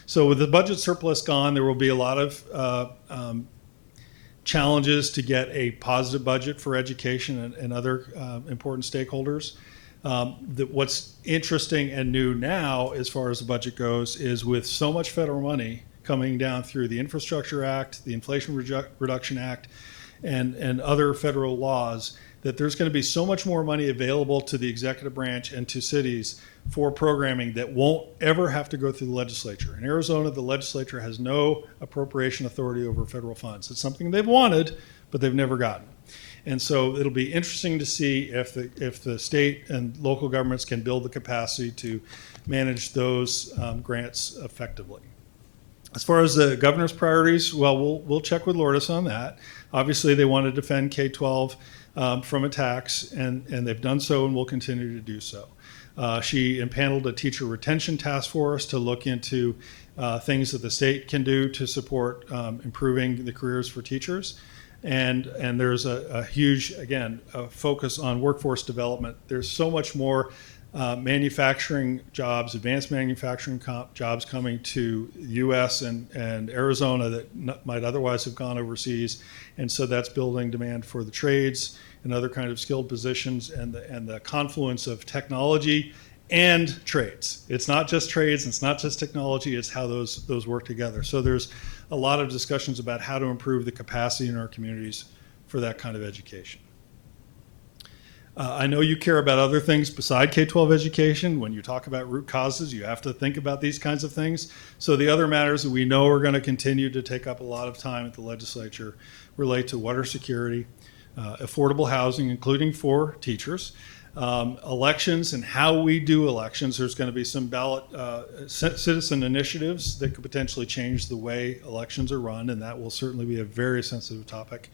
So with the budget surplus gone, there will be a lot of challenges to get a positive budget for education and other important stakeholders. What's interesting and new now, as far as the budget goes, is with so much federal money coming down through the Infrastructure Act, the Inflation Reduction Act, and other federal laws, that there's going to be so much more money available to the executive branch and to cities for programming that won't ever have to go through the legislature. In Arizona, the legislature has no appropriation authority over federal funds. It's something they've wanted, but they've never gotten. And so it'll be interesting to see if the state and local governments can build the capacity to manage those grants effectively. As far as the governor's priorities, well, we'll check with Lourdes on that. Obviously, they want to defend K-12 from attacks, and they've done so and will continue to do so. She impaneled a teacher retention task force to look into things that the state can do to support improving the careers for teachers. And there's a huge, again, focus on workforce development. There's so much more manufacturing jobs, advanced manufacturing jobs coming to U.S. and Arizona that might otherwise have gone overseas. And so that's building demand for the trades and other kind of skilled positions, and the confluence of technology and trades. It's not just trades, it's not just technology, it's how those work together. So there's a lot of discussions about how to improve the capacity in our communities for that kind of education. I know you care about other things beside K-12 education. When you talk about root causes, you have to think about these kinds of things. So the other matters that we know are going to continue to take up a lot of time at the legislature relate to water security, affordable housing, including for teachers, elections and how we do elections. There's going to be some ballot citizen initiatives that could potentially change the way elections are run, and that will certainly be a very sensitive topic.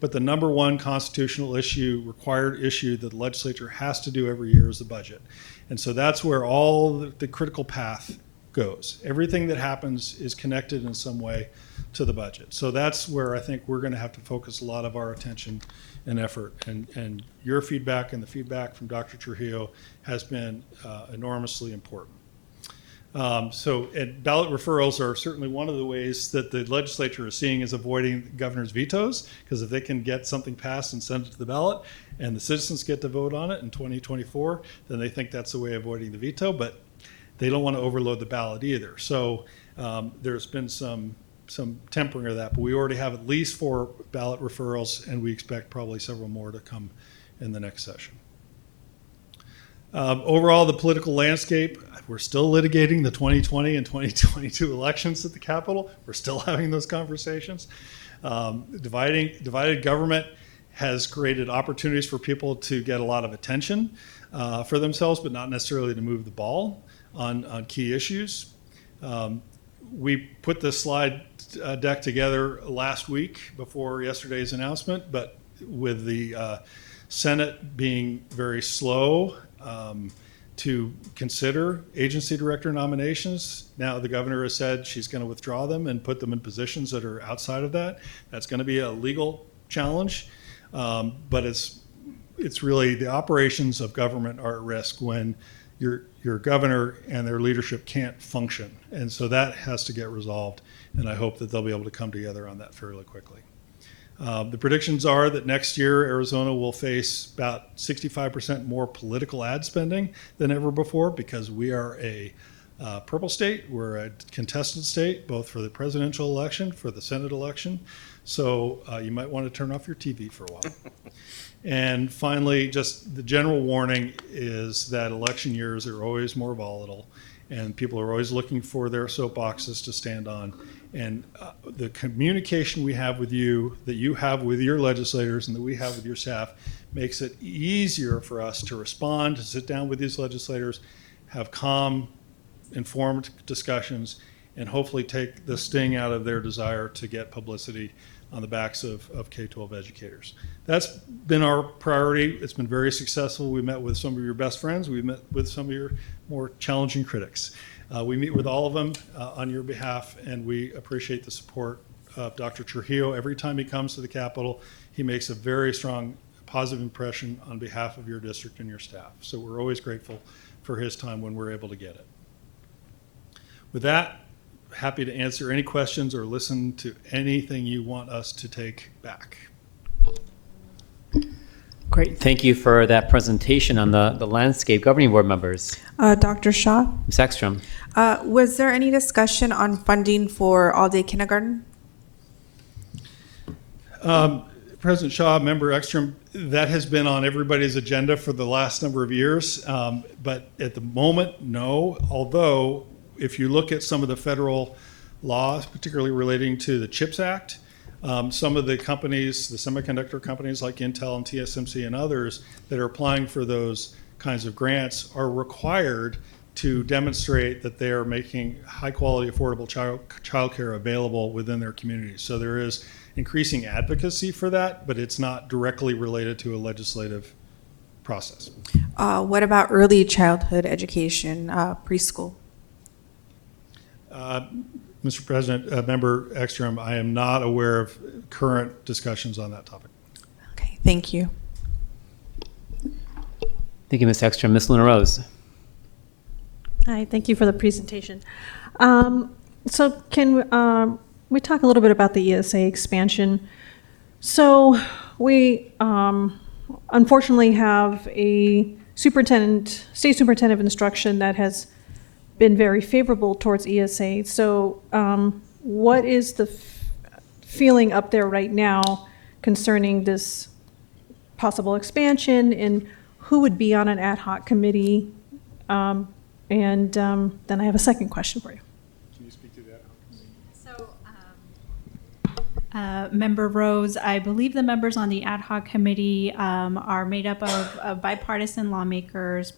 But the number one constitutional issue, required issue that the legislature has to do every year is the budget. And so that's where all the critical path goes. Everything that happens is connected in some way to the budget. So that's where I think we're going to have to focus a lot of our attention and effort. And your feedback and the feedback from Dr. Trujillo has been enormously important. And ballot referrals are certainly one of the ways that the legislature is seeing as avoiding the governor's vetoes, because if they can get something passed and send it to the ballot and the citizens get to vote on it in 2024, then they think that's the way of avoiding the veto, but they don't want to overload the ballot either. So there's been some tempering of that, but we already have at least 4 ballot referrals, and we expect probably several more to come in the next session. Overall, the political landscape, we're still litigating the 2020 and 2022 elections at the Capitol. We're still having those conversations. Divided government has created opportunities for people to get a lot of attention for themselves, but not necessarily to move the ball on key issues. We put this slide deck together last week before yesterday's announcement, but with the Senate being very slow to consider agency director nominations. Now the governor has said she's going to withdraw them and put them in positions that are outside of that. That's going to be a legal challenge, but it's really the operations of government are at risk when your governor and their leadership can't function. And so that has to get resolved, and I hope that they'll be able to come together on that fairly quickly. The predictions are that next year Arizona will face about 65% more political ad spending than ever before, because we are a purple state. We're a contested state, both for the presidential election, for the Senate election. So you might want to turn off your TV for a while. And finally, just the general warning is that election years are always more volatile, and people are always looking for their soapboxes to stand on. And the communication we have with you, that you have with your legislators and that we have with your staff, makes it easier for us to respond, to sit down with these legislators, have calm, informed discussions, and hopefully take the sting out of their desire to get publicity on the backs of K-12 educators. That's been our priority. It's been very successful. We met with some of your best friends. We met with some of your more challenging critics. We meet with all of them on your behalf, and we appreciate the support of Dr. Trujillo. Every time he comes to the Capitol, he makes a very strong, positive impression on behalf of your district and your staff. So we're always grateful for his time when we're able to get it. With that, happy to answer any questions or listen to anything you want us to take back. Great. Thank you for that presentation on the landscape. Governing board members. Dr. Shaw, Ms. Ekstrom. was there any discussion on funding for all-day kindergarten? President Shaw, Member Ekstrom, that has been on everybody's agenda for the last number of years, but at the moment, no. Although, if you look at some of the federal laws, particularly relating to the CHIPS Act, some of the companies, the semiconductor companies like Intel and TSMC and others that are applying for those kinds of grants are required to demonstrate that they are making high-quality, affordable childcare available within their communities. So there is increasing advocacy for that, but it's not directly related to a legislative process. What about early childhood education, preschool? Mr. President, Member Ekstrom, I am not aware of current discussions on that topic. Okay, thank you. Thank you, Ms. Ekstrom. Ms. Luna Rose. Hi, thank you for the presentation. So can we talk a little bit about the ESA expansion? So we unfortunately have a state superintendent of instruction that has been very favorable towards ESA. So what is the feeling up there right now concerning this possible expansion, and who would be on an ad hoc committee? And then I have a second question for you. Can you speak to that? Member Rose, I believe the members on the ad hoc committee are made up of bipartisan lawmakers,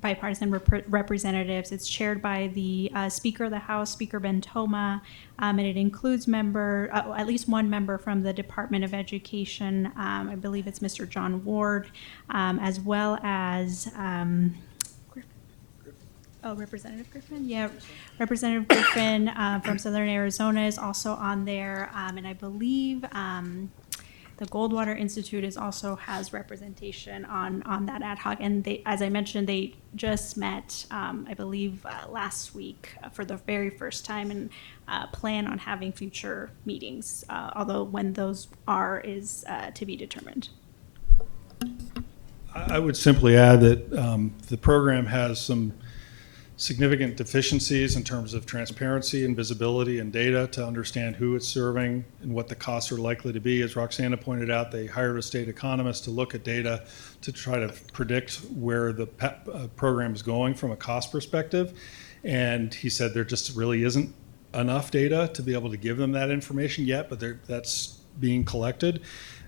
bipartisan representatives. It's chaired by the Speaker of the House, Speaker Bentoma, and it includes at least one member from the Department of Education. I believe it's Mr. John Ward, as well as Representative Griffin? Yeah, Representative Griffin from Southern Arizona is also on there. And I believe the Goldwater Institute also has representation on that ad hoc. And they, as I mentioned, they just met, I believe, last week for the very first time, and plan on having future meetings, although when those are is to be determined. I would simply add that the program has some significant deficiencies in terms of transparency and visibility and data to understand who it's serving and what the costs are likely to be. As Roxana pointed out, they hired a state economist to look at data to try to predict where the program is going from a cost perspective. And he said there just really isn't enough data to be able to give them that information yet, but that's being collected.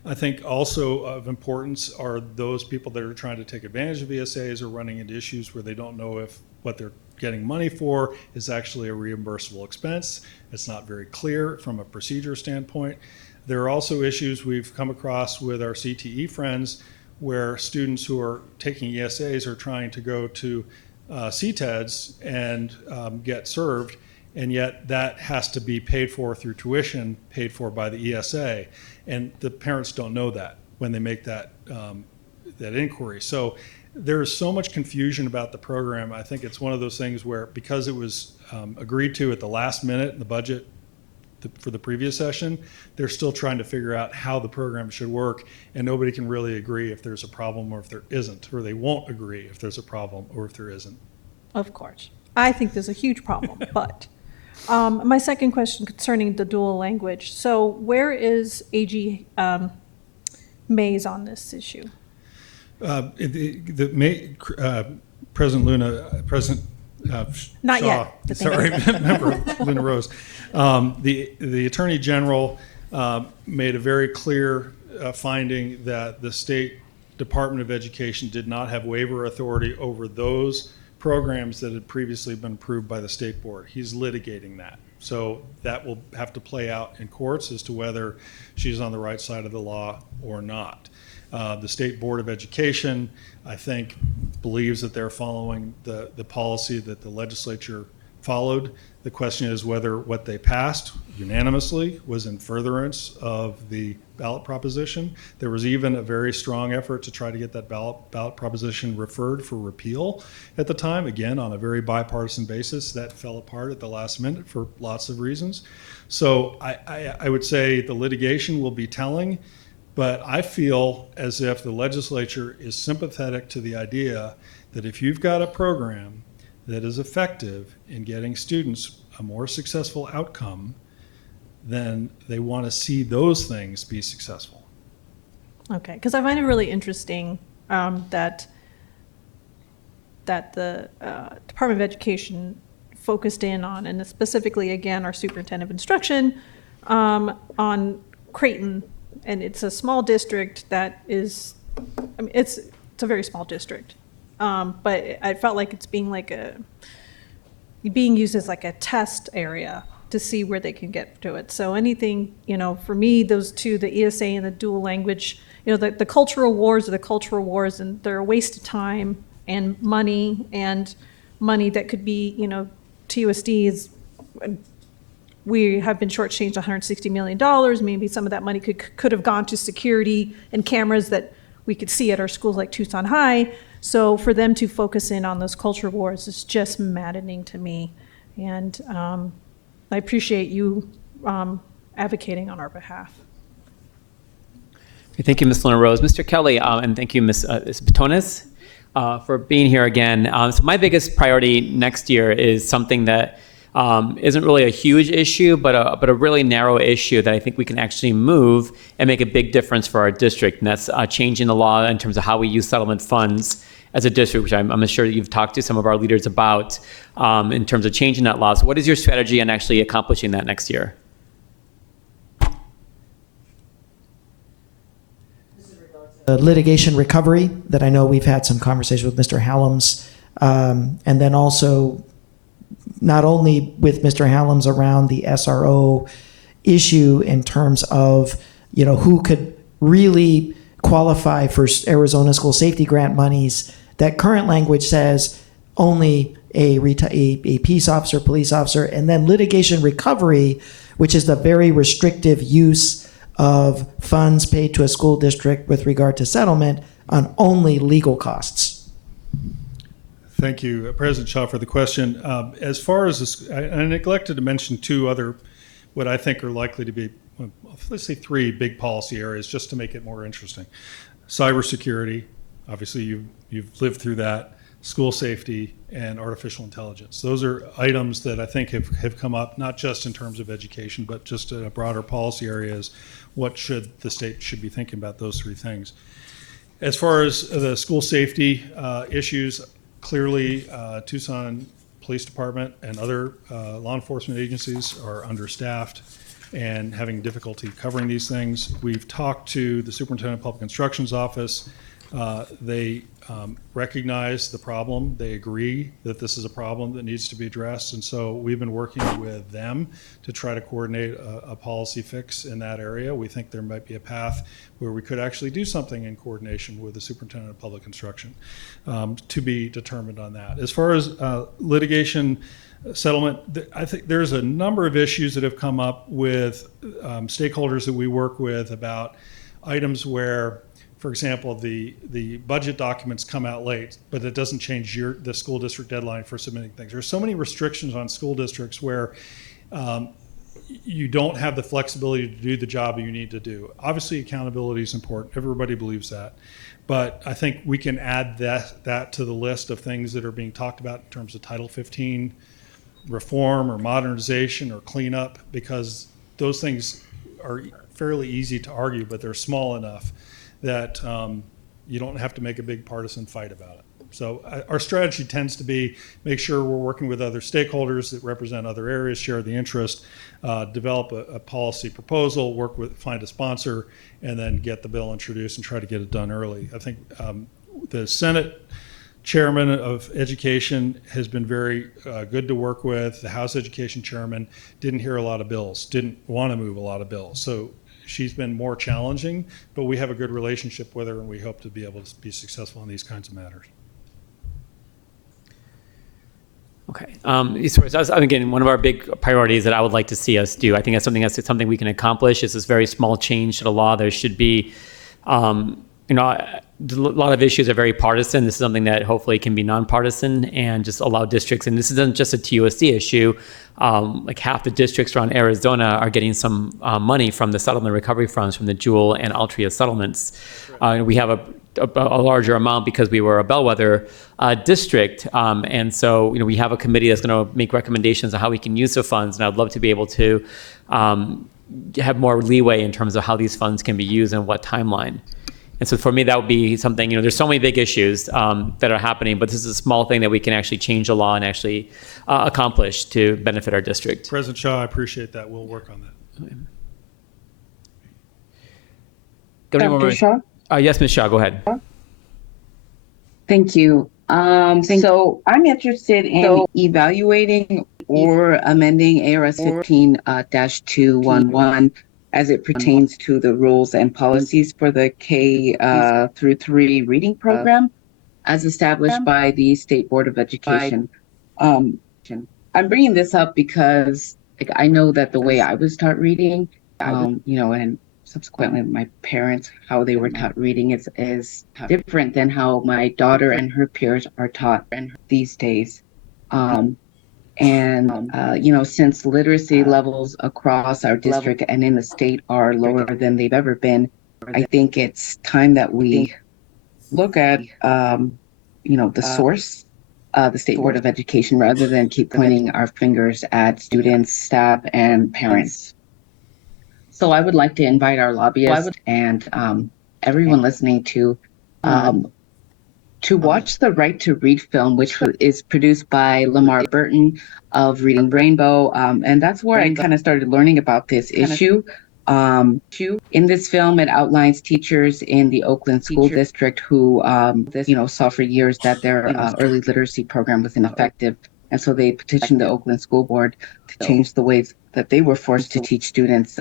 I think also of importance are those people that are trying to take advantage of ESAs or running into issues where they don't know if what they're getting money for is actually a reimbursable expense. It's not very clear from a procedure standpoint. There are also issues we've come across with our CTE friends where students who are taking ESAs are trying to go to CTEDs and get served, and yet that has to be paid for through tuition paid for by the ESA. And the parents don't know that when they make that inquiry. So there's so much confusion about the program. I think it's one of those things where, because it was agreed to at the last minute in the budget for the previous session, they're still trying to figure out how the program should work, and nobody can really agree if there's a problem or if there isn't, or they won't agree if there's a problem or if there isn't. Of course. I think there's a huge problem, but my second question concerning the dual language. So where is AG Mays on this issue? President Luna, President Not Shaw, yet. sorry, member Luna Rose. The Attorney General made a very clear finding that the State Department of Education did not have waiver authority over those programs that had previously been approved by the State Board. He's litigating that. So that will have to play out in courts as to whether she's on the right side of the law or not. The State Board of Education, I think, believes that they're following the policy that the legislature followed. The question is whether what they passed unanimously was in furtherance of the ballot proposition. There was even a very strong effort to try to get that ballot proposition referred for repeal at the time, again, on a very bipartisan basis. That fell apart at the last minute for lots of reasons. So I would say the litigation will be telling, but I feel as if the legislature is sympathetic to the idea that if you've got a program that is effective in getting students a more successful outcome, then they want to see those things be successful. Okay, because I find it really interesting that the Department of Education focused in on, and specifically again our superintendent of instruction, on Creighton, and it's a small district that is, I mean, it's a very small district, but I felt like it's being used as like a test area to see where they can get to it. So anything, for me, those two, the ESA and the dual language, the cultural wars are the cultural wars, and they're a waste of time and money that could be, TUSD is, we have been shortchanged $160 million. Maybe some of that money could have gone to security and cameras that we could see at our schools like Tucson High. So for them to focus in on those culture wars is just maddening to me. And I appreciate you advocating on our behalf. Okay, thank you, Ms. Luna Rose. Mr. Kelly, and thank you, Ms. Patonis, for being here again. So my biggest priority next year is something that isn't really a huge issue, but a really narrow issue that I think we can actually move and make a big difference for our district. And that's changing the law in terms of how we use settlement funds as a district, which I'm sure that you've talked to some of our leaders about in terms of changing that law. So what is your strategy on actually accomplishing that next year? Litigation recovery that I know we've had some conversation with Mr. Hallams, and then also not only with Mr. Hallams around the SRO issue in terms of, you know, who could really qualify for Arizona school safety grant monies. That current language says only a peace officer, police officer, and then litigation recovery, which is the very restrictive use of funds paid to a school district with regard to settlement on only legal costs. Thank you, President Shaw, for the question. As far as this, I neglected to mention two other, what I think are likely to be, let's say three big policy areas, just to make it more interesting. Cybersecurity, obviously you've lived through that, school safety, and artificial intelligence. Those are items that I think have come up, not just in terms of education, but just in a broader policy areas. What should the state should be thinking about those three things? As far as the school safety issues, clearly Tucson Police Department and other law enforcement agencies are understaffed and having difficulty covering these things. We've talked to the Superintendent of Public Instruction's office. They recognize the problem. They agree that this is a problem that needs to be addressed. And so we've been working with them to try to coordinate a policy fix in that area. We think there might be a path where we could actually do something in coordination with the Superintendent of Public Instruction, to be determined on that. As far as litigation settlement, I think there's a number of issues that have come up with stakeholders that we work with about items where, for example, the budget documents come out late, but it doesn't change the school district deadline for submitting things. There's so many restrictions on school districts where you don't have the flexibility to do the job you need to do. Obviously, accountability is important. Everybody believes that. But I think we can add that to the list of things that are being talked about in terms of Title 15 reform or modernization or cleanup, because those things are fairly easy to argue, but they're small enough that you don't have to make a big partisan fight about it. So our strategy tends to be make sure we're working with other stakeholders that represent other areas, share the interest, develop a policy proposal, find a sponsor, and then get the bill introduced and try to get it done early. I think the Senate chairman of education has been very good to work with. The House education chairman didn't hear a lot of bills, didn't want to move a lot of bills. So she's been more challenging, but we have a good relationship with her, and we hope to be able to be successful in these kinds of matters. Okay. So that's, again, one of our big priorities that I would like to see us do. I think that's something we can accomplish. It's this very small change to the law. There should be, a lot of issues are very partisan. This is something that hopefully can be nonpartisan and just allow districts. And this isn't just a TUSD issue. Like half the districts around Arizona are getting some money from the settlement recovery funds from the Jewel and Altria settlements. We have a larger amount because we were a bellwether district. And so, we have a committee that's going to make recommendations on how we can use the funds. And I'd love to be able to have more leeway in terms of how these funds can be used and what timeline. And so for me, that would be something, there's so many big issues that are happening, but this is a small thing that we can actually change the law and actually accomplish to benefit our district. President Shaw, I appreciate that. We'll work on that. Dr. Shaw? Yes, Ms. Shaw, go ahead. Thank you. So I'm interested in evaluating or amending ARS 15-211 as it pertains to the rules and policies for the K through 3 reading program as established by the State Board of Education. I'm bringing this up because I know that the way I was taught reading, and subsequently my parents, how they were taught reading is different than how my daughter and her peers are taught these days. Since literacy levels across our district and in the state are lower than they've ever been, I think it's time that we look at, the source, the State Board of Education, rather than keep pointing our fingers at students, staff, and parents. So I would like to invite our lobbyists and everyone listening to watch the Right to Read film, which is produced by Lamar Burton of Reading Rainbow. And that's where I kind of started learning about this issue. In this film, it outlines teachers in the Oakland School District who, saw for years that their early literacy program was ineffective. And so they petitioned the Oakland School Board to change the ways that they were forced to teach students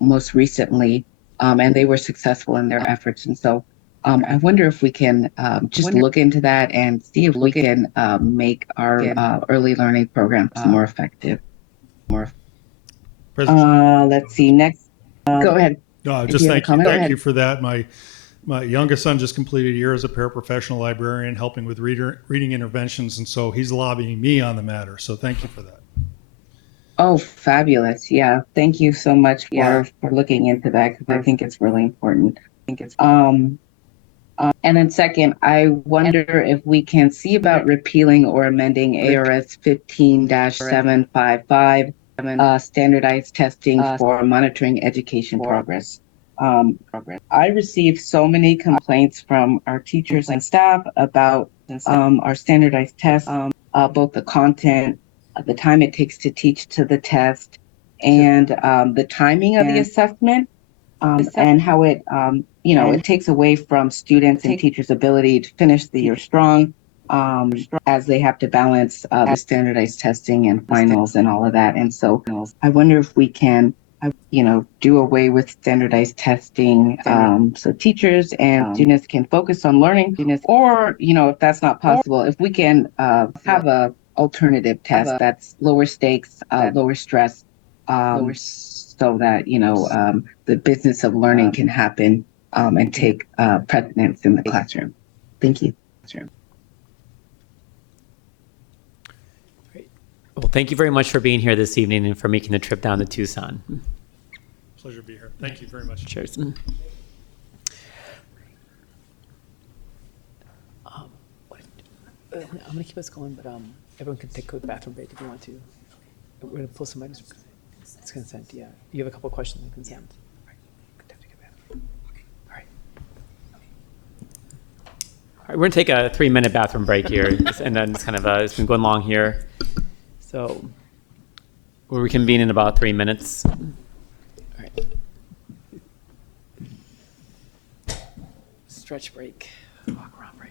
most recently. And they were successful in their efforts. And so I wonder if we can just look into that and see if we can make our early learning programs more effective. Let's see. Next, go ahead. No, If just you have a thank you. comment, go Thank ahead. you for that. My youngest son just completed a year as a paraprofessional librarian, helping with reading interventions, and so he's lobbying me on the matter. So thank you for that. Oh, fabulous. Yeah. Thank you so much for looking into that, because I think it's really important. And then second, I wonder if we can see about repealing or amending ARS 15-755, standardized testing for monitoring education progress. I received so many complaints from our teachers and staff about our standardized tests, both the content, the time it takes to teach to the test, and the timing of the assessment. And how it, it takes away from students and teachers' ability to finish the year strong, as they have to balance the standardized testing and finals and all of that. And so I wonder if we can, do away with standardized testing, so teachers and students can focus on learning. Or, if that's not possible, if we can have a alternative test that's lower stakes, lower stress, so that the business of learning can happen and take precedence in the classroom. Thank you. Well, thank you very much for being here this evening and for making the trip down to Tucson. Pleasure to be here. Thank you very much. Cheers. I'm going to keep us going, but everyone can take a quick bathroom break if you want to. We're going to pull some items. It's consent, yeah. You have a couple questions on consent. All right. All right, we're going to take a 3-minute bathroom break here, and then it's kind of it's been going long here. So we'll reconvene in about 3 minutes. All right. Stretch break. Walk around break.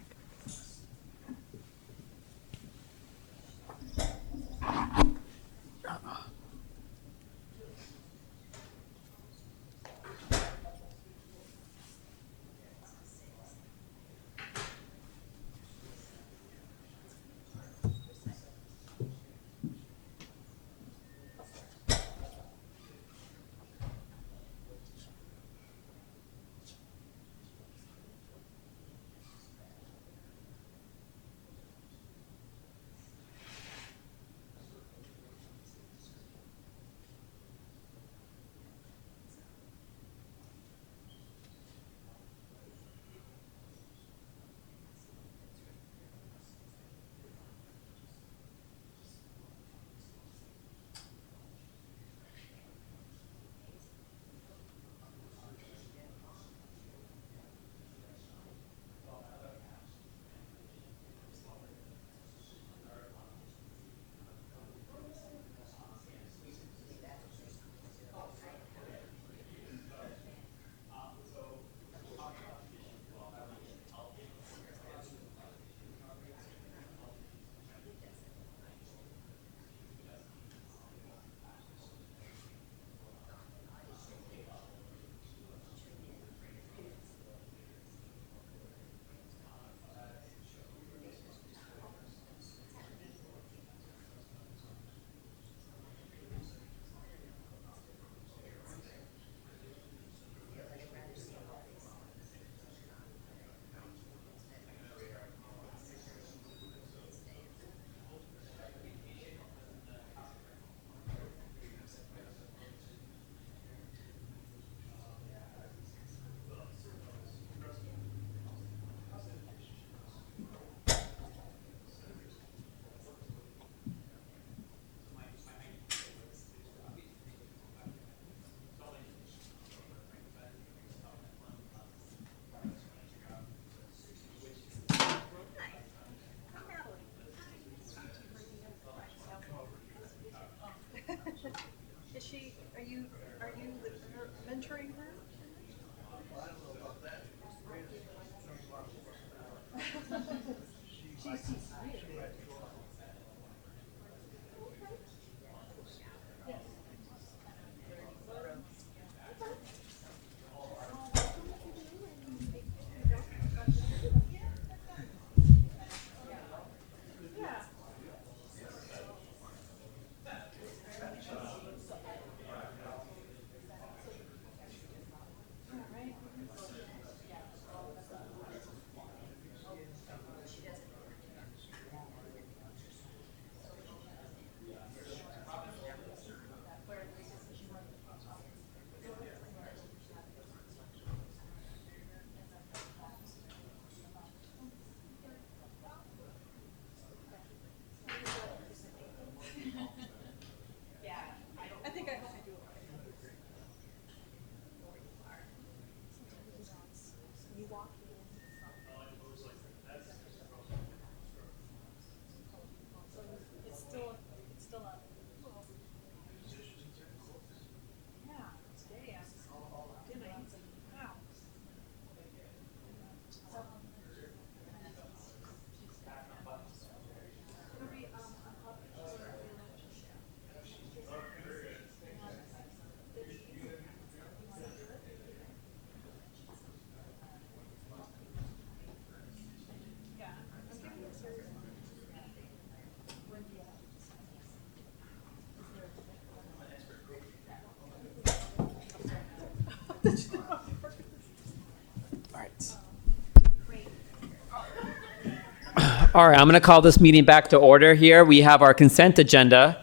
All right, I'm going to call this meeting back to order here. We have our consent agenda.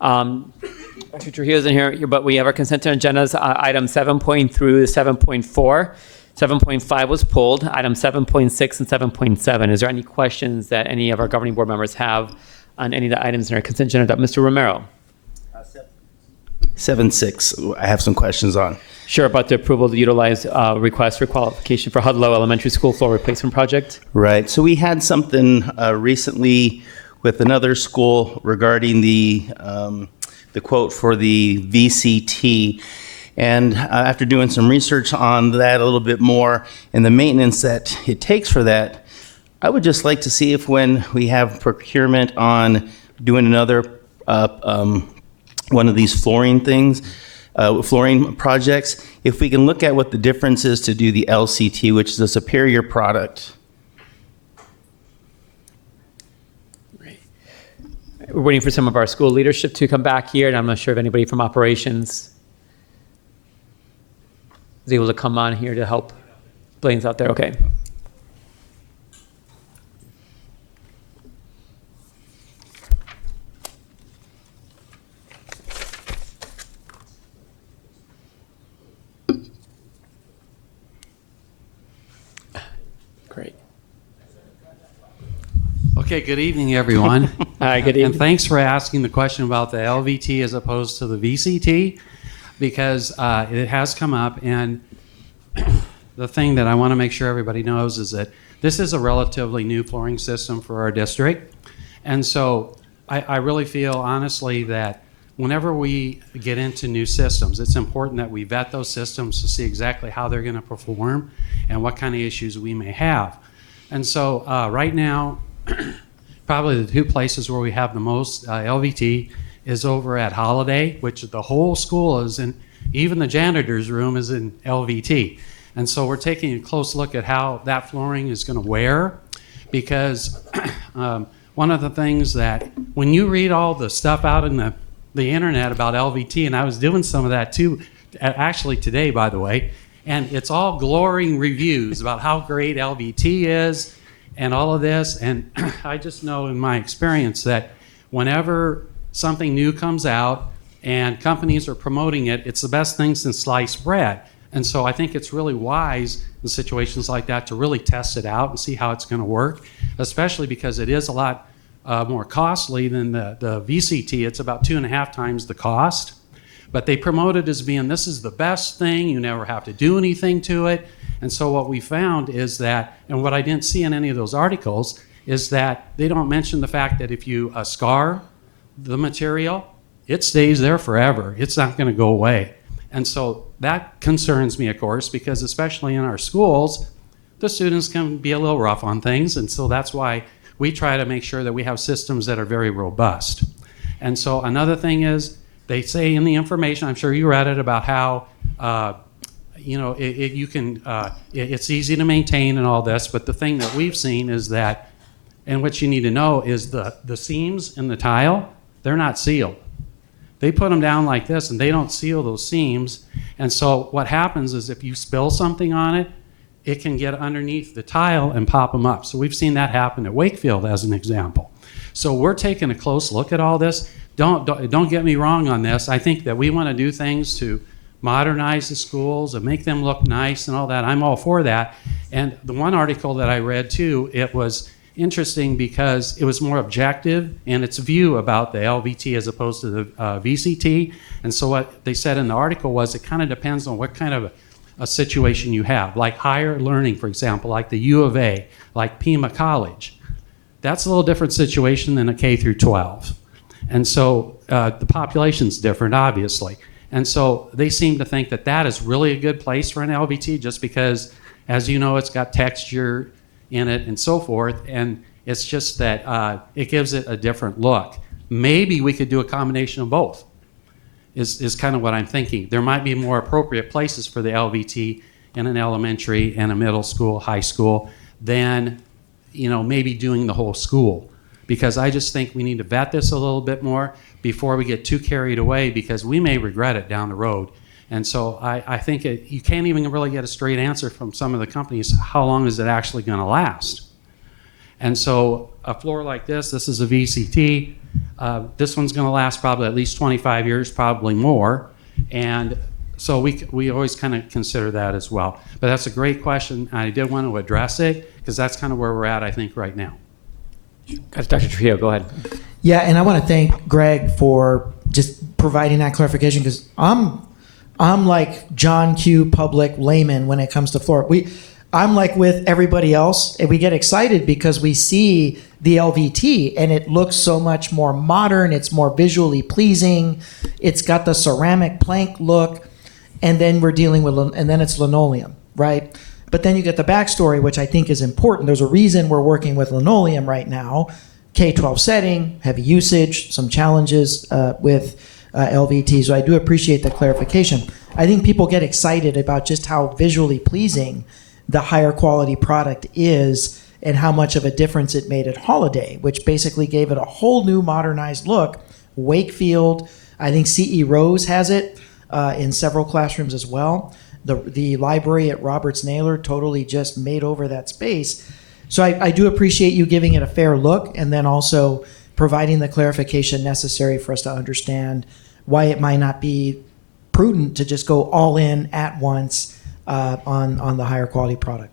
Dr. Trujillo's in here, but we have our consent agendas, item 7 through 7.4. 7.5 was pulled, item 7.6 and 7.7. Is there any questions that any of our governing board members have on any of the items in our consent agenda? Mr. Romero. 7.6, I have some questions on. Sure, about the approval to utilize request for qualification for Hudlow Elementary School floor replacement project. Right. So we had something recently with another school regarding the quote for the VCT. And after doing some research on that a little bit more and the maintenance that it takes for that, I would just like to see if when we have procurement on doing another one of these flooring things, flooring projects, if we can look at what the difference is to do the LCT, which is a superior product. We're waiting for some of our school leadership to come back here, and I'm not sure if anybody from operations is able to come on here to help. Blaine's out there, okay. Great. Okay, good evening, everyone. Hi, good evening. And thanks for asking the question about the LVT as opposed to the VCT, because it has come up. And the thing that I want to make sure everybody knows is that this is a relatively new flooring system for our district. And so I really feel honestly that whenever we get into new systems, it's important that we vet those systems to see exactly how they're going to perform and what kind of issues we may have. And so right now, probably the two places where we have the most LVT is over at Holiday, which the whole school is in, even the janitor's room is in LVT. And so we're taking a close look at how that flooring is going to wear, because one of the things that when you read all the stuff out in the internet about LVT, and I was doing some of that too, actually today, by the way, and it's all glowing reviews about how great LVT is and all of this. And I just know in my experience that whenever something new comes out and companies are promoting it, it's the best thing since sliced bread. And so I think it's really wise in situations like that to really test it out and see how it's going to work, especially because it is a lot more costly than the VCT. It's about 2.5 times the cost. But they promote it as being, this is the best thing, you never have to do anything to it. And so what we found is that, and what I didn't see in any of those articles, is that they don't mention the fact that if you scar the material, it stays there forever. It's not going to go away. And so that concerns me, of course, because especially in our schools, the students can be a little rough on things. And so that's why we try to make sure that we have systems that are very robust. And so another thing is, they say in the information, I'm sure you read it, about how it's easy to maintain and all this, but the thing that we've seen is that, and what you need to know is the seams in the tile, they're not sealed. They put them down like this and they don't seal those seams. And so what happens is if you spill something on it, it can get underneath the tile and pop them up. So we've seen that happen at Wakefield as an example. So we're taking a close look at all this. Don't get me wrong on this. I think that we want to do things to modernize the schools and make them look nice and all that. I'm all for that. And the one article that I read too, it was interesting because it was more objective in its view about the LVT as opposed to the VCT. And so what they said in the article was it kind of depends on what kind of a situation you have. Like higher learning, for example, like the U of A, like Pima College. That's a little different situation than a K through 12. And so the population's different, obviously. And so they seem to think that that is really a good place for an LVT just because, as you know, it's got texture in it and so forth. And it's just that it gives it a different look. Maybe we could do a combination of both, is kind of what I'm thinking. There might be more appropriate places for the LVT in an elementary and a middle school, high school, than maybe doing the whole school. Because I just think we need to vet this a little bit more before we get too carried away, because we may regret it down the road. And so I think you can't even really get a straight answer from some of the companies, how long is it actually going to last? And so a floor like this is a VCT. This one's going to last probably at least 25 years, probably more. And so we always kind of consider that as well. But that's a great question. I did want to address it because that's kind of where we're at, I think, right now. Dr. Trujillo, go ahead. Yeah, and I want to thank Greg for just providing that clarification, because I'm like John Q. Public layman when it comes to floor. I'm like with everybody else, and we get excited because we see the LVT and it looks so much more modern. It's more visually pleasing. It's got the ceramic plank look, and then we're dealing with, and then it's linoleum, right? But then you get the backstory, which I think is important. There's a reason we're working with linoleum right now. K-12 setting, heavy usage, some challenges with LVT. So I do appreciate the clarification. I think people get excited about just how visually pleasing the higher quality product is and how much of a difference it made at Holiday, which basically gave it a whole new modernized look. Wakefield, I think CE Rose has it in several classrooms as well. The library at Roberts Naylor totally just made over that space. So I do appreciate you giving it a fair look and then also providing the clarification necessary for us to understand why it might not be prudent to just go all in at once on the higher quality product.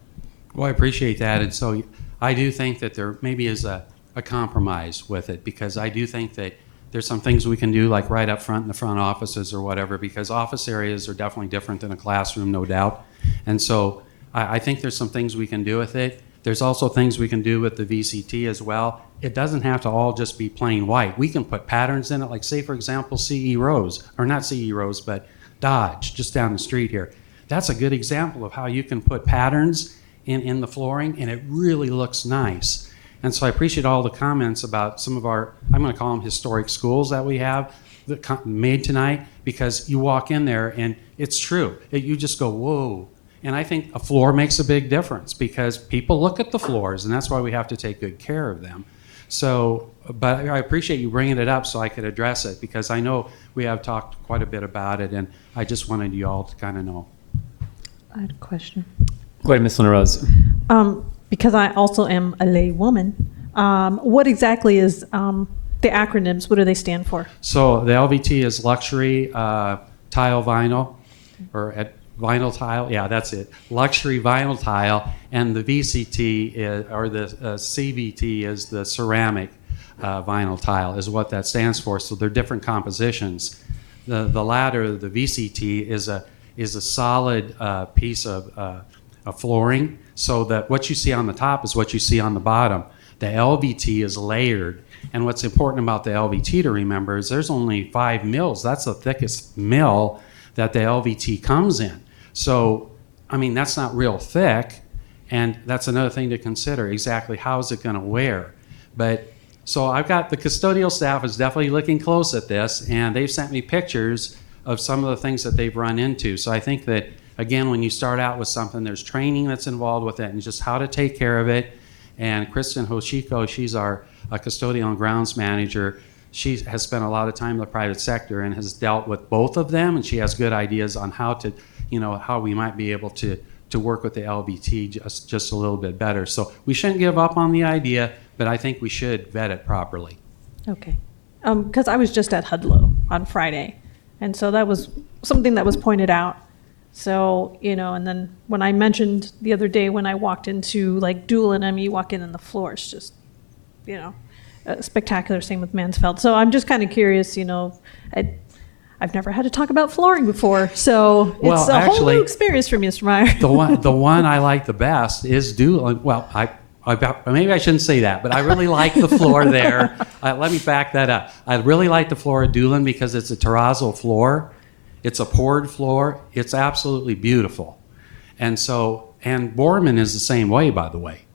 Well, I appreciate that. And so I do think that there maybe is a compromise with it, because I do think that there's some things we can do, like right up front in the front offices or whatever, because office areas are definitely different than a classroom, no doubt. And so I think there's some things we can do with it. There's also things we can do with the VCT as well. It doesn't have to all just be plain white. We can put patterns in it, like say, for example, CE Rose, or not CE Rose, but Dodge, just down the street here. That's a good example of how you can put patterns in the flooring, and it really looks nice. And so I appreciate all the comments about some of our, I'm going to call them historic schools that we have that made tonight, because you walk in there and it's true. You just go, whoa. And I think a floor makes a big difference, because people look at the floors, and that's why we have to take good care of them. So, but I appreciate you bringing it up so I could address it, because I know we have talked quite a bit about it, and I just wanted you all to kind of know. I had a question. Go ahead, Ms. LaRose. Because I also am a lay woman, what exactly is the acronyms? What do they stand for? So the LVT is luxury tile vinyl, or vinyl tile. Yeah, that's it. Luxury vinyl tile, and the VCT is, or the CVT is the ceramic vinyl tile, is what that stands for. So they're different compositions. The latter, the VCT, is a solid piece of flooring, so that what you see on the top is what you see on the bottom. The LVT is layered. And what's important about the LVT to remember is there's only 5 mils. That's the thickest mill that the LVT comes in. So, I mean, that's not real thick. And that's another thing to consider, exactly how is it going to wear. But so I've got the custodial staff is definitely looking close at this, and they've sent me pictures of some of the things that they've run into. So I think that, again, when you start out with something, there's training that's involved with it and just how to take care of it. And Kristen Hoshiko, she's our custodial and grounds manager. She has spent a lot of time in the private sector and has dealt with both of them, and she has good ideas on how to, how we might be able to work with the LVT just a little bit better. So we shouldn't give up on the idea, but I think we should vet it properly. Okay. Because I was just at Hudlow on Friday, and so that was something that was pointed out. So, and then when I mentioned the other day when I walked into like Doolin, you walk in and the floor is just, spectacular. Same with Mansfeld. So I'm just kind of curious, I've never had to talk about flooring before, so it's a whole new experience for me, Mr. Meyer. the one I like the best is Doolin. Well, maybe I shouldn't say that, but I really like the floor there. Let me back that up. I really like the floor at Doolin because it's a terrazzo floor. It's a poured floor. It's absolutely beautiful. And Borman is the same way, by the way.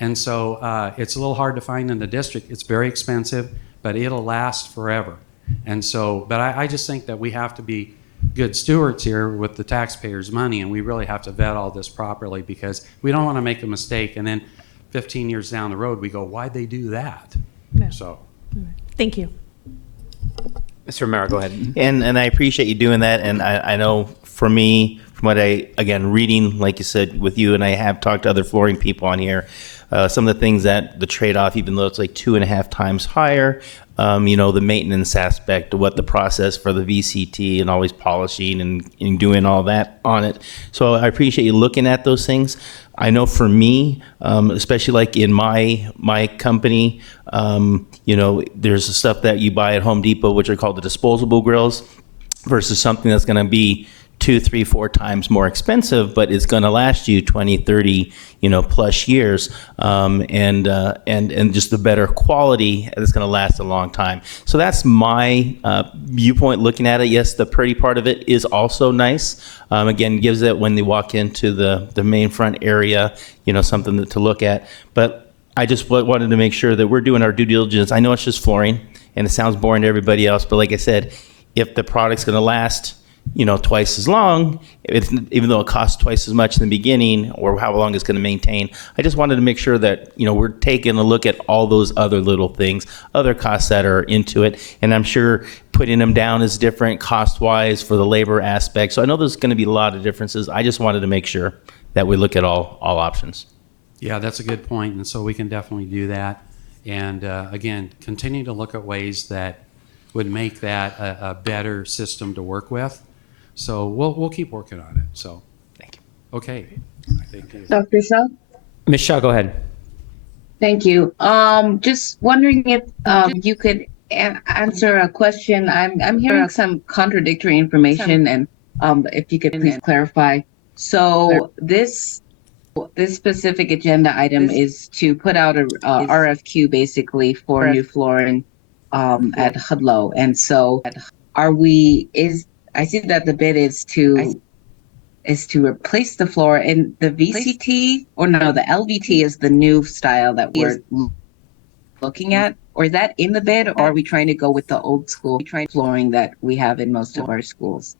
And so it's a little hard to find in the district. It's very expensive, but it'll last forever. And so, but I just think that we have to be good stewards here with the taxpayers' money, and we really have to vet all this properly because we don't want to make a mistake and then 15 years down the road we go, why'd they do that? Yeah. So, thank you. Mr. Romero, go ahead. And I appreciate you doing that. And I know for me, from what reading, like you said, with you, and I have talked to other flooring people on here, some of the things that the trade-off, even though it's like 2.5 times higher, the maintenance aspect of what the process for the VCT and always polishing and doing all that on it. So I appreciate you looking at those things. I know for me, especially like in my company, there's the stuff that you buy at Home Depot, which are called the disposable grills, versus something that's going to be 2, 3, 4 times more expensive, but it's going to last you 20, 30, plus years, and just the better quality that's going to last a long time. So that's my viewpoint looking at it. Yes, the pretty part of it is also nice. Again, gives it when they walk into the main front area, something to look at. But I just wanted to make sure that we're doing our due diligence. I know it's just flooring, and it sounds boring to everybody else, but like I said, if the product's going to last twice as long, even though it costs twice as much in the beginning, or how long it's going to maintain. I just wanted to make sure that, we're taking a look at all those other little things, other costs that are into it. And I'm sure putting them down is different cost-wise for the labor aspect. So I know there's going to be a lot of differences. I just wanted to make sure that we look at all options. yeah, that's a good point. And so we can definitely do that. And again, continue to look at ways that would make that a better system to work with. So we'll keep working on it. So thank you. Okay. Thank you. Dr. Shaw? Ms. Shaw, go ahead. Thank you. Just wondering if you could answer a question. I'm hearing some contradictory information, and if you could please clarify. So this specific agenda item is to put out a RFQ basically for new flooring at Hudlow, and so I see that the bid is to replace the floor, and the VCT, or no, the LVT is the new style that we're looking at, or is that in the bid, or are we trying to go with the old school flooring that we have in most of our schools?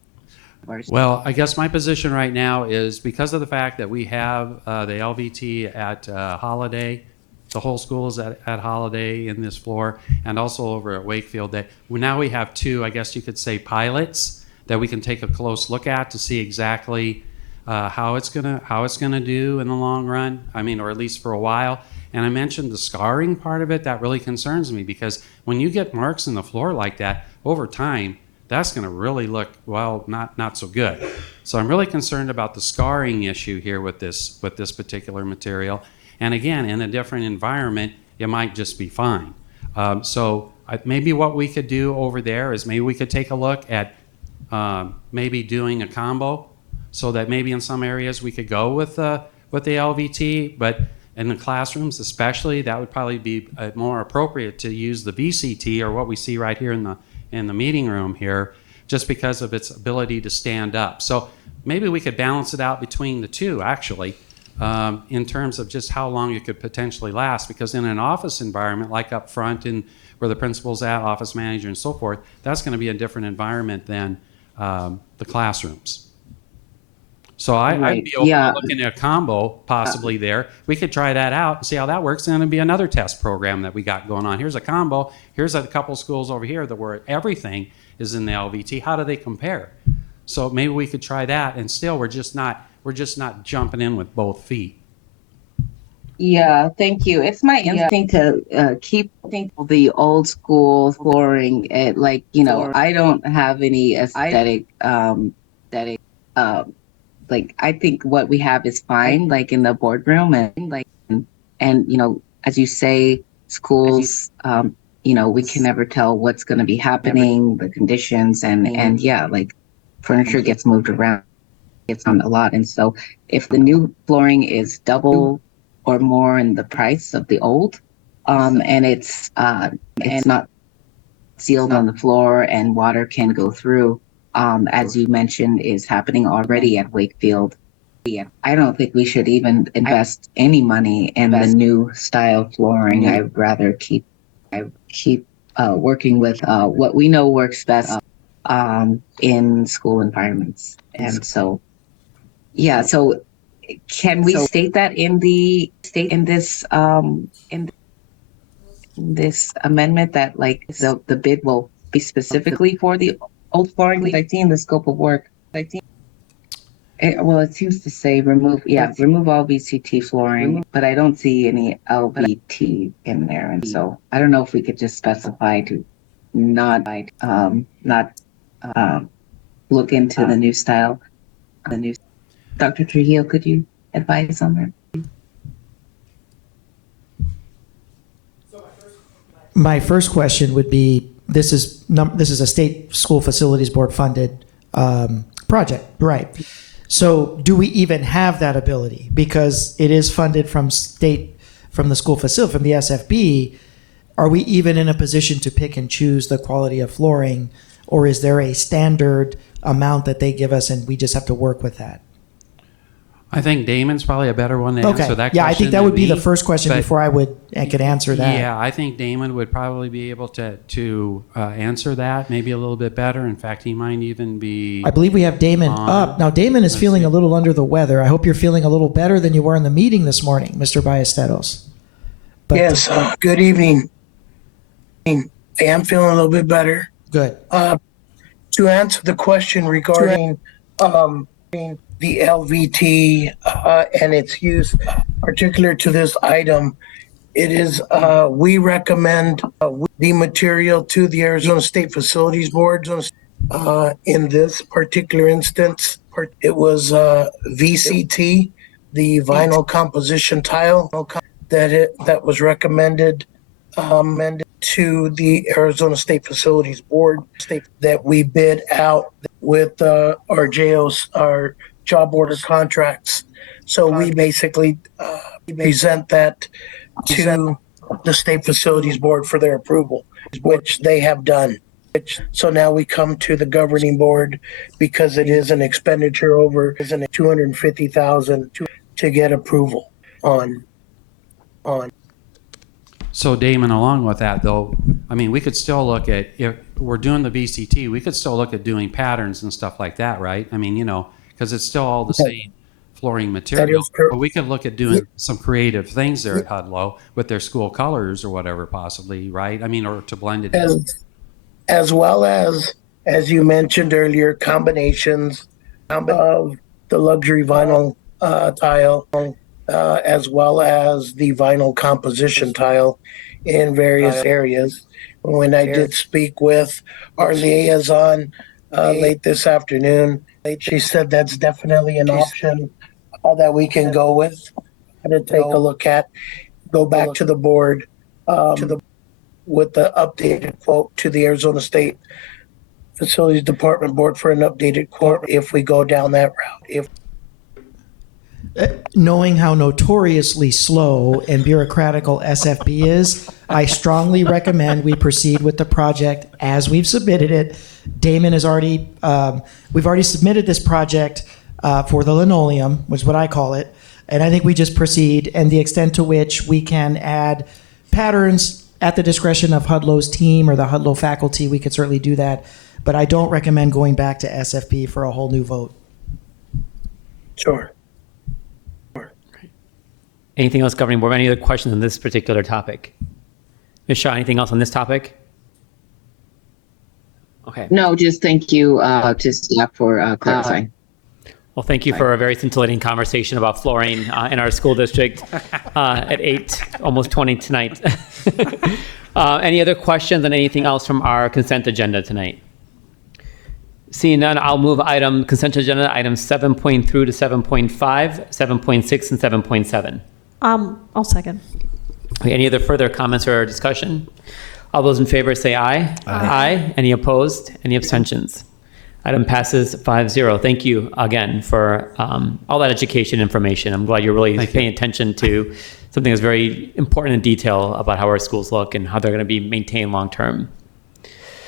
Well, I guess my position right now is because of the fact that we have the LVT at Holiday, the whole school is at Holiday in this floor, and also over at Wakefield. Now we have 2, I guess you could say, pilots that we can take a close look at to see exactly how it's gonna do in the long run. I mean, or at least for a while. And I mentioned the scarring part of it. That really concerns me because when you get marks in the floor like that over time, that's going to really look, well, not so good. So I'm really concerned about the scarring issue here with this particular material. And again, in a different environment, it might just be fine. So maybe what we could do over there is maybe we could take a look at maybe doing a combo, so that maybe in some areas we could go with the LVT, but in the classrooms especially, that would probably be more appropriate to use the VCT, or what we see right here in the meeting room here, just because of its ability to stand up. So maybe we could balance it out between the two, actually. in terms of just how long it could potentially last. Because in an office environment, like up front in where the principal's at, office manager, and so forth, that's going to be a different environment than the classrooms. So I'd Right. be open Yeah. to looking at a combo possibly there. We could try that out and see how that works. And it'd be another test program that we got going on. Here's a combo. Here's a couple schools over here that where everything is in the LVT. How do they compare? So maybe we could try that. And still, we're just not jumping in with both feet. Yeah, thank you. It's my instinct to keep the old school flooring at like, I don't have any aesthetic, like I think what we have is fine, like in the boardroom and as you say, schools, we can never tell what's going to be happening, the conditions and yeah, like furniture gets moved around, gets on a lot. And so if the new flooring is double or more in the price of the old, and it's not sealed on the floor and water can go through, as you mentioned, is happening already at Wakefield. I don't think we should even invest any money in the new style flooring. I'd rather keep working with what we know works best in school environments. And so, yeah. So, can we state that in this amendment that like the bid will be specifically for the old flooring? Because I see in the scope of work, it seems to say remove all VCT flooring, but I don't see any LVT in there. And so I don't know if we could just specify to not look into the new style. Dr. Trujillo, could you advise on that? My first question would be, this is a state school facilities board funded project, right? So do we even have that ability? Because it is funded from the school facility, from the SFB. Are we even in a position to pick and choose the quality of flooring, or is there a standard amount that they give us and we just have to work with that? I think Damon's probably a better one to answer that question. Yeah, I think that would be than the me, first question but before I could answer that. Yeah, I think Damon would probably be able to answer that maybe a little bit better. In fact, he might even be. I believe we have Damon up. Now, Damon is feeling a little under the weather. I hope you're feeling a little better than you were in the meeting this morning, Mr. Ballesteros. Yes, good evening. I am feeling a little bit better. Good. To answer the question regarding the LVT and its use, particular to this item, it is we recommend the material to the Arizona State Facilities Board. In this particular instance, it was VCT, the vinyl composition tile, that was recommended to the Arizona State Facilities Board, that we bid out with our JOs, our job order contracts. So we basically present that to the State Facilities Board for their approval, which they have done. So now we come to the governing board because it is an expenditure over $250,000 to get approval on. So Damon, along with that though, I mean, we could still look at, if we're doing the VCT, we could still look at doing patterns and stuff like that, right? I mean, because it's still all the same flooring material. But we could look at doing some creative things there at Hudlow with their school colors or whatever, possibly, right? I mean, or to blend it in. As well as you mentioned earlier, combinations of the luxury vinyl tile, as well as the vinyl composition tile in various areas. When I did speak with our liaison late this afternoon, she said that's definitely an option that we can go with and to take a look at, go back to the board with the updated quote to the Arizona State Facilities Department Board for an updated quote if we go down that route. Knowing how notoriously slow and bureaucratical SFB is, I strongly recommend we proceed with the project as we've submitted it. Damon has already, we've already submitted this project for the linoleum, which is what I call it. And I think we just proceed, and the extent to which we can add patterns at the discretion of Hudlo's team or the Hudlo faculty, we could certainly do that. But I don't recommend going back to SFP for a whole new vote. Sure. Anything else, Governing Board? Any other questions on this particular topic? Ms. Shaw, anything else on this topic? Okay. No, just thank you to staff for clarifying. Well, thank you for a very scintillating conversation about flooring in our school district at 8, almost 20 tonight. Any other questions on anything else from our consent agenda tonight? Seeing none, I'll move consent agenda items 7.3 to 7.5, 7.6, and 7.7. I'll second. Okay, any other further comments or discussion? All those in favor say aye. Aye. Any opposed? Any abstentions? Item passes 5-0. Thank you again for all that education information. I'm glad you're really paying attention to something that's very important in detail about how our schools look and how they're going to be maintained long term.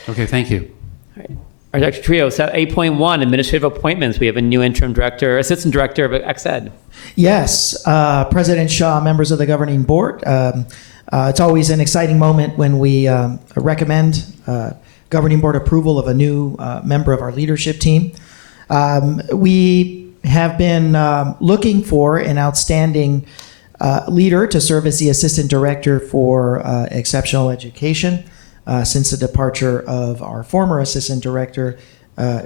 Okay, thank you. All right. Our Dr. Trio, 8.1, administrative appointments. We have a new interim director, assistant director of XED. Yes, President Shaw, members of the governing board. It's always an exciting moment when we recommend governing board approval of a new member of our leadership team. We have been looking for an outstanding leader to serve as the assistant director for exceptional education since the departure of our former assistant director,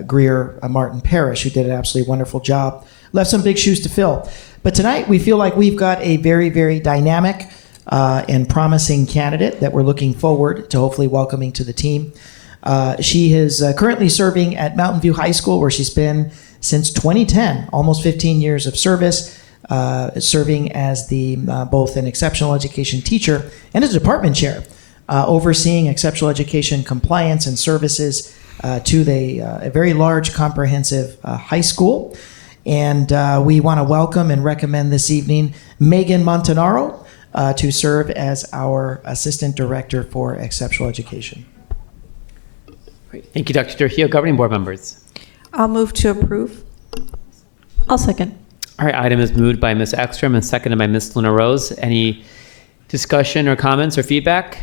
Greer Martin Parrish, who did an absolutely wonderful job. Left some big shoes to fill. But tonight we feel like we've got a very, very dynamic and promising candidate that we're looking forward to hopefully welcoming to the team. She is currently serving at Mountain View High School, where she's been since 2010, almost 15 years of service, serving as both an exceptional education teacher and as department chair, overseeing exceptional education compliance and services to a very large, comprehensive high school. And we want to welcome and recommend this evening Megan Montanaro to serve as our assistant director for exceptional education. Great. Thank you, Dr. Trujillo. Governing board members. I'll move to approve. I'll second. All right, item is moved by Ms. Ekstrom and seconded by Ms. Luna Rose. Any discussion or comments or feedback?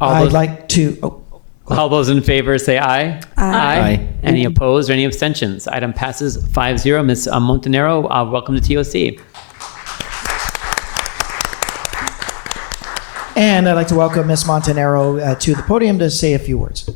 I'd like to... All those in favor say aye. Aye. Any opposed or any abstentions? Item passes 5-0. Ms. Montanaro, welcome to TUSD. And I'd like to welcome Ms. Montanaro to the podium to say a few words.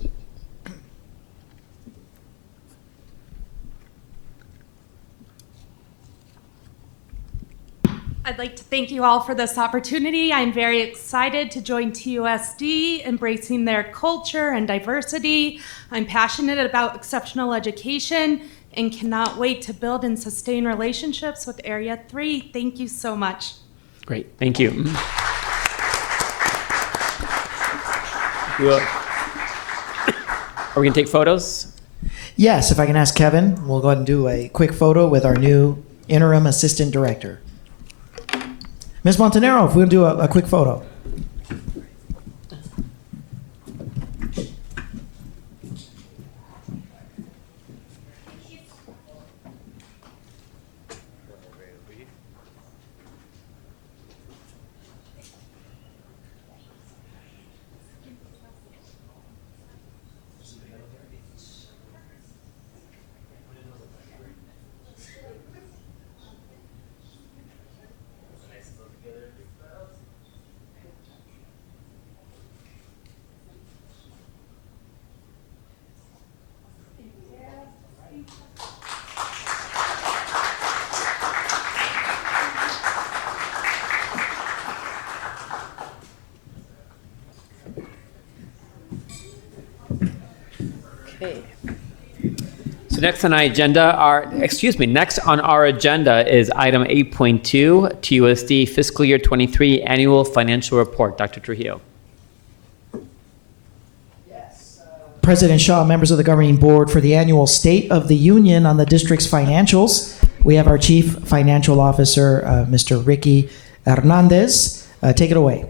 I'd like to thank you all for this opportunity. I'm very excited to join TUSD, embracing their culture and diversity. I'm passionate about exceptional education and cannot wait to build and sustain relationships with Area 3. Thank you so much. Great, thank you. Are we going to take photos? Yes, if I can ask Kevin, we'll go ahead and do a quick photo with our new interim assistant director. Ms. Montanaro, if we'll do a quick photo. Okay. So next on our agenda is item 8.2, TUSD Fiscal Year 23 Annual Financial Report. Dr. Trujillo. President Shaw, members of the governing board, for the annual State of the Union on the district's financials, we have our Chief Financial Officer, Mr. Ricky Hernandez. Take it away.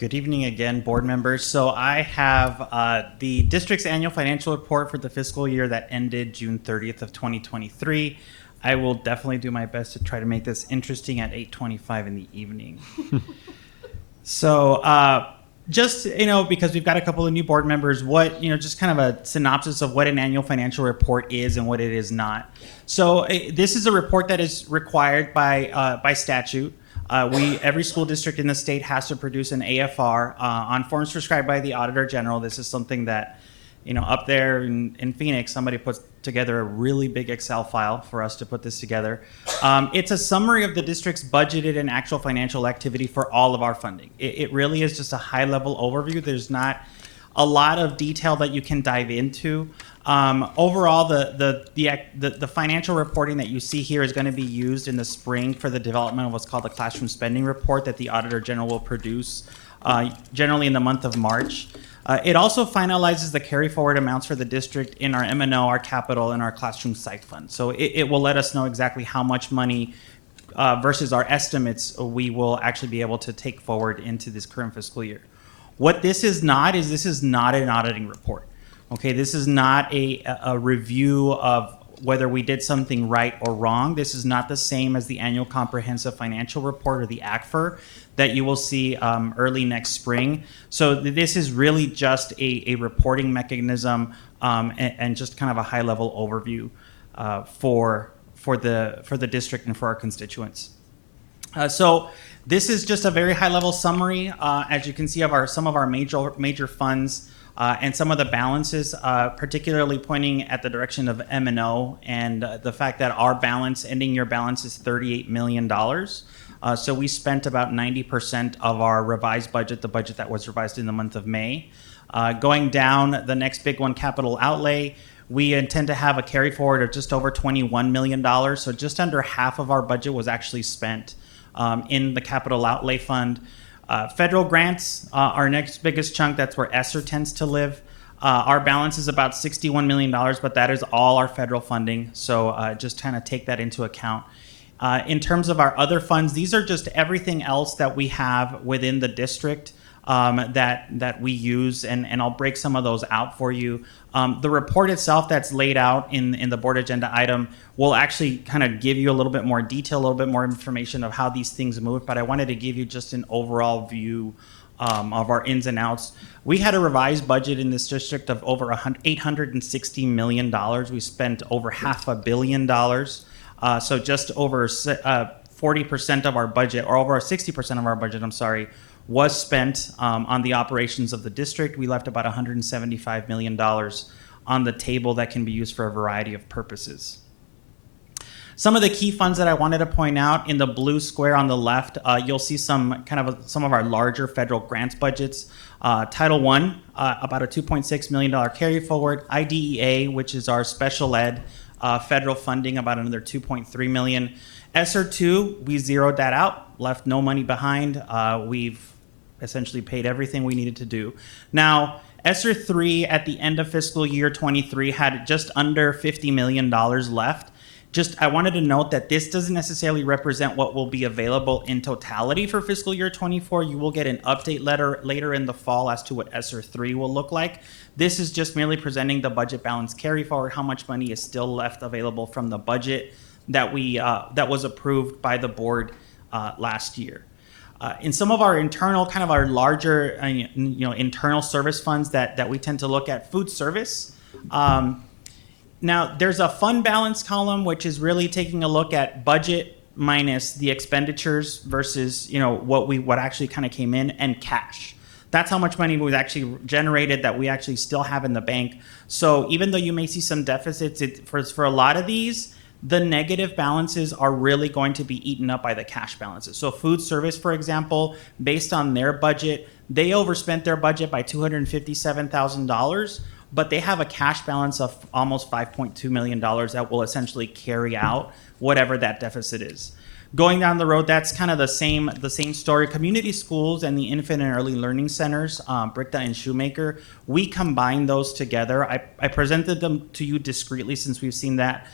Good evening again, board members. So I have the district's annual financial report for the fiscal year that ended June 30th of 2023. I will definitely do my best to try to make this interesting at 8:25 in the evening. So just, because we've got a couple of new board members, just kind of a synopsis of what an annual financial report is and what it is not. So this is a report that is required by statute. Every school district in the state has to produce an AFR on forms prescribed by the Auditor General. This is something that, up there in Phoenix, somebody puts together a really big Excel file for us to put this together. It's a summary of the district's budgeted and actual financial activity for all of our funding. It really is just a high-level overview. There's not a lot of detail that you can dive into. Overall, the financial reporting that you see here is going to be used in the spring for the development of what's called the classroom spending report that the Auditor General will produce generally in the month of March. It also finalizes the carry forward amounts for the district in our M&O, our capital, and our classroom site fund. So it will let us know exactly how much money versus our estimates we will actually be able to take forward into this current fiscal year. What this is not an auditing report. Okay, this is not a review of whether we did something right or wrong. This is not the same as the annual comprehensive financial report or the ACFR that you will see early next spring. So this is really just a reporting mechanism and just kind of a high level overview for the district and for our constituents. So this is just a very high level summary, as you can see, of some of our major funds. And some of the balances, particularly pointing at the direction of M&O and the fact that our ending year balance is $38 million. So we spent about 90% of our revised budget, the budget that was revised in the month of May. Going down, the next big one, capital outlay, we intend to have a carry forward of just over $21 million. So just under half of our budget was actually spent in the capital outlay fund. Federal grants, our next biggest chunk, that's where ESSER tends to live. Our balance is about $61 million, but that is all our federal funding. So just kind of take that into account. In terms of our other funds, these are just everything else that we have within the district that we use, and I'll break some of those out for you. The report itself that's laid out in the board agenda item will actually kind of give you a little bit more detail, a little bit more information of how these things move, but I wanted to give you just an overall view of our ins and outs. We had a revised budget in this district of over $860 million. We spent over $500 million. So just over 40% of our budget, or over 60% of our budget, was spent on the operations of the district. We left about $175 million on the table that can be used for a variety of purposes. Some of the key funds that I wanted to point out in the blue square on the left, you'll see some of our larger federal grants budgets. Title I, about a $2.6 million carry forward. IDEA, which is our special ed federal funding, about another $2.3 million. ESSER 2, we zeroed that out, left no money behind. We've essentially paid everything we needed to do. Now, ESSER 3 at the end of fiscal year 23 had just under $50 million left. I wanted to note that this doesn't necessarily represent what will be available in totality for fiscal year 24. You will get an update letter later in the fall as to what ESSER 3 will look like. This is just merely presenting the budget balance carry forward, how much money is still left available from the budget that was approved by the board last year. In some of our internal, kind of our larger, internal service funds that we tend to look at, food service. Now, there's a fund balance column, which is really taking a look at budget minus the expenditures versus, what actually kind of came in, and cash. That's how much money was actually generated that we actually still have in the bank. So even though you may see some deficits, for a lot of these, the negative balances are really going to be eaten up by the cash balances. So food service, for example, based on their budget, they overspent their budget by $257,000, but they have a cash balance of almost $5.2 million that will essentially carry out whatever that deficit is. Going down the road, that's kind of the same story. Community schools and the infant and early learning centers, Brickta and Shoemaker, we combined those together. I presented them to you discreetly since we've seen that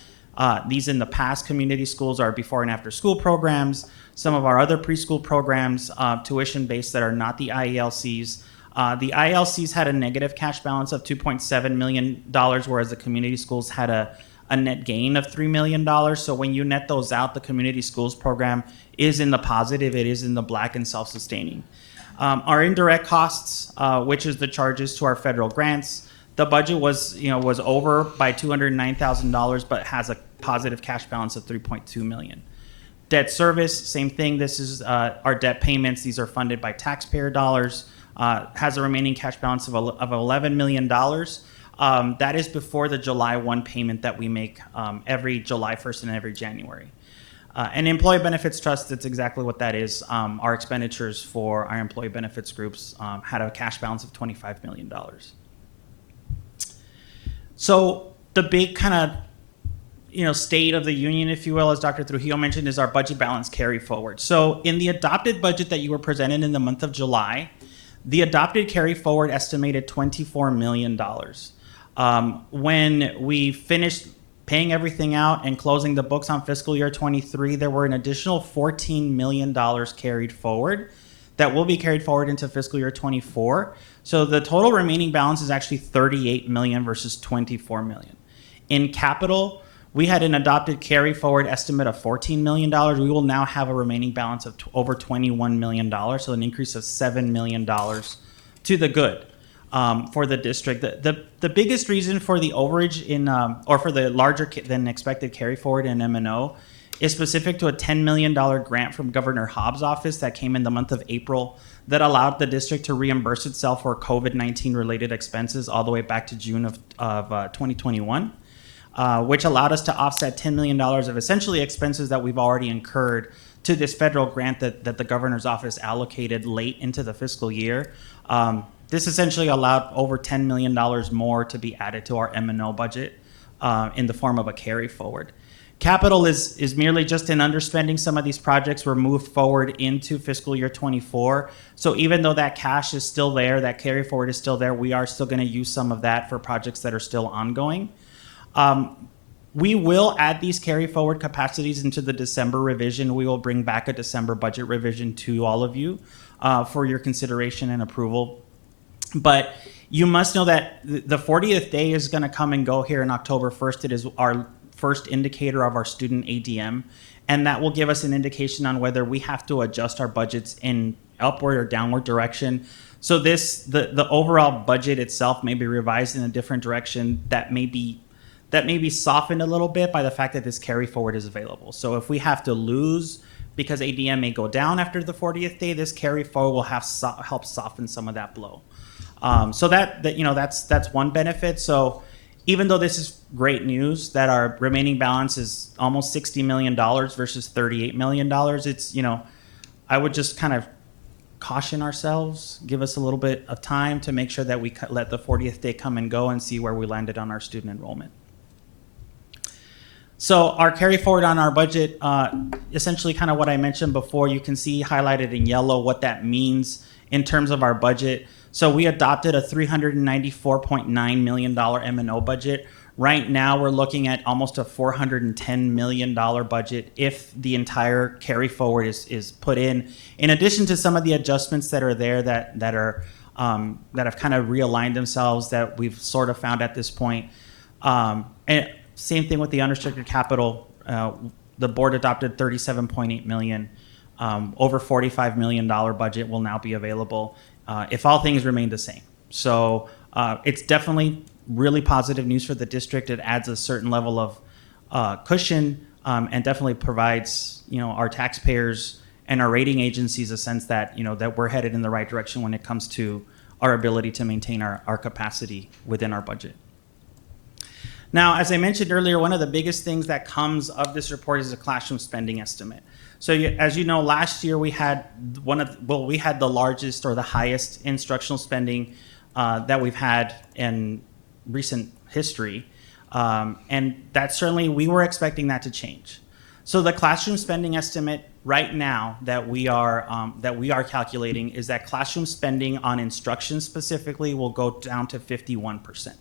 These in the past community schools are before and after school programs, some of our other preschool programs, tuition-based that are not the IELCs. The IELCs had a negative cash balance of $2.7 million, whereas the community schools had a net gain of $3 million. So when you net those out, the community schools program is in the positive. It is in the black and self-sustaining. Our indirect costs, which is the charges to our federal grants, the budget was over by $209,000, but has a positive cash balance of $3.2 million. Debt service, same thing. This is our debt payments. These are funded by taxpayer dollars. Has a remaining cash balance of $11 million. That is before the July 1 payment that we make every July 1st and every January. And Employee Benefits Trust, that's exactly what that is. Our expenditures for our employee benefits groups had a cash balance of $25 million. So the big kind of state of the union, if you will, as Dr. Trujillo mentioned, is our budget balance carry forward. So in the adopted budget that you were presented in the month of July, the adopted carry forward estimated $24 million. When we finished paying everything out and closing the books on fiscal year 23, there were an additional $14 million carried forward that will be carried forward into fiscal year 24. So the total remaining balance is actually $38 million versus $24 million. In capital, we had an adopted carry forward estimate of $14 million. We will now have a remaining balance of over $21 million, so an increase of $7 million to the good for the district. The biggest reason for the overage in, or for the larger than expected carry forward in M&O is specific to a $10 million grant from Governor Hobbs' office that came in the month of April that allowed the district to reimburse itself for COVID-19 related expenses all the way back to June of 2021. Which allowed us to offset $10 million of essentially expenses that we've already incurred to this federal grant that the governor's office allocated late into the fiscal year. This essentially allowed over $10 million more to be added to our M&O budget in the form of a carry forward. Capital is merely just in underspending. Some of these projects were moved forward into fiscal year 24. So even though that cash is still there, that carry forward is still there, we are still going to use some of that for projects that are still ongoing. We will add these carry forward capacities into the December revision. We will bring back a December budget revision to all of you for your consideration and approval. But you must know that the 40th day is going to come and go here in October 1st. It is our first indicator of our student ADM, and that will give us an indication on whether we have to adjust our budgets in upward or downward direction. So the overall budget itself may be revised in a different direction that may be softened a little bit by the fact that this carry forward is available. So if we have to lose because ADM may go down after the 40th day, this carry forward will help soften some of that blow. So that's one benefit. So even though this is great news that our remaining balance is almost $60 million versus $38 million, it's, I would just kind of caution ourselves, give us a little bit of time to make sure that we let the 40th day come and go and see where we landed on our student enrollment. So our carry forward on our budget, essentially kind of what I mentioned before, you can see highlighted in yellow what that means in terms of our budget. So we adopted a $394.9 million M&O budget. Right now we're looking at almost a $410 million budget if the entire carry forward is put in addition to some of the adjustments that are there that have kind of realigned themselves that we've sort of found at this point. And same thing with the unrestricted capital. The board adopted $37.8 million. Over $45 million budget will now be available if all things remain the same. So it's definitely really positive news for the district. It adds a certain level of cushion and definitely provides our taxpayers and our rating agencies a sense that that we're headed in the right direction when it comes to our ability to maintain our capacity within our budget. Now, as I mentioned earlier, one of the biggest things that comes of this report is a classroom spending estimate. So as you know, last year we had we had the largest or the highest instructional spending that we've had in recent history. And that certainly, we were expecting that to change. So the classroom spending estimate right now that we are calculating is that classroom spending on instruction specifically will go down to 51%.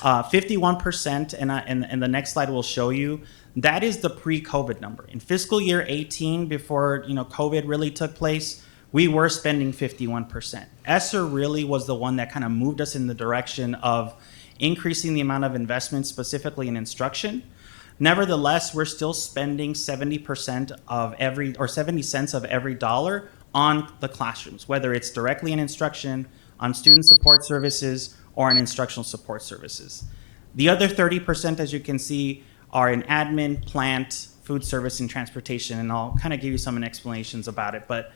51%, and the next slide will show you, that is the pre-COVID number. In fiscal year 18, before COVID really took place, we were spending 51%. ESSER really was the one that kind of moved us in the direction of increasing the amount of investment specifically in instruction. Nevertheless, we're still spending 70% of 70 cents of every dollar on the classrooms, whether it's directly in instruction, on student support services, or in instructional support services. The other 30%, as you can see, are in admin, plant, food service, and transportation, and I'll kind of give you some explanations about it, but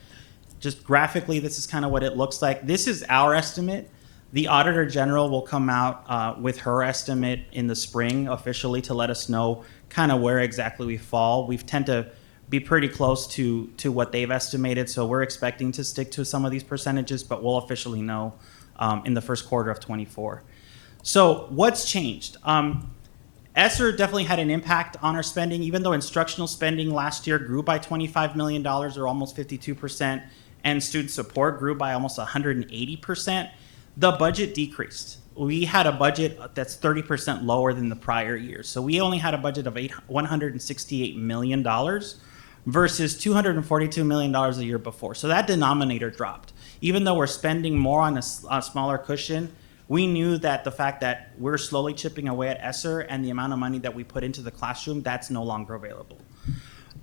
just graphically, this is kind of what it looks like. This is our estimate. The Auditor General will come out with her estimate in the spring officially to let us know kind of where exactly we fall. We tend to be pretty close to what they've estimated, so we're expecting to stick to some of these percentages, but we'll officially know in the first quarter of 24. So what's changed? ESSER definitely had an impact on our spending, even though instructional spending last year grew by $25 million or almost 52%, and student support grew by almost 180%, the budget decreased. We had a budget that's 30% lower than the prior year. So we only had a budget of $168 million versus $242 million a year before. So that denominator dropped. Even though we're spending more on a smaller cushion, we knew that the fact that we're slowly chipping away at ESSER and the amount of money that we put into the classroom, that's no longer available.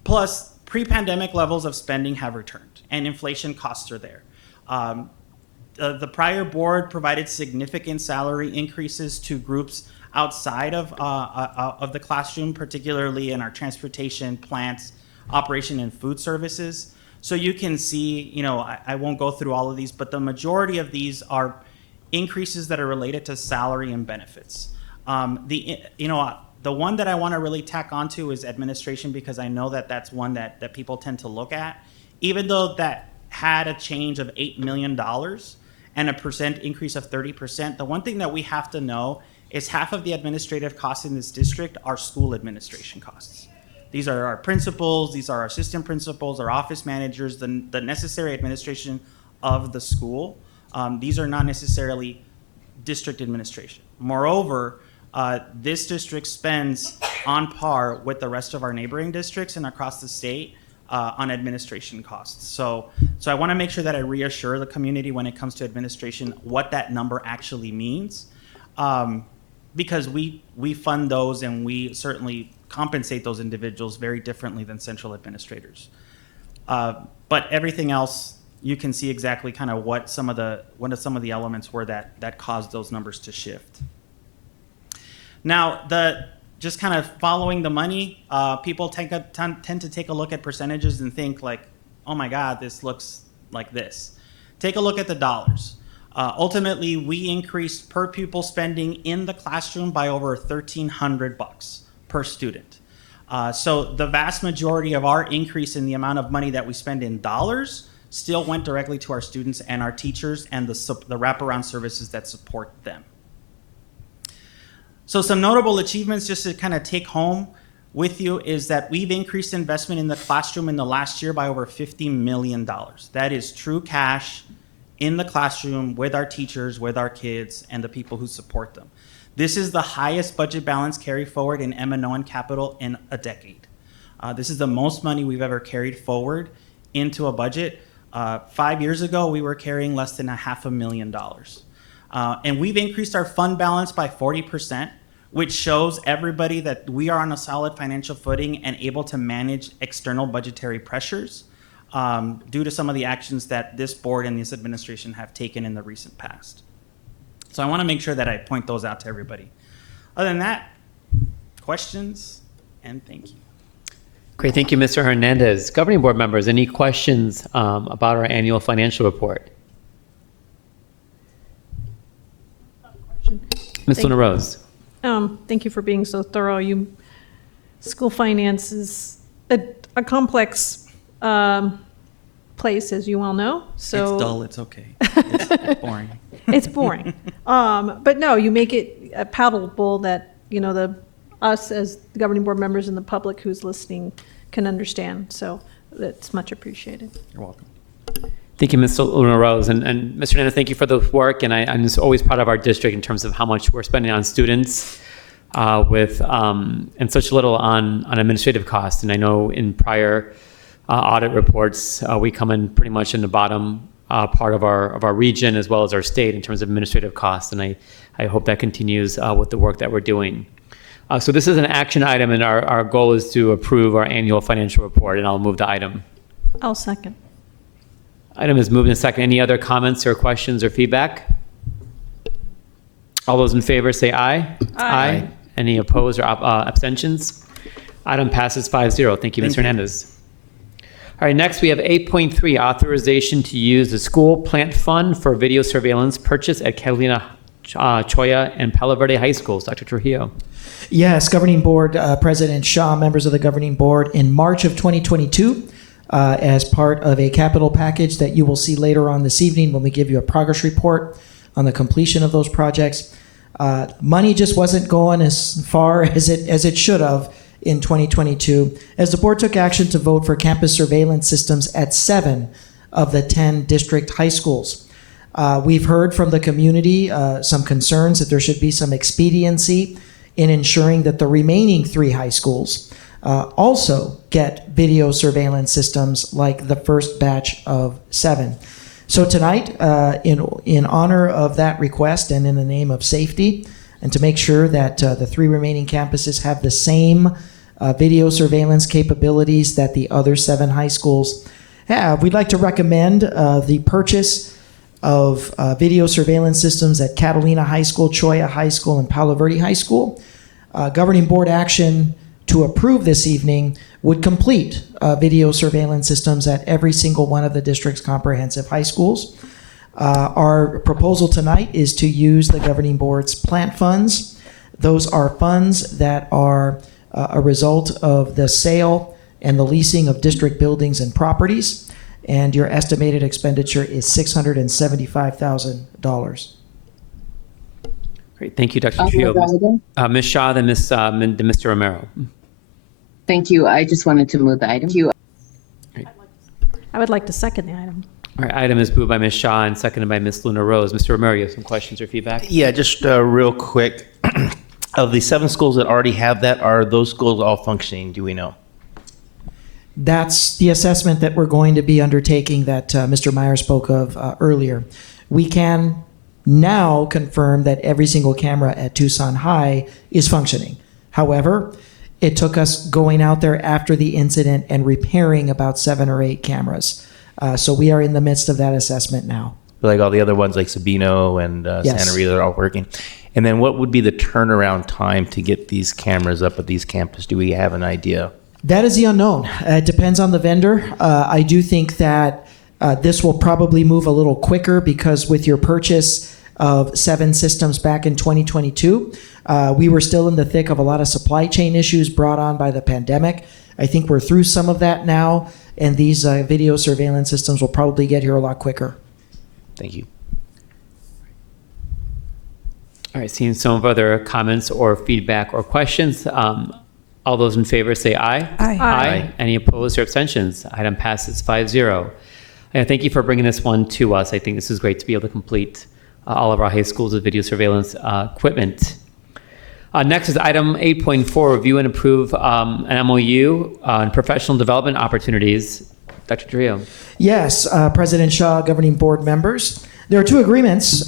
Plus, pre-pandemic levels of spending have returned, and inflation costs are there. The prior board provided significant salary increases to groups outside of the classroom, particularly in our transportation, plants, operation, and food services. So you can see, I won't go through all of these, but the majority of these are increases that are related to salary and benefits. The one that I want to really tack onto is administration, because I know that that's one that people tend to look at. Even though that had a change of $8 million and a percent increase of 30%, the one thing that we have to know is half of the administrative costs in this district are school administration costs. These are our principals, these are our assistant principals, our office managers, the necessary administration of the school. These are not necessarily district administration. Moreover, this district spends on par with the rest of our neighboring districts and across the state on administration costs. So I want to make sure that I reassure the community when it comes to administration what that number actually means, because we fund those and we certainly compensate those individuals very differently than central administrators. But everything else, you can see exactly kind of what some of the elements were that caused those numbers to shift. Now, just kind of following the money, people tend to take a look at percentages and think like, oh my God, this looks like this. Take a look at the dollars. Ultimately, we increased per pupil spending in the classroom by over $1,300 per student. So the vast majority of our increase in the amount of money that we spend in dollars still went directly to our students and our teachers and the wraparound services that support them. So some notable achievements just to kind of take home with you is that we've increased investment in the classroom in the last year by over $50 million. That is true cash in the classroom with our teachers, with our kids, and the people who support them. This is the highest budget balance carry forward in M&O and capital in a decade. This is the most money we've ever carried forward into a budget. 5 years ago, we were carrying less than $500,000. And we've increased our fund balance by 40%, which shows everybody that we are on a solid financial footing and able to manage external budgetary pressures due to some of the actions that this board and this administration have taken in the recent past. So I want to make sure that I point those out to everybody. Other than that, questions, and thank you. Great, thank you, Mr. Hernandez. Governing board members, any questions about our annual financial report? Ms. Luna Rose. Thank you for being so thorough. School finance is a complex place, as you all know. So it's dull. It's okay. It's boring. It's boring. But no, you make it palatable that us as the governing board members and the public who's listening can understand. So that's much appreciated. You're welcome. Thank you, Mr. Luna Rose. And Mr. Hernandez, thank you for the work. And I'm just always proud of our district in terms of how much we're spending on students and such little on administrative costs. And I know in prior audit reports, we come in pretty much in the bottom part of our region as well as our state in terms of administrative costs. And I hope that continues with the work that we're doing. So this is an action item, and our goal is to approve our annual financial report, and I'll move the item. I'll second. Item is moved and second. Any other comments or questions or feedback? All those in favor say aye. Aye. Any opposed or abstentions? Item passes 5-0. Thank you, Mr. Hernandez. All right, next we have 8.3, authorization to use the school plant fund for video surveillance purchase at Catalina, Choya, and Palo Verde High Schools. Dr. Trujillo. Yes, Governing Board President Shaw, members of the Governing Board, in March of 2022, as part of a capital package that you will see later on this evening when we give you a progress report on the completion of those projects. Money just wasn't going as far as it should have in 2022, as the board took action to vote for campus surveillance systems at 7 of the 10 district high schools. We've heard from the community some concerns that there should be some expediency in ensuring that the remaining 3 high schools also get video surveillance systems like the first batch of 7. So tonight, in honor of that request and in the name of safety, and to make sure that the 3 remaining campuses have the same video surveillance capabilities that the other 7 high schools have, we'd like to recommend the purchase of video surveillance systems at Catalina High School, Choya High School, and Palo Verde High School. Governing board action to approve this evening would complete video surveillance systems at every single one of the district's comprehensive high schools. Our proposal tonight is to use the governing board's plant funds. Those are funds that are a result of the sale and the leasing of district buildings and properties, and your estimated expenditure is $675,000. Great, thank you, Dr. Trujillo. Ms. Shaw, then Mr. Romero. Thank you. I just wanted to move the item. Thank you. I would like to second the item. All right, item is moved by Ms. Shaw and seconded by Ms. Luna Rose. Mr. Romero, you have some questions or feedback? Yeah, just real quick. Of the 7 schools that already have that, are those schools all functioning? Do we know? That's the assessment that we're going to be undertaking that Mr. Meyer spoke of earlier. We can now confirm that every single camera at Tucson High is functioning. However, it took us going out there after the incident and repairing about 7 or 8 cameras. So we are in the midst of that assessment now. Like all the other ones like Sabino and Yes. Santa Rita are all working. And then what would be the turnaround time to get these cameras up at these campuses? Do we have an idea? That is the unknown. It depends on the vendor. I do think that this will probably move a little quicker because with your purchase of 7 systems back in 2022, we were still in the thick of a lot of supply chain issues brought on by the pandemic. I think we're through some of that now, and these video surveillance systems will probably get here a lot quicker. Thank you. All right, seeing some other comments or feedback or questions, all those in favor say aye. Aye. Aye. Any opposed or abstentions? Item passes 5-0. Thank you for bringing this one to us. I think this is great to be able to complete all of our high schools with video surveillance equipment. Next is item 8.4, review and approve an MOU on professional development opportunities. Dr. Trujillo. Yes, President Shaw, governing board members. There are 2 agreements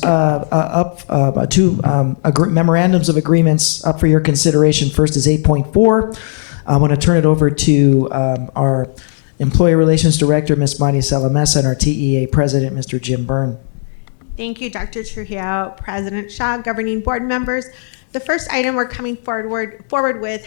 memorandums of agreements up for your consideration. First is 8.4. I want to turn it over to our Employee Relations Director, Ms. Maria Salamesa, and our TEA President, Mr. Jim Byrne. Thank you, Dr. Trujillo, President Shaw, governing board members. The first item we're coming forward with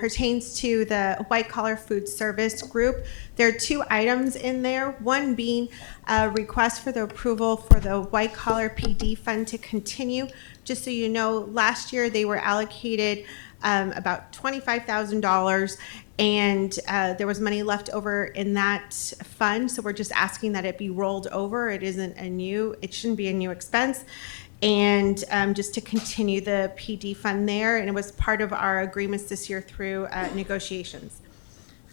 pertains to the white collar food service group. There are 2 items in there, one being a request for the approval for the white collar PD fund to continue. Just so you know, last year they were allocated about $25,000 and there was money left over in that fund. So we're just asking that it be rolled over. It shouldn't be a new expense. And just to continue the PD fund there, and it was part of our agreements this year through negotiations.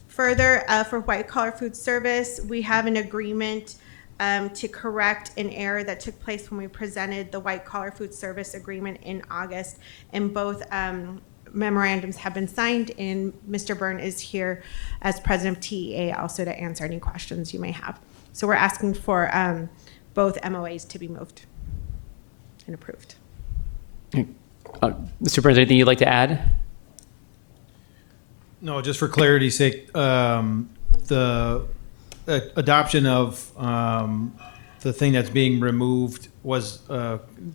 Further, for white collar food service, we have an agreement to correct an error that took place when we presented the white collar food service agreement in August. And both memorandums have been signed, and Mr. Byrne is here as president of TEA also to answer any questions you may have. So we're asking for both MOAs to be moved and approved. Mr. Burns, anything you'd like to add? No, just for clarity's sake, the adoption of the thing that's being removed was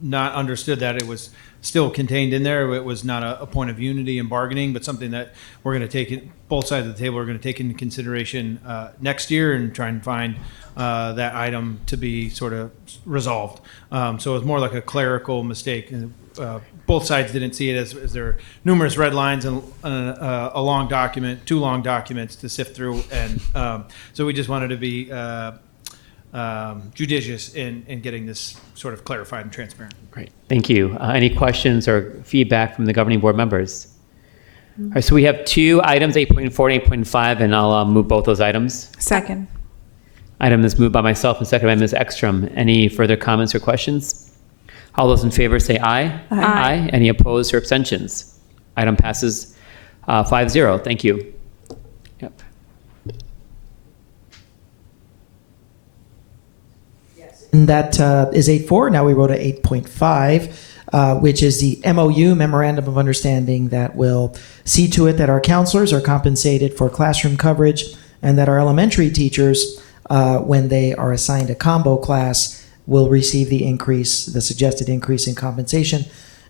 not understood that it was still contained in there. It was not a point of unity in bargaining, but something that we're going to take it, both sides of the table are going to take into consideration next year and try and find that item to be sort of resolved. So it was more like a clerical mistake. And, both sides didn't see it as there are numerous red lines and a long document, 2 long documents to sift through. And so we just wanted to be judicious in getting this sort of clarified and transparent. Great. Thank you. Any questions or feedback from the governing board members? All right, so we have 2 items, 8.4 and 8.5, and I'll move both those items. Second. Item is moved by myself and seconded by Ms. Ekstrom. Any further comments or questions? All those in favor say aye. Aye. Any opposed or abstentions? Item passes 5-0. Thank you. Yep. And that is 8.4. Now we go to 8.5, which is the MOU, Memorandum of Understanding, that will see to it that our counselors are compensated for classroom coverage and that our elementary teachers, when they are assigned a combo class, will receive the increase, the suggested increase in compensation.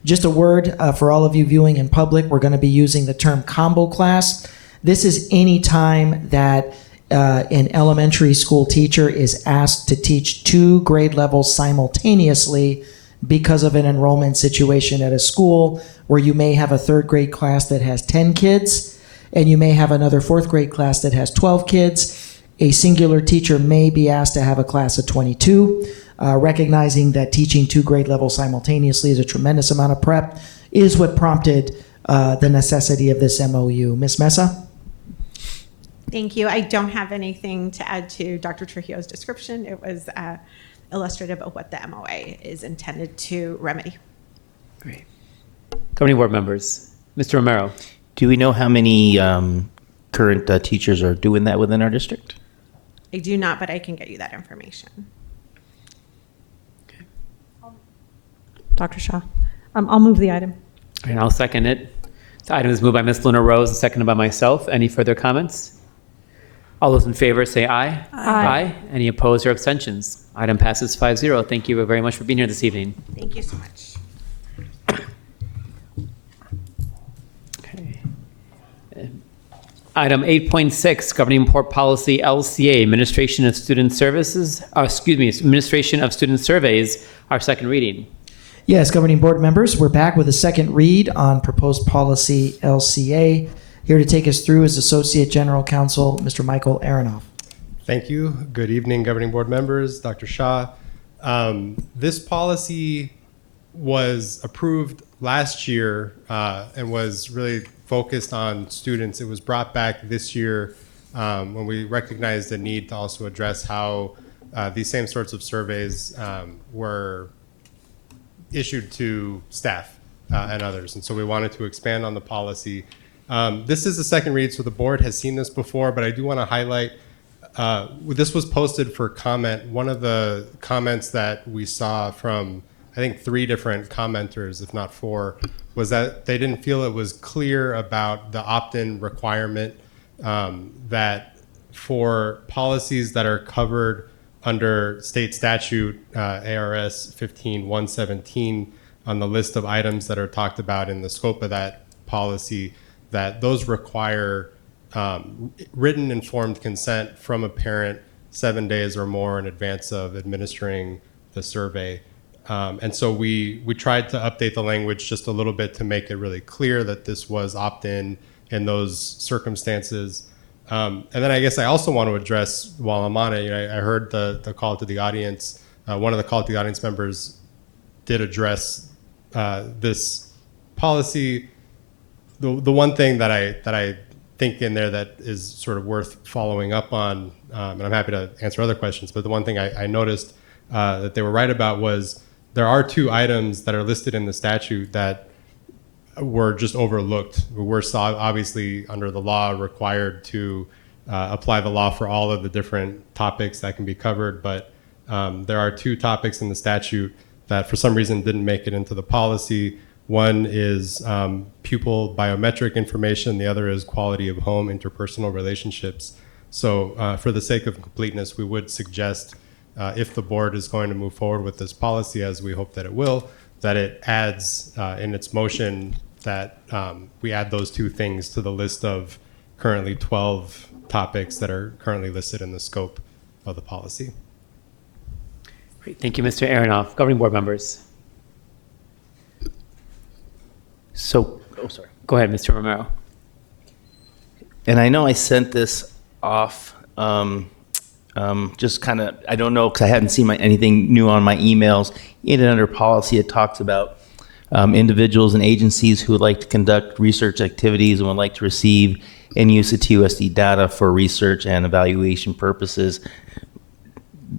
Just a word for all of you viewing in public, we're going to be using the term combo class. This is any time that an elementary school teacher is asked to teach 2 grade levels simultaneously because of an enrollment situation at a school where you may have a 3rd grade class that has 10 kids and you may have another 4th grade class that has 12 kids. A singular teacher may be asked to have a class of 22. Recognizing that teaching 2 grade levels simultaneously is a tremendous amount of prep is what prompted the necessity of this MOU. Ms. Mesa? Thank you. I don't have anything to add to Dr. Trujillo's description. It was illustrative of what the MOA is intended to remedy. Great. Governing board members. Mr. Romero. Do we know how many current teachers are doing that within our district? I do not, but I can get you that information. Dr. Shaw. I'll move the item. And I'll second it. The item is moved by Ms. Luna Rose and seconded by myself. Any further comments? All those in favor say aye. Aye. Any opposed or abstentions? Item passes 5-0. Thank you very much for being here this evening. Thank you so much. Okay. Item 8.6, Governing Board Policy LCA, Administration of Student Services, Administration of Student Surveys, our second reading. Yes, governing board members, we're back with a second read on proposed policy LCA. Here to take us through is Associate General Counsel, Mr. Michael Aronoff. Thank you. Good evening, governing board members, Dr. Shaw. This policy was approved last year and was really focused on students. It was brought back this year when we recognized the need to also address how these same sorts of surveys were issued to staff and others. And so we wanted to expand on the policy. This is the second read, so the board has seen this before, but I do want to highlight, this was posted for comment. One of the comments that we saw from, I think, 3 different commenters, if not 4, was that they didn't feel it was clear about the opt-in requirement, that for policies that are covered under state statute ARS 15117 on the list of items that are talked about in the scope of that policy, that those require written informed consent from a parent 7 days or more in advance of administering the survey. And so we tried to update the language just a little bit to make it really clear that this was opt-in in those circumstances. And then I guess I also want to address, while I'm on it, I heard the call to the audience. One of the call to the audience members did address this policy. The one thing that I think in there that is sort of worth following up on, and I'm happy to answer other questions, but the one thing I noticed that they were right about was there are 2 items that are listed in the statute that were just overlooked. We're obviously under the law required to apply the law for all of the different topics that can be covered, but there are 2 topics in the statute that for some reason didn't make it into the policy. One is pupil biometric information. The other is quality of home interpersonal relationships. So for the sake of completeness, we would suggest if the board is going to move forward with this policy, as we hope that it will, that it adds in its motion that we add those 2 things to the list of currently 12 topics that are currently listed in the scope of the policy. Great. Thank you, Mr. Aronoff. Governing board members. So, oh, sorry. Go ahead, Mr. Romero. And I know I sent this off, just kind of, I don't know, because I hadn't seen anything new on my emails. In and under policy, it talks about individuals and agencies who would like to conduct research activities and would like to receive and use the TUSD data for research and evaluation purposes.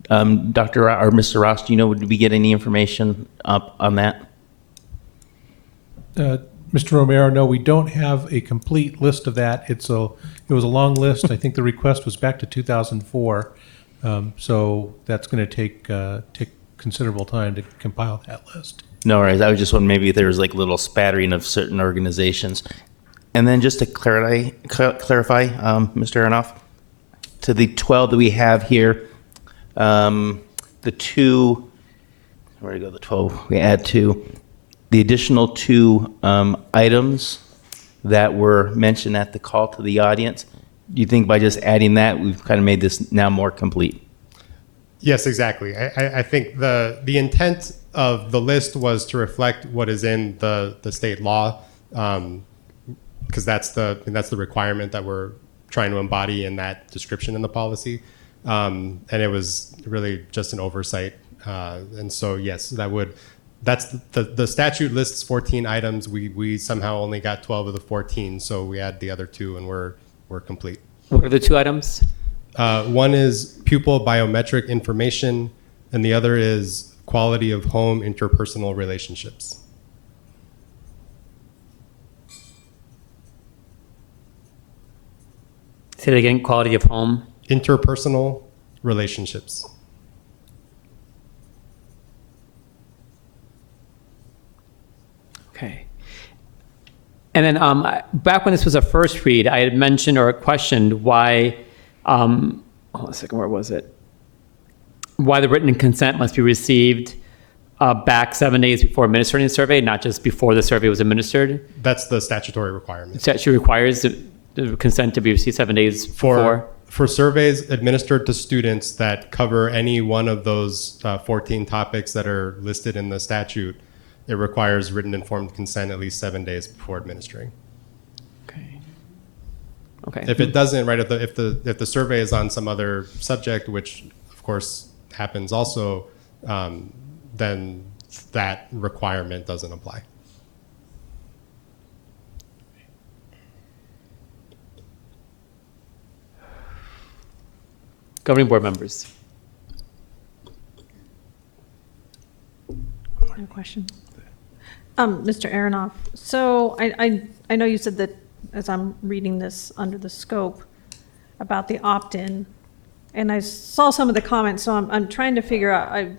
Dr. or Mr. Ross, do you know, did we get any information up on that? Mr. Romero, no, we don't have a complete list of that. It was a long list. I think the request was back to 2004. So that's going to take considerable time to compile that list. No worries. I was just wondering maybe if there was like a little spattering of certain organizations. And then just to clarify, Mr. Aronoff, to the 12 that we have here, the 2, where do we go, the 12, we add 2. The additional 2 items that were mentioned at the call to the audience, do you think by just adding that, we've kind of made this now more complete? Yes, exactly. I think the intent of the list was to reflect what is in the state law, because that's the requirement that we're trying to embody in that description in the policy. And it was really just an oversight. And so, yes, that's the statute lists 14 items. We somehow only got 12 of the 14. So we add the other 2 and we're complete. What are the 2 items? One is pupil biometric information, and the other is quality of home interpersonal relationships. Say it again, quality of home. Interpersonal relationships. Okay. And then back when this was a first read, I had mentioned or questioned why, hold on a second, where was it? Why the written consent must be received back 7 days before administering the survey, not just before the survey was administered. That's the statutory requirement. The statute requires the consent to be received 7 days before. For surveys administered to students that cover any one of those 14 topics that are listed in the statute, it requires written informed consent at least 7 days before administering. Okay. If it doesn't, right, if the survey is on some other subject, which of course happens also, then that requirement doesn't apply. Governing board members. No question. Mr. Aronoff, so I know you said that as I'm reading this under the scope about the opt-in, and I saw some of the comments, so I'm trying to figure out,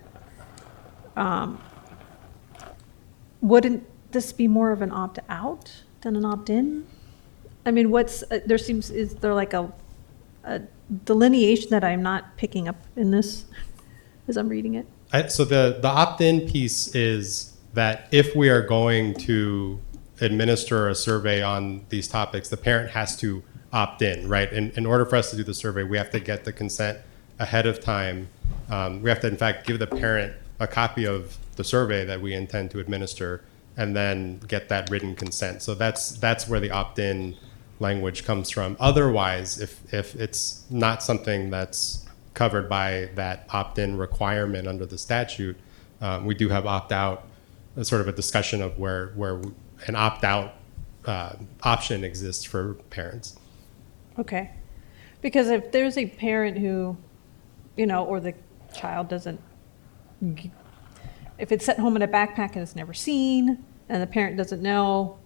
wouldn't this be more of an opt-out than an opt-in? I mean, is there like a delineation that I'm not picking up in this as I'm reading it? So the opt-in piece is that if we are going to administer a survey on these topics, the parent has to opt in, right? In order for us to do the survey, we have to get the consent ahead of time. We have to, in fact, give the parent a copy of the survey that we intend to administer and then get that written consent. So that's where the opt-in language comes from. Otherwise, if it's not something that's covered by that opt-in requirement under the statute, we do have opt-out, sort of a discussion of where an opt-out option exists for parents. Okay. Because if there's a parent who, or the child doesn't, if it's sent home in a backpack and it's never seen, and the parent doesn't know,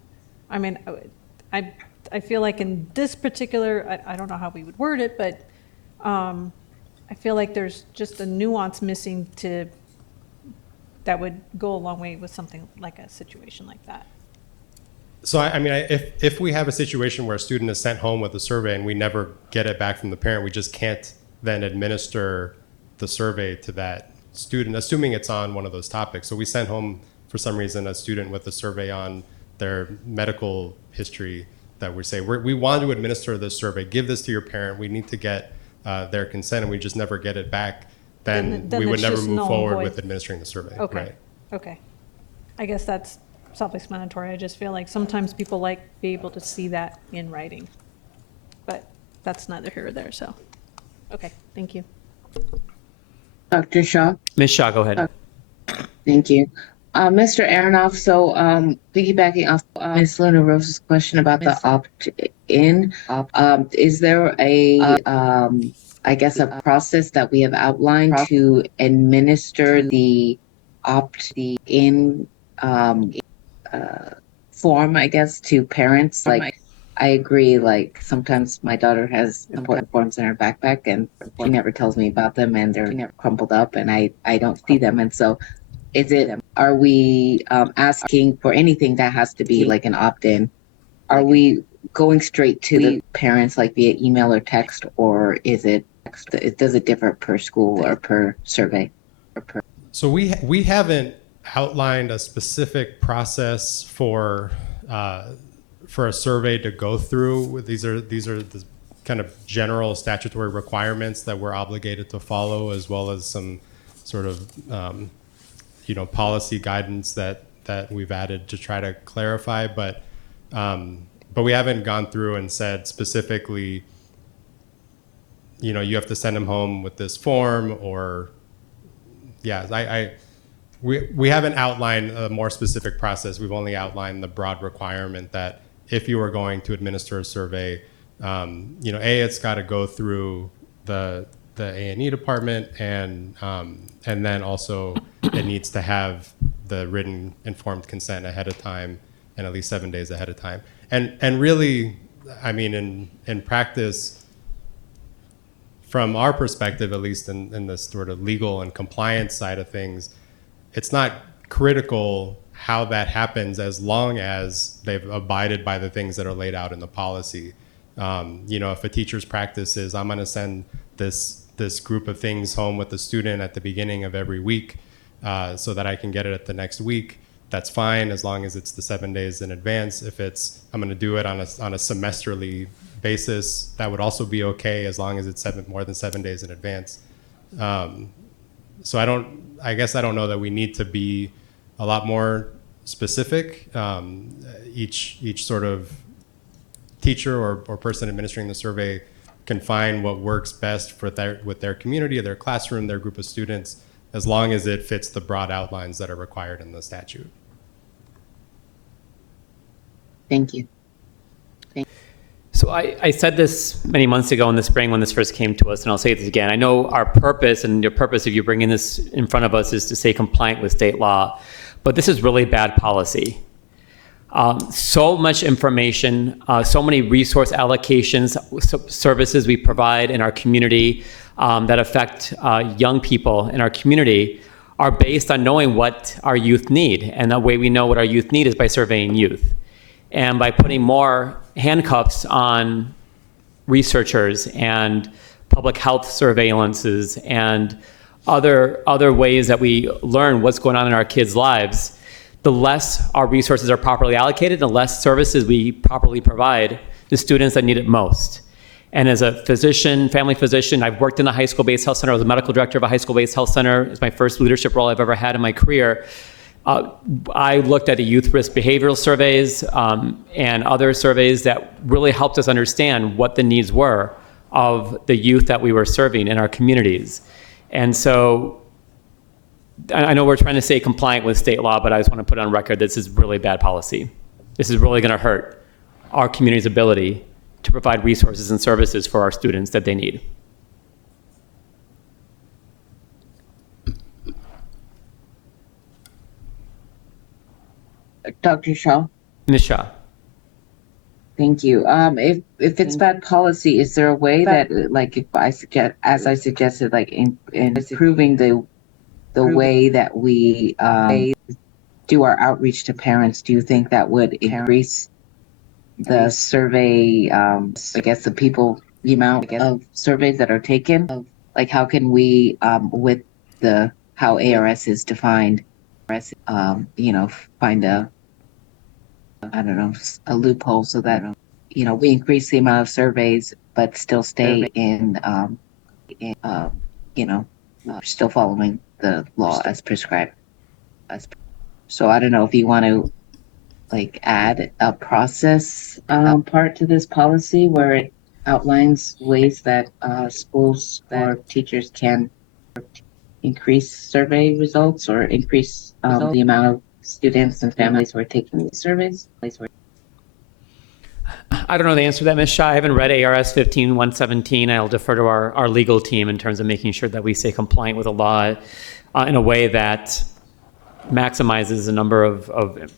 I mean, I feel like in this particular, I don't know how we would word it, but I feel like there's just a nuance missing that would go a long way with something like a situation like that. So I mean, if we have a situation where a student is sent home with a survey and we never get it back from the parent, we just can't then administer the survey to that student, assuming it's on one of those topics. So we sent home, for some reason, a student with a survey on their medical history that we say, we want to administer this survey, give this to your parent, we need to get their consent, and we just never get it back, then we would it's never just move null and forward void. with administering the survey. Okay. Right. Okay. I guess that's self-explanatory. I just feel like sometimes people like be able to see that in writing, but that's neither here or there. So, okay, thank you. Dr. Shaw? Ms. Shaw, go ahead. Thank you. Mr. Aronoff, so piggybacking off Ms. Luna Rose's question about the opt-in, is there I guess a process that we have outlined to administer the opt-in form, I guess, to parents? Like, I agree, like, sometimes my daughter has important forms in her backpack and she never tells me about them and they're never crumpled up and I don't see them. And so are we asking for anything that has to be like an opt-in? Are we going straight to the parents like via email or text, or does it differ per school or per survey? So we haven't outlined a specific process for a survey to go through. These are the kind of general statutory requirements that we're obligated to follow, as well as some sort of policy guidance that we've added to try to clarify. But we haven't gone through and said specifically, you have to send them home with this form, or we haven't outlined a more specific process. We've only outlined the broad requirement that if you are going to administer a survey, it's got to go through the A&E department, and then also it needs to have the written informed consent ahead of time, and at least 7 days ahead of time. And really, I mean, in practice, from our perspective, at least in the sort of legal and compliance side of things, it's not critical how that happens as long as they've abided by the things that are laid out in the policy. If a teacher's practice is, I'm going to send this group of things home with the student at the beginning of every week so that I can get it at the next week, that's fine as long as it's the 7 days in advance. If I'm going to do it on a semesterly basis, that would also be okay as long as it's more than 7 days in advance. So I guess I don't know that we need to be a lot more specific. Each sort of teacher or person administering the survey can find what works best with their community, their classroom, their group of students, as long as it fits the broad outlines that are required in the statute. Thank you. So I said this many months ago in the spring when this first came to us, and I'll say this again. I know our purpose and your purpose of you bringing this in front of us is to stay compliant with state law, but this is really bad policy. So much information, so many resource allocations, services we provide in our community that affect young people in our community are based on knowing what our youth need. And the way we know what our youth need is by surveying youth. And by putting more handcuffs on researchers and public health surveillances and other ways that we learn what's going on in our kids' lives, the less our resources are properly allocated, the less services we properly provide to students that need it most. And as a physician, family physician, I've worked in a high school-based health center. I was a medical director of a high school-based health center. It's my first leadership role I've ever had in my career. I looked at the youth risk behavioral surveys and other surveys that really helped us understand what the needs were of the youth that we were serving in our communities. And so I know we're trying to stay compliant with state law, but I just want to put on record this is really bad policy. This is really going to hurt our community's ability to provide resources and services for our students that they need. Dr. Shaw? Ms. Shah. Thank you. If it's bad policy, is there a way that, like, if I suggest, as I suggested, like in improving the way that we do our outreach to parents, do you think that would increase the survey? I guess the amount of surveys that are taken. Like, how can we, with how ARS is defined, find a loophole so that, we increase the amount of surveys, but still stay still following the law as prescribed. So I don't know if you want to add a process part to this policy where it outlines ways that schools or teachers can increase survey results or increase the amount of students and families who are taking these surveys. I don't know the answer to that, Ms. Shah. I haven't read ARS 15117. I'll defer to our legal team in terms of making sure that we stay compliant with the law in a way that maximizes the number of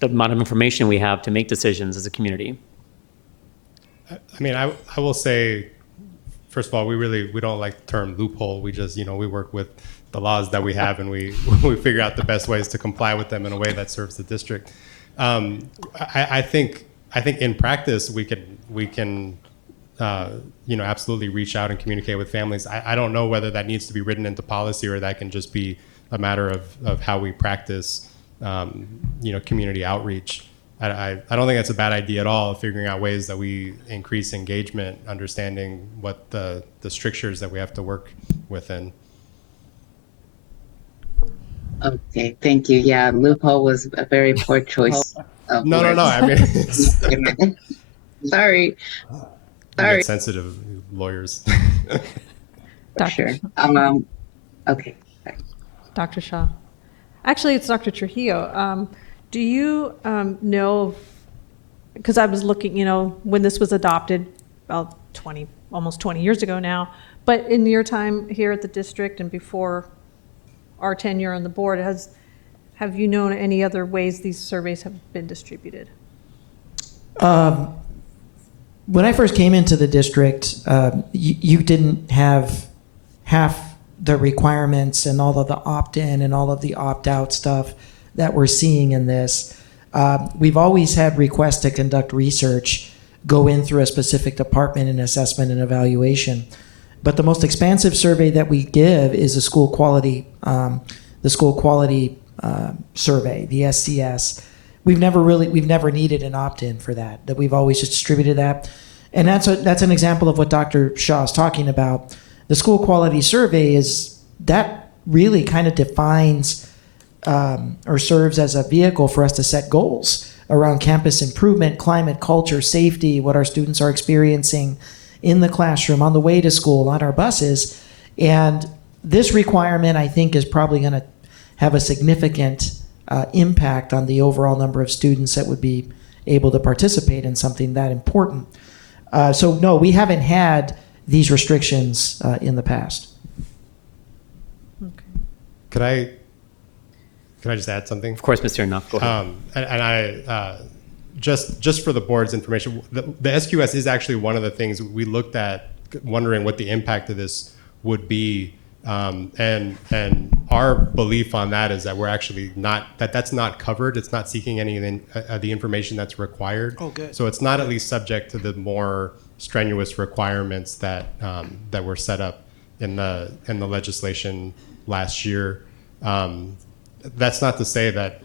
the amount of information we have to make decisions as a community. I mean, I will say, first of all, we don't like the term loophole. We just, we work with the laws that we have, and we figure out the best ways to comply with them in a way that serves the district. I think in practice we can absolutely reach out and communicate with families. I don't know whether that needs to be written into policy or that can just be a matter of how we practice community outreach. I don't think that's a bad idea at all, figuring out ways that we increase engagement, understanding what the strictures that we have to work within. Okay, thank you. Yeah, loophole was a very poor choice. No. I mean, sorry. Get sensitive lawyers. For sure. Okay. Dr. Shaw. Actually, it's Dr. Trujillo. Do you know, because I was looking, when this was adopted about almost 20 years ago now, but in your time here at the district and before our tenure on the board, have you known any other ways these surveys have been distributed? When I first came into the district, you didn't have half the requirements and all of the opt-in and all of the opt-out stuff that we're seeing in this. We've always had requests to conduct research, go in through a specific department in assessment and evaluation. But the most expansive survey that we give is the school quality survey, the SCS. We've never needed an opt-in for that. That we've always just distributed that, and that's an example of what Dr. Shaw is talking about. The school quality survey is that really kind of defines or serves as a vehicle for us to set goals around campus improvement, climate, culture, safety, what our students are experiencing in the classroom, on the way to school, on our buses. And this requirement, I think, is probably going to have a significant impact on the overall number of students that would be able to participate in something that important. So no, we haven't had these restrictions in the past. Could I just add something? Of course, Mr. Enough, go ahead. And I just for the board's information, the SQS is actually one of the things we looked at, wondering what the impact of this would be. And our belief on that is that we're actually that's not covered. It's not seeking any of the information that's required. Oh, good. So it's not at least subject to the more strenuous requirements that were set up in the legislation last year. That's not to say that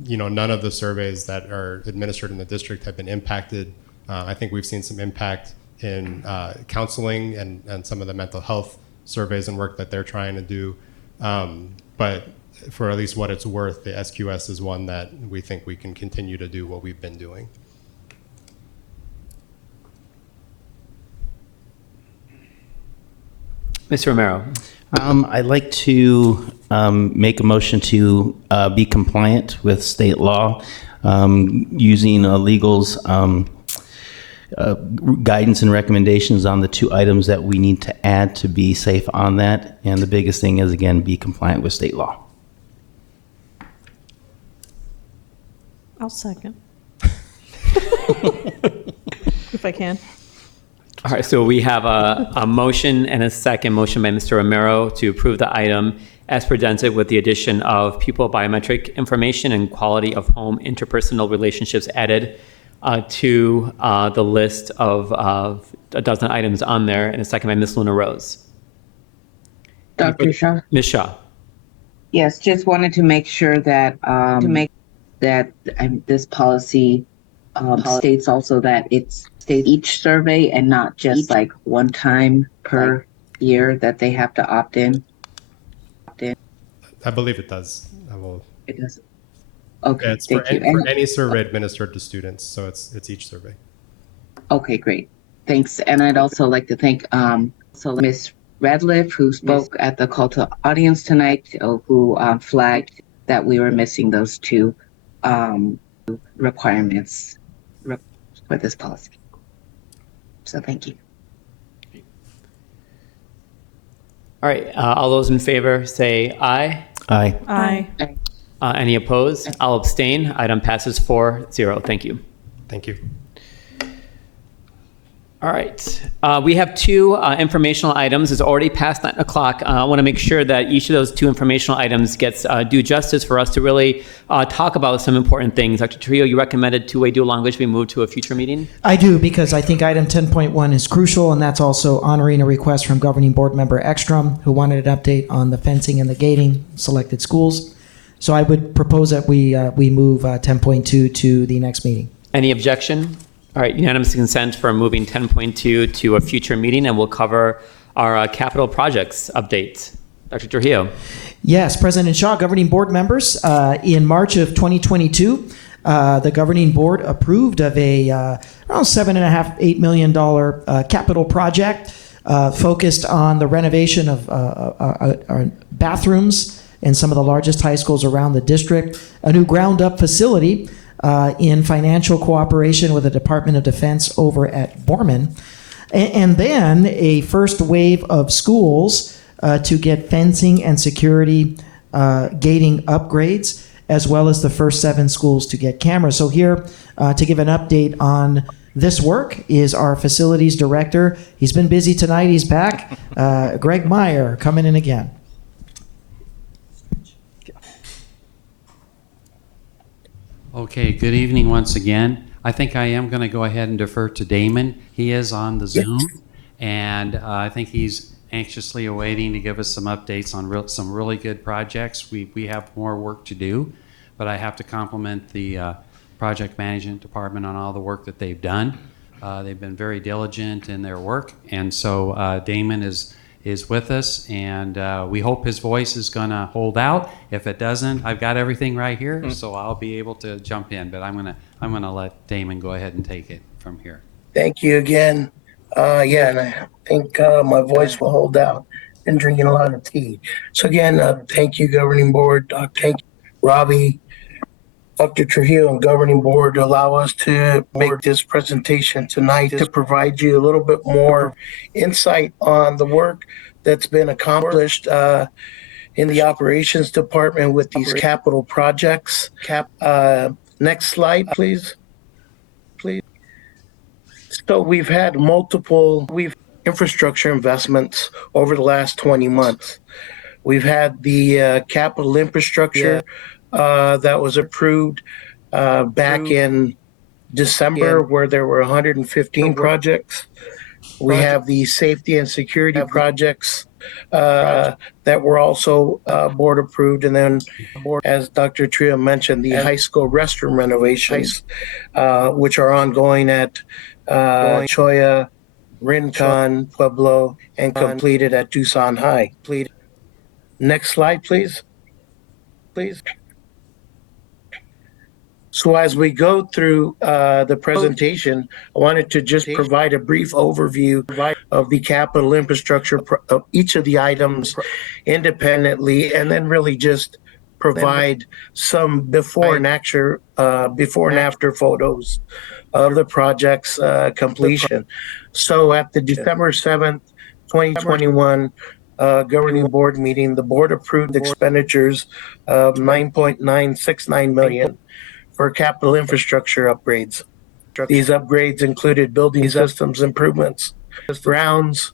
none of the surveys that are administered in the district have been impacted. I think we've seen some impact in counseling and some of the mental health surveys and work that they're trying to do. But for at least what it's worth, the SQS is one that we think we can continue to do what we've been doing. Mr. Romero. I'd like to make a motion to be compliant with state law using a legal's guidance and recommendations on the 2 items that we need to add to be safe on that. And the biggest thing is, again, be compliant with state law. I'll second. If I can. All right, so we have a motion and a second motion by Mr. Romero to approve the item as presented with the addition of pupil biometric information and quality of home interpersonal relationships added to the list of a dozen items on there, and a second by Ms. Luna Rose. Dr. Shaw? Ms. Shaw. Yes, just wanted to make sure that this policy states also that it's each survey and not just like one time per year that they have to opt in. I believe it does. I will. It does. Okay, Yeah, it's thank you. for any survey administered to students, so it's each survey. Okay, great. Thanks. And I'd also like to thank Ms. Radliff, who spoke at the call to audience tonight, who flagged that we were missing those 2 requirements for this policy. So thank you. All right, all those in favor say aye. Aye. Aye. Any opposed? I'll abstain. Item passes 4-0. Thank you. Thank you. All right. We have 2 informational items. It's already past 9 o'clock. I want to make sure that each of those 2 informational items gets due justice for us to really talk about some important things. Dr. Trujillo, you recommended two-way dual language be moved to a future meeting? I do, because I think item 10.1 is crucial, and that's also honoring a request from Governing Board Member Ekstrom, who wanted an update on the fencing and the gating selected schools. So I would propose that we move 10.2 to the next meeting. Any objection? All right, unanimous consent for moving 10.2 to a future meeting, and we'll cover our capital projects update. Dr. Trujillo. Yes, President Shaw, governing board members, in March of 2022, the governing board approved of a around $7.5–8 million capital project focused on the renovation of our bathrooms in some of the largest high schools around the district, a new ground-up facility in financial cooperation with the Department of Defense over at Borman, and then a first wave of schools to get fencing and security gating upgrades, as well as the first 7 schools to get cameras. So here to give an update on this work is our facilities director. He's been busy tonight. He's back. Greg Meyer coming in again. Okay, good evening once again. I think I am going to go ahead and defer to Damon. He is on the Zoom, and I think he's anxiously awaiting to give us some updates on some really good projects. We have more work to do, but I have to compliment the project management department on all the work that they've done. They've been very diligent in their work, and so Damon is with us, and we hope his voice is going to hold out. If it doesn't, I've got everything right here, so I'll be able to jump in. But I'm gonna let Damon go ahead and take it from here. Thank you again. And I think my voice will hold out. Been drinking a lot of tea. So again, thank you, Governing Board. Thank you, Robbie, Dr. Trujillo, and Governing Board to allow us to make this presentation tonight to provide you a little bit more insight on the work that's been accomplished in the operations department with these capital projects. Next slide, please. So we've had multiple infrastructure investments over the last 20 months. We've had the capital infrastructure that was approved back in December, where there were 115 projects. We have the safety and security projects that were also board approved. And then, as Dr. Trio mentioned, the high school restroom renovations, which are ongoing at Choya, Rincon, Pueblo, and completed at Tucson High. Next slide, please. So as we go through the presentation, I wanted to just provide a brief overview of the capital infrastructure of each of the items independently, and then really just provide some before and after photos of the project's completion. So at the December 7th, 2021 governing board meeting, the board approved expenditures of $9.969 million for capital infrastructure upgrades. These upgrades included building systems improvements, grounds,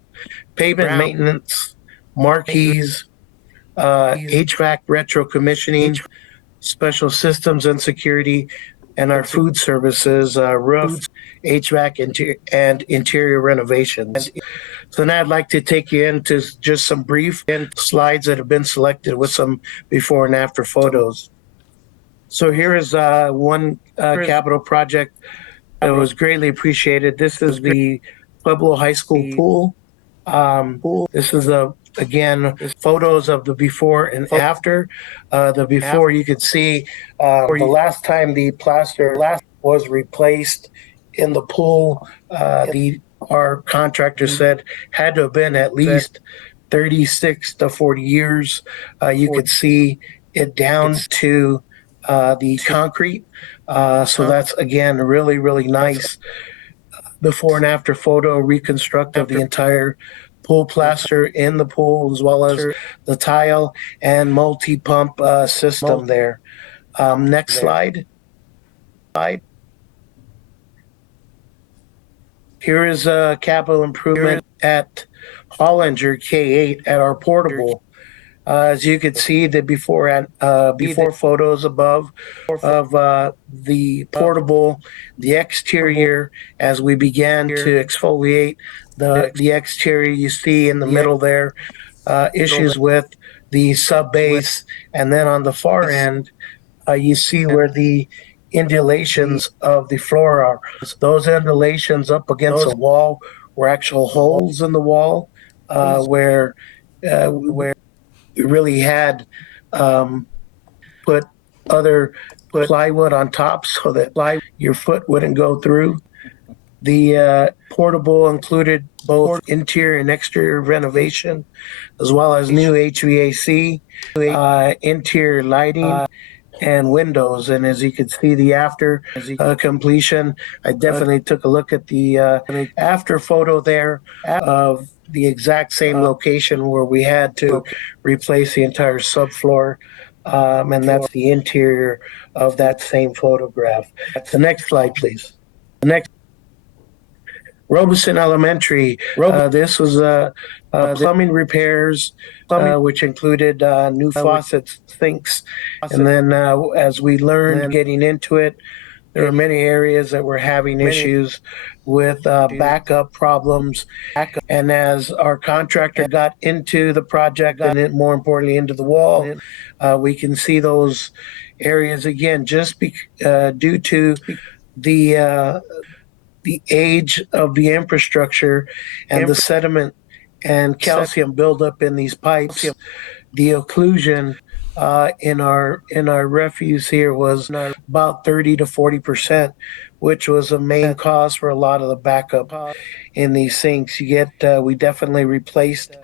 pavement maintenance, marquees, HVAC retro commissioning, special systems and security, and our food services, roof, HVAC, and interior renovations. So now I'd like to take you into just some brief slides that have been selected with some before and after photos. So here is one capital project that was greatly appreciated. This is the Pueblo High School pool. This is again photos of the before and after. The before, you could see the last time the plaster was replaced in the pool. Our contractor said had to have been at least 36 to 40 years. You could see it down to the concrete. So that's again really, really nice. Before and after photo reconstruct of the entire pool plaster in the pool, as well as the tile and multi-pump system there. Next slide. Here is a capital improvement at Hollinger K8 at our portable. As you can see, the before photos above of the portable, the exterior, as we began to exfoliate the exterior, you see in the middle there issues with the sub base, and then on the far end, you see where the undulations of the floor are. Those undulations up against the wall were actual holes in the wall where we really had put other plywood on top so that your foot wouldn't go through. The portable included both interior and exterior renovation, as well as new HVAC, interior lighting, and windows. And as you can see, the after completion, I definitely took a look at the after photo there of the exact same location where we had to replace the entire subfloor. And that's the interior of that same photograph. The next slide, please. The next. Robeson Elementary. This was plumbing repairs, which included new faucets, sinks, and then as we learned getting into it, there were many areas that were having issues with backup problems. And as our contractor got into the project and then more importantly into the wall, we can see those areas again just due to the age of the infrastructure and the sediment and calcium buildup in these pipes. The occlusion in our refuse here was about 30 to 40%, which was a main cause for a lot of the backup in these sinks. We definitely replaced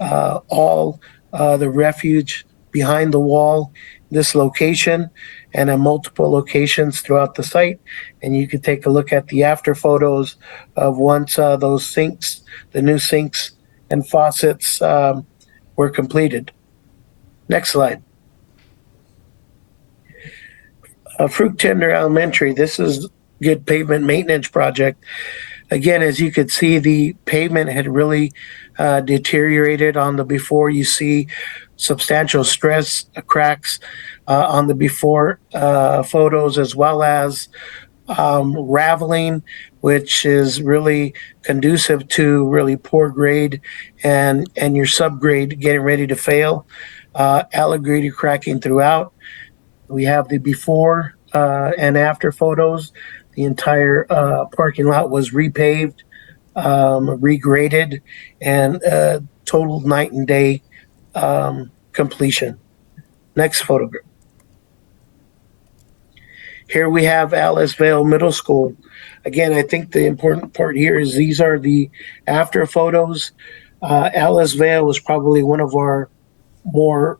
all the refuge behind the wall, this location, and in multiple locations throughout the site. And you could take a look at the after photos of once those sinks, the new sinks and faucets were completed. Next slide. Fruit Tender Elementary. This is good pavement maintenance project. Again, as you could see, the pavement had really deteriorated on the before. You see substantial stress cracks on the before photos, as well as raveling, which is really conducive to really poor grade and your subgrade getting ready to fail. Alligator cracking throughout. We have the before and after photos. The entire parking lot was repaved, regraded, and total night and day completion. Next photograph. Here we have Alice Vale Middle School. Again, I think the important part here is these are the after photos. Alice Vale was probably one of our more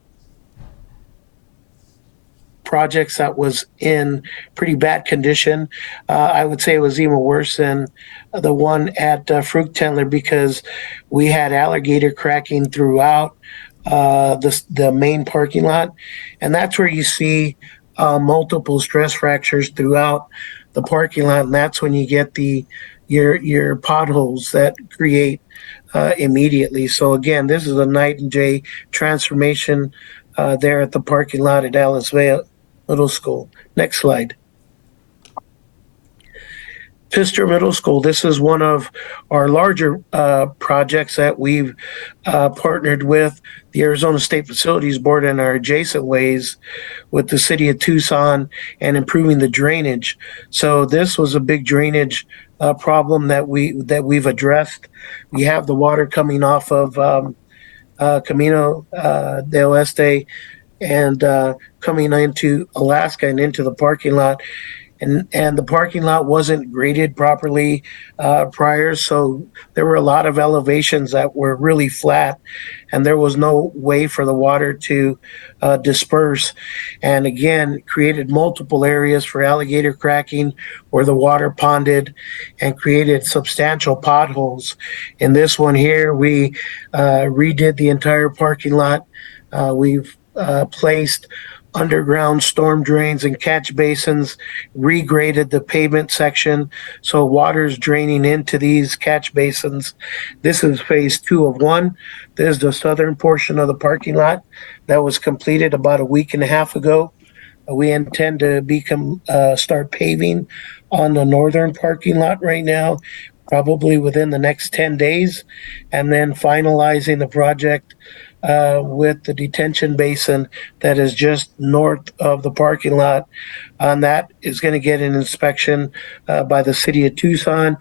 projects that was in pretty bad condition. I would say it was even worse than the one at Fruchtendler because we had alligator cracking throughout the main parking lot, and that's where you see multiple stress fractures throughout the parking lot, and that's when you get your potholes that create immediately. So again, this is a night and day transformation there at the parking lot at Alice Vale Middle School. Next slide. Pfister Middle School. This is one of our larger projects that we've partnered with the Arizona State Facilities Board and our adjacent ways with the city of Tucson and improving the drainage. So this was a big drainage problem that we've addressed. We have the water coming off of Camino del Oeste and coming into Alaska and into the parking lot. And the parking lot wasn't graded properly prior, so there were a lot of elevations that were really flat, and there was no way for the water to disperse. And again, created multiple areas for alligator cracking where the water ponded and created substantial potholes. In this one here, we redid the entire parking lot. We've placed underground storm drains and catch basins, regraded the pavement section so water's draining into these catch basins. This is phase 2 of 1. This is the southern portion of the parking lot that was completed about a week and a half ago. We intend to start paving on the northern parking lot right now, probably within the next 10 days, and then finalizing the project with the detention basin that is just north of the parking lot. And that is going to get an inspection by the city of Tucson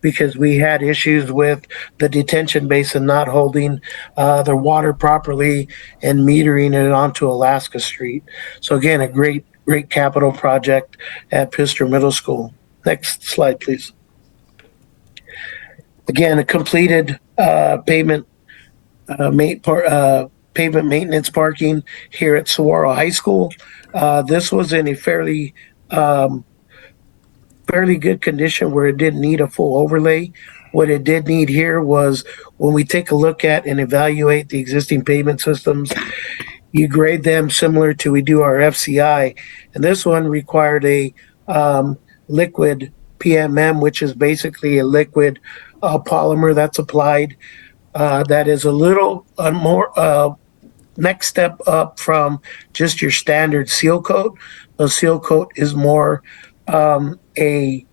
because we had issues with the detention basin not holding the water properly and metering it onto Alaska Street. So again, a great capital project at Pfister Middle School. Next slide, please. Again, a completed pavement maintenance parking here at Saguaro High School. This was in a fairly good condition where it didn't need a full overlay. What it did need here was when we take a look at and evaluate the existing pavement systems, you grade them similar to we do our FCI. And this one required a liquid PMM, which is basically a liquid polymer that's applied that is a little more next step up from just your standard seal coat. The seal coat is more a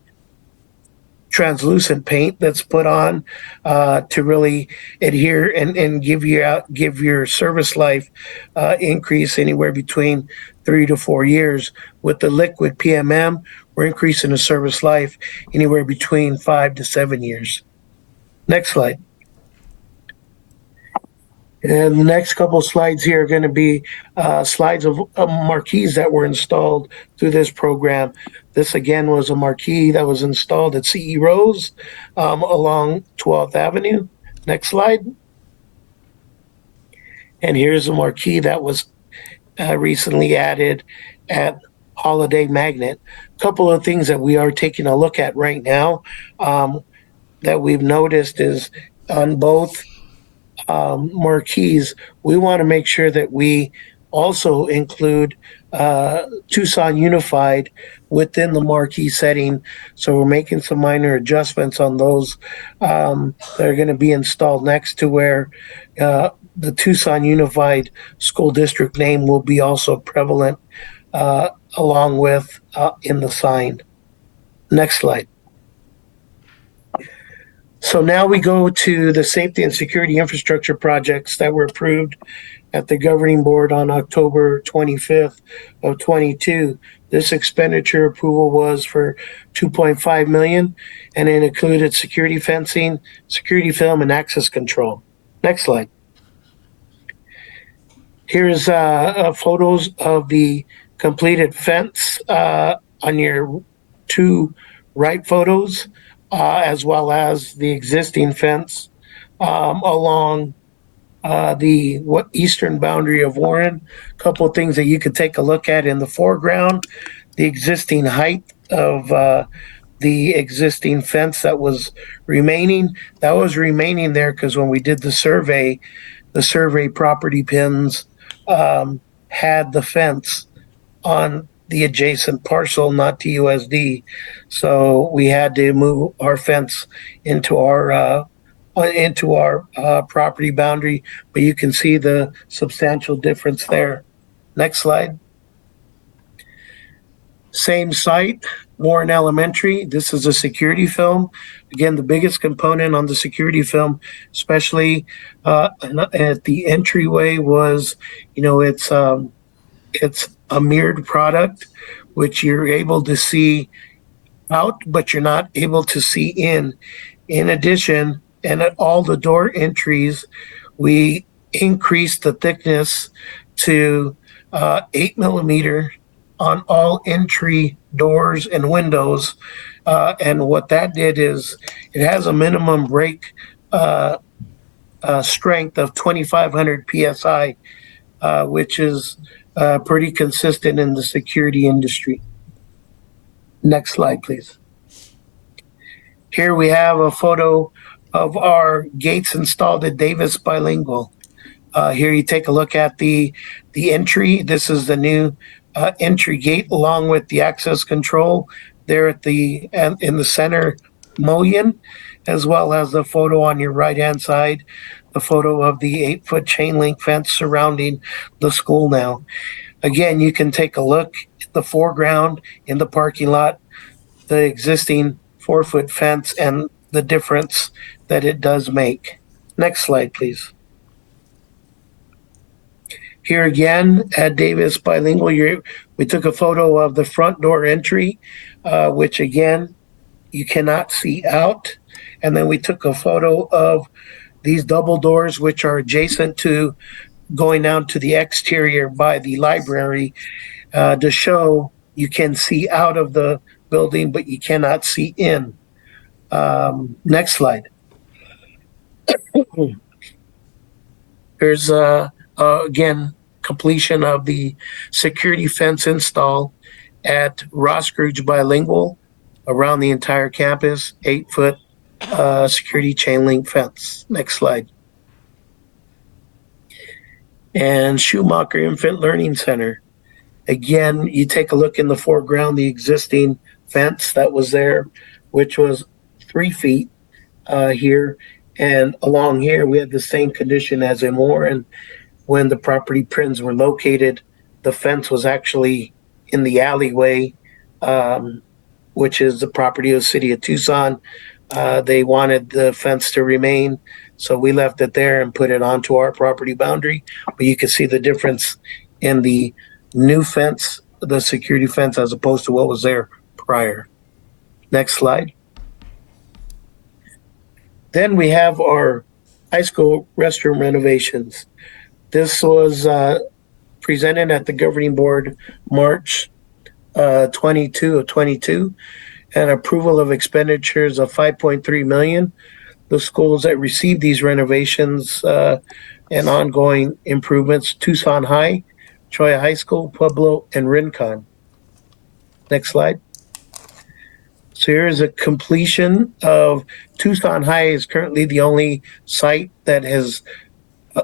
translucent paint that's put on to really adhere and give your service life increase anywhere between 3 to 4 years. With the liquid PMM, we're increasing the service life anywhere between 5 to 7 years. Next slide. And the next couple of slides here are going to be slides of marquees that were installed through this program. This, again, was a marquee that was installed at CE Rose along 12th Avenue. Next slide. And here's a marquee that was recently added at Holiday Magnet. A couple of things that we are taking a look at right now that we've noticed is on both marquees, we want to make sure that we also include Tucson Unified within the marquee setting. So we're making some minor adjustments on those that are going to be installed next to where the Tucson Unified School District name will be also prevalent along with in the sign. Next slide. So now we go to the safety and security infrastructure projects that were approved at the governing board on October 25th of 22. This expenditure approval was for $2.5 million, and it included security fencing, security film, and access control. Next slide. Here's photos of the completed fence on your 2 right photos, as well as the existing fence along the eastern boundary of Warren. A couple of things that you could take a look at in the foreground: the existing height of the existing fence that was remaining. That was remaining there because when we did the survey property pins had the fence on the adjacent parcel, not TUSD. So we had to move our fence into our property boundary, but you can see the substantial difference there. Next slide. Same site, Warren Elementary. This is a security film. Again, the biggest component on the security film, especially at the entryway, was, it's a mirrored product, which you're able to see out, but you're not able to see in. In addition, and at all the door entries, we increased the thickness to 8 millimeter on all entry doors and windows. And what that did is it has a minimum break strength of 2,500 psi, which is pretty consistent in the security industry. Next slide, please. Here we have a photo of our gates installed at Davis Bilingual. Here you take a look at the entry. This is the new entry gate along with the access control there in the center mullion, as well as the photo on your right-hand side, the photo of the 8-foot chain link fence surrounding the school now. Again, you can take a look at the foreground in the parking lot, the existing 4-foot fence, and the difference that it does make. Next slide, please. Here again at Davis Bilingual, we took a photo of the front door entry, which again, you cannot see out. And then we took a photo of these double doors, which are adjacent to going down to the exterior by the library, to show you can see out of the building, but you cannot see in. Next slide. Here's again completion of the security fence install at Ross Scrooge Bilingual around the entire campus, 8-foot security chain link fence. Next slide. And Schumacher Infant Learning Center. Again, you take a look in the foreground, the existing fence that was there, which was 3 feet here. And along here, we had the same condition as in Warren. When the property pins were located, the fence was actually in the alleyway, which is the property of the city of Tucson. They wanted the fence to remain, so we left it there and put it onto our property boundary. But you can see the difference in the new fence, the security fence, as opposed to what was there prior. Next slide. Then we have our high school restroom renovations. This was presented at the governing board March 22 of 22, and approval of expenditures of $5.3 million. The schools that received these renovations and ongoing improvements: Tucson High, Choya High School, Pueblo, and Rincon. Next slide. So here is a completion of Tucson High. Is currently the only site that has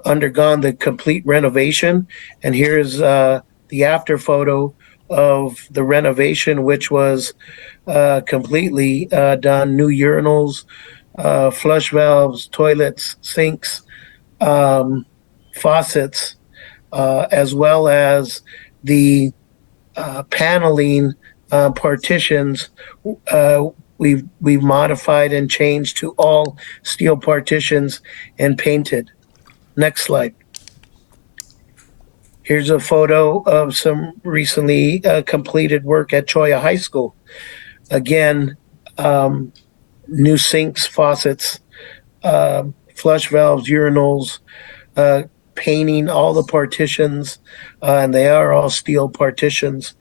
undergone the complete renovation. And here's the after photo of the renovation, which was completely done. New urinals, flush valves, toilets, sinks, faucets, as well as the paneling partitions. We've modified and changed to all steel partitions and painted. Next slide. Here's a photo of some recently completed work at Choya High School. Again, new sinks, faucets, flush valves, urinals, painting all the partitions, and they are all steel partitions.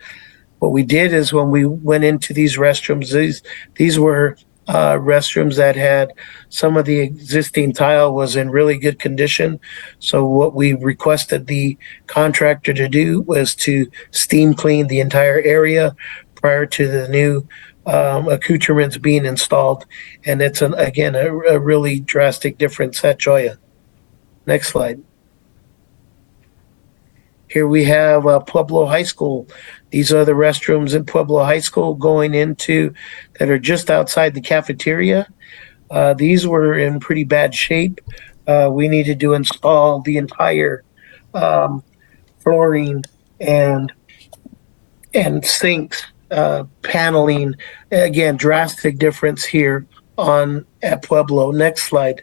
What we did is when we went into these restrooms, these were restrooms that had some of the existing tile was in really good condition. So what we requested the contractor to do was to steam clean the entire area prior to the new accoutrements being installed. And it's again a really drastic difference at Cholla. Next slide. Here we have Pueblo High School. These are the restrooms in Pueblo High School going into that are just outside the cafeteria. These were in pretty bad shape. We needed to install the entire flooring and sinks, paneling. Again, drastic difference here at Pueblo. Next slide.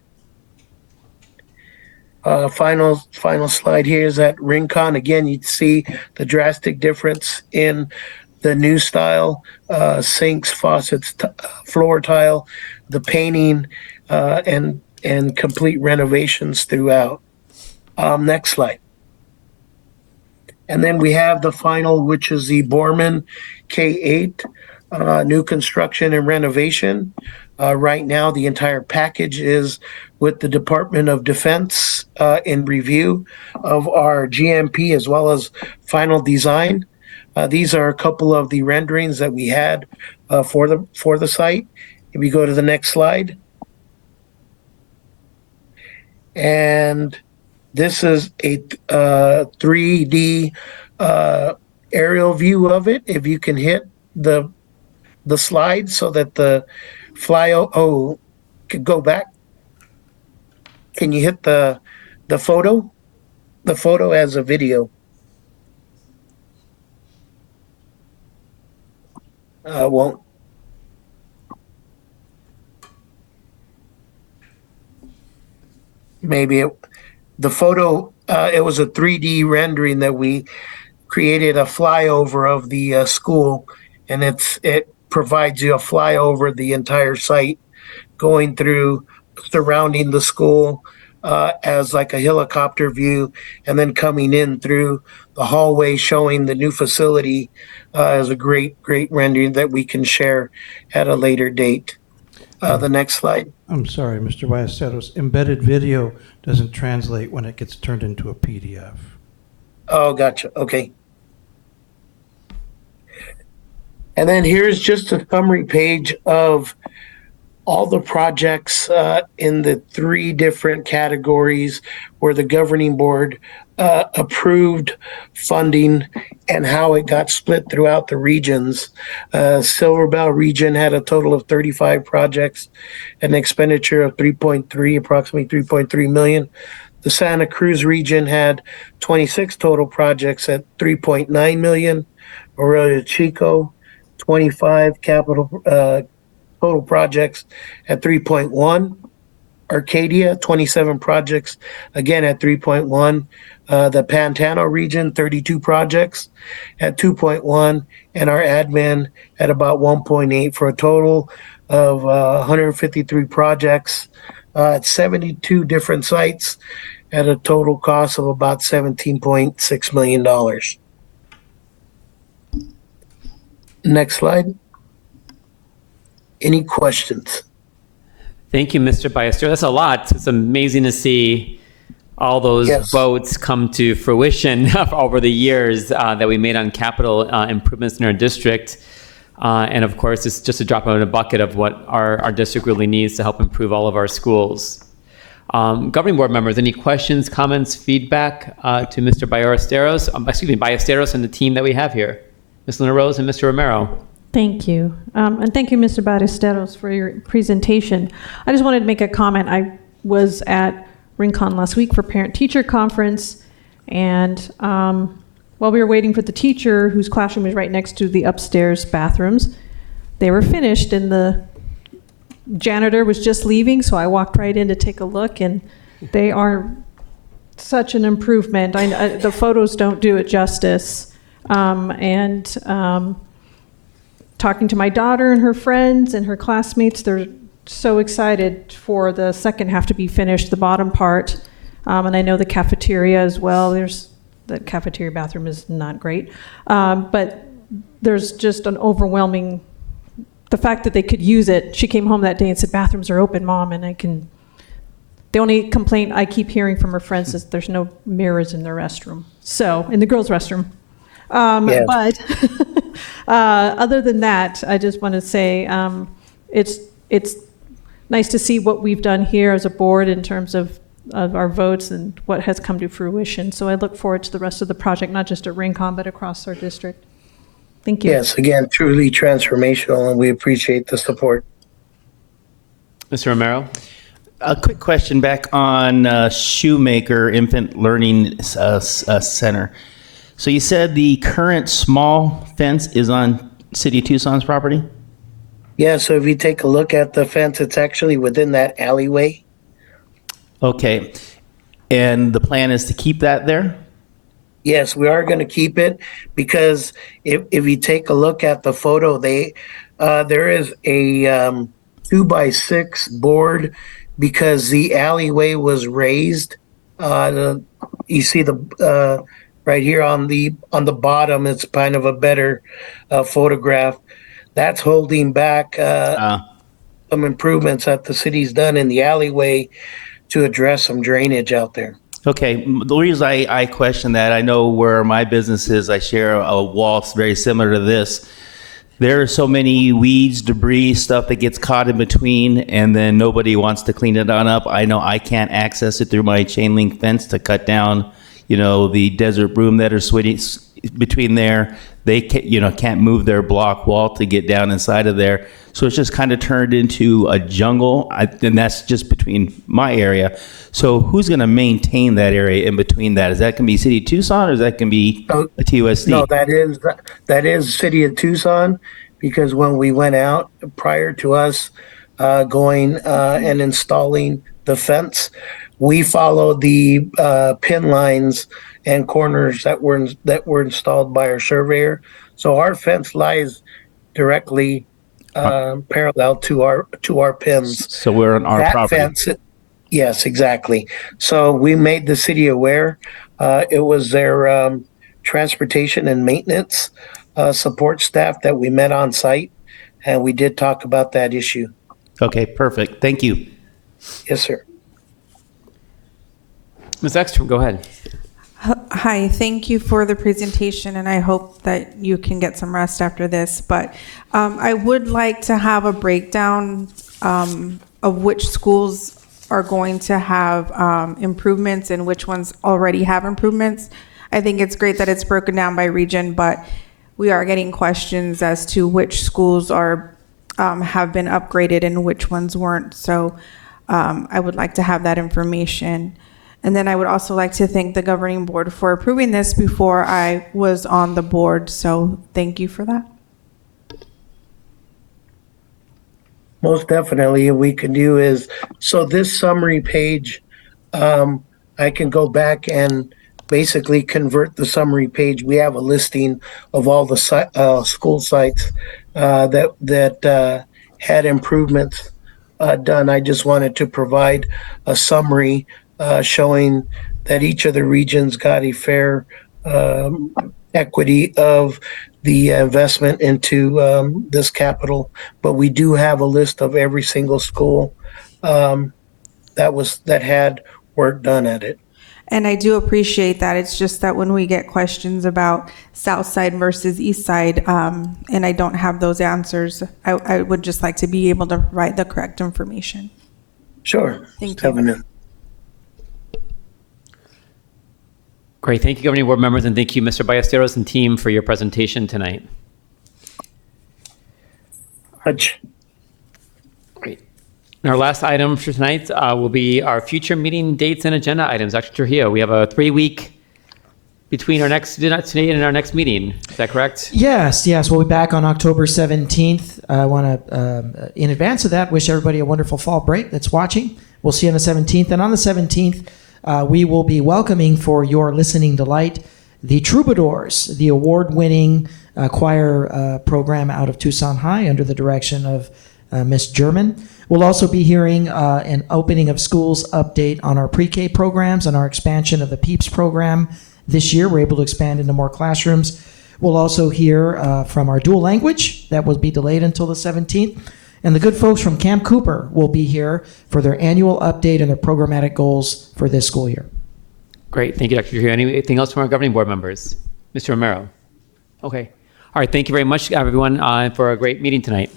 Final slide here is at Rincon. Again, you'd see the drastic difference in the new style, sinks, faucets, floor tile, the painting, and complete renovations throughout. Next slide. And then we have the final, which is the Borman K8, new construction and renovation. Right now, the entire package is with the Department of Defense in review of our GMP as well as final design. These are a couple of the renderings that we had for the site. If we go to the next slide. And this is a 3D aerial view of it. If you can hit the slide so that the could go back. Can you hit the photo? The photo as a video. Won't. Maybe the photo, it was a 3D rendering that we created a flyover of the school, and it provides you a flyover the entire site, going through, surrounding the school as like a helicopter view, and then coming in through the hallway showing the new facility as a great rendering that we can share at a later date. The next slide. I'm sorry, Mr. Ballesteros. Embedded video doesn't translate when it gets turned into a PDF. Oh, gotcha. Okay. And then here's just a summary page of all the projects in the 3 different categories where the governing board approved funding and how it got split throughout the regions. Silver Bell region had a total of 35 projects, an expenditure of approximately 3.3 million. The Santa Cruz region had 26 total projects at 3.9 million. Aurelia Chico, 25 total projects at 3.1. Arcadia, 27 projects, again at 3.1. The Pantano region, 32 projects at 2.1, and our admin at about 1.8 for a total of 153 projects at 72 different sites at a total cost of about $17.6 million. Next slide. Any questions? Thank you, Mr. Ballesteros. That's a lot. It's amazing to see all those votes come to fruition over the years that we made on capital improvements in our district. And of course, it's just a drop in a bucket of what our district really needs to help improve all of our schools. Governing board members, any questions, comments, feedback to Mr. Ballesteros and the team that we have here? Ms. Luna Rose and Mr. Romero. Thank you. And thank you, Mr. Ballesteros, for your presentation. I just wanted to make a comment. I was at Rincon last week for parent-teacher conference, and while we were waiting for the teacher, whose classroom is right next to the upstairs bathrooms, they were finished, and the janitor was just leaving, so I walked right in to take a look, and they are such an improvement. The photos don't do it justice. Talking to my daughter and her friends and her classmates, they're so excited for the second half to be finished, the bottom part. And I know the cafeteria as well. The cafeteria bathroom is not great. But there's just an overwhelming the fact that they could use it, she came home that day and said, bathrooms are open, Mom, and the only complaint I keep hearing from her friends is there's no mirrors in their restroom. So, in the girls' restroom. Yes. But other than that, I just want to say it's nice to see what we've done here as a board in terms of our votes and what has come to fruition. So I look forward to the rest of the project, not just at Rincon, but across our district. Thank you. Yes, again, truly transformational, and we appreciate the support. Mr. Romero? A quick question back on Shoemaker Infant Learning Center. So you said the current small fence is on City of Tucson's property? Yeah, so if you take a look at the fence, it's actually within that alleyway. Okay. And the plan is to keep that there? Yes, we are going to keep it because if you take a look at the photo, there is a 2x6 board because the alleyway was raised. You see the right here on the bottom, it's kind of a better photograph. That's holding back some improvements that the city's done in the alleyway to address some drainage out there. Okay, the reason I question that, I know where my business is, I share a wall very similar to this. There are so many weeds, debris, stuff that gets caught in between, and then nobody wants to clean it on up. I know I can't access it through my chain link fence to cut down, the desert broom that are sweating between there. They can't move their block wall to get down inside of there. So it's just kind of turned into a jungle, and that's just between my area. So who's going to maintain that area in between that? Is that going to be City of Tucson, or is that going to be a TUSD? No, that is City of Tucson, because when we went out prior to us going and installing the fence, we followed the pin lines and corners that were installed by our surveyor. So our fence lies directly parallel to our pins. So we're on our that property. Fence, yes, exactly. So we made the city aware. It was their transportation and maintenance support staff that we met on site, and we did talk about that issue. Okay, perfect. Thank you. Yes, sir. Ms. Ekstrom, go ahead. Hi, thank you for the presentation, and I hope that you can get some rest after this. But I would like to have a breakdown of which schools are going to have improvements and which ones already have improvements. I think it's great that it's broken down by region, but we are getting questions as to which schools are have been upgraded and which ones weren't. So I would like to have that information. And then I would also like to thank the governing board for approving this before I was on the board. So thank you for that. Most definitely. What we can do is, so this summary page, I can go back and basically convert the summary page. We have a listing of all the school sites that had improvements done. I just wanted to provide a summary showing that each of the regions got a fair equity of the investment into this capital. But we do have a list of every single school that had work done at it. And I do appreciate that. It's just that when we get questions about South Side versus East Side, and I don't have those answers, I would just like to be able to provide the correct information. Sure. Thank you. Great. Thank you, governing board members, and thank you, Mr. Ballesteros and team, for your presentation tonight. Great. And our last item for tonight will be our future meeting dates and agenda items. Dr. Trujillo, we have a 3-week between our next today and our next meeting. Is that correct? Yes. We'll be back on October 17th. I want to, in advance of that, wish everybody a wonderful fall break that's watching. We'll see you on the 17th. And on the 17th, we will be welcoming, for your listening delight, the Troubadours, the award-winning choir program out of Tucson High under the direction of Miss German. We'll also be hearing an opening of schools update on our pre-K programs and our expansion of the PEEPS program. This year, we're able to expand into more classrooms. We'll also hear from our dual language. That will be delayed until the 17th. And the good folks from Camp Cooper will be here for their annual update and their programmatic goals for this school year. Great. Thank you, Dr. Trujillo. Anything else from our governing board members? Mr. Romero? Okay. All right. Thank you very much, everyone, for a great meeting tonight.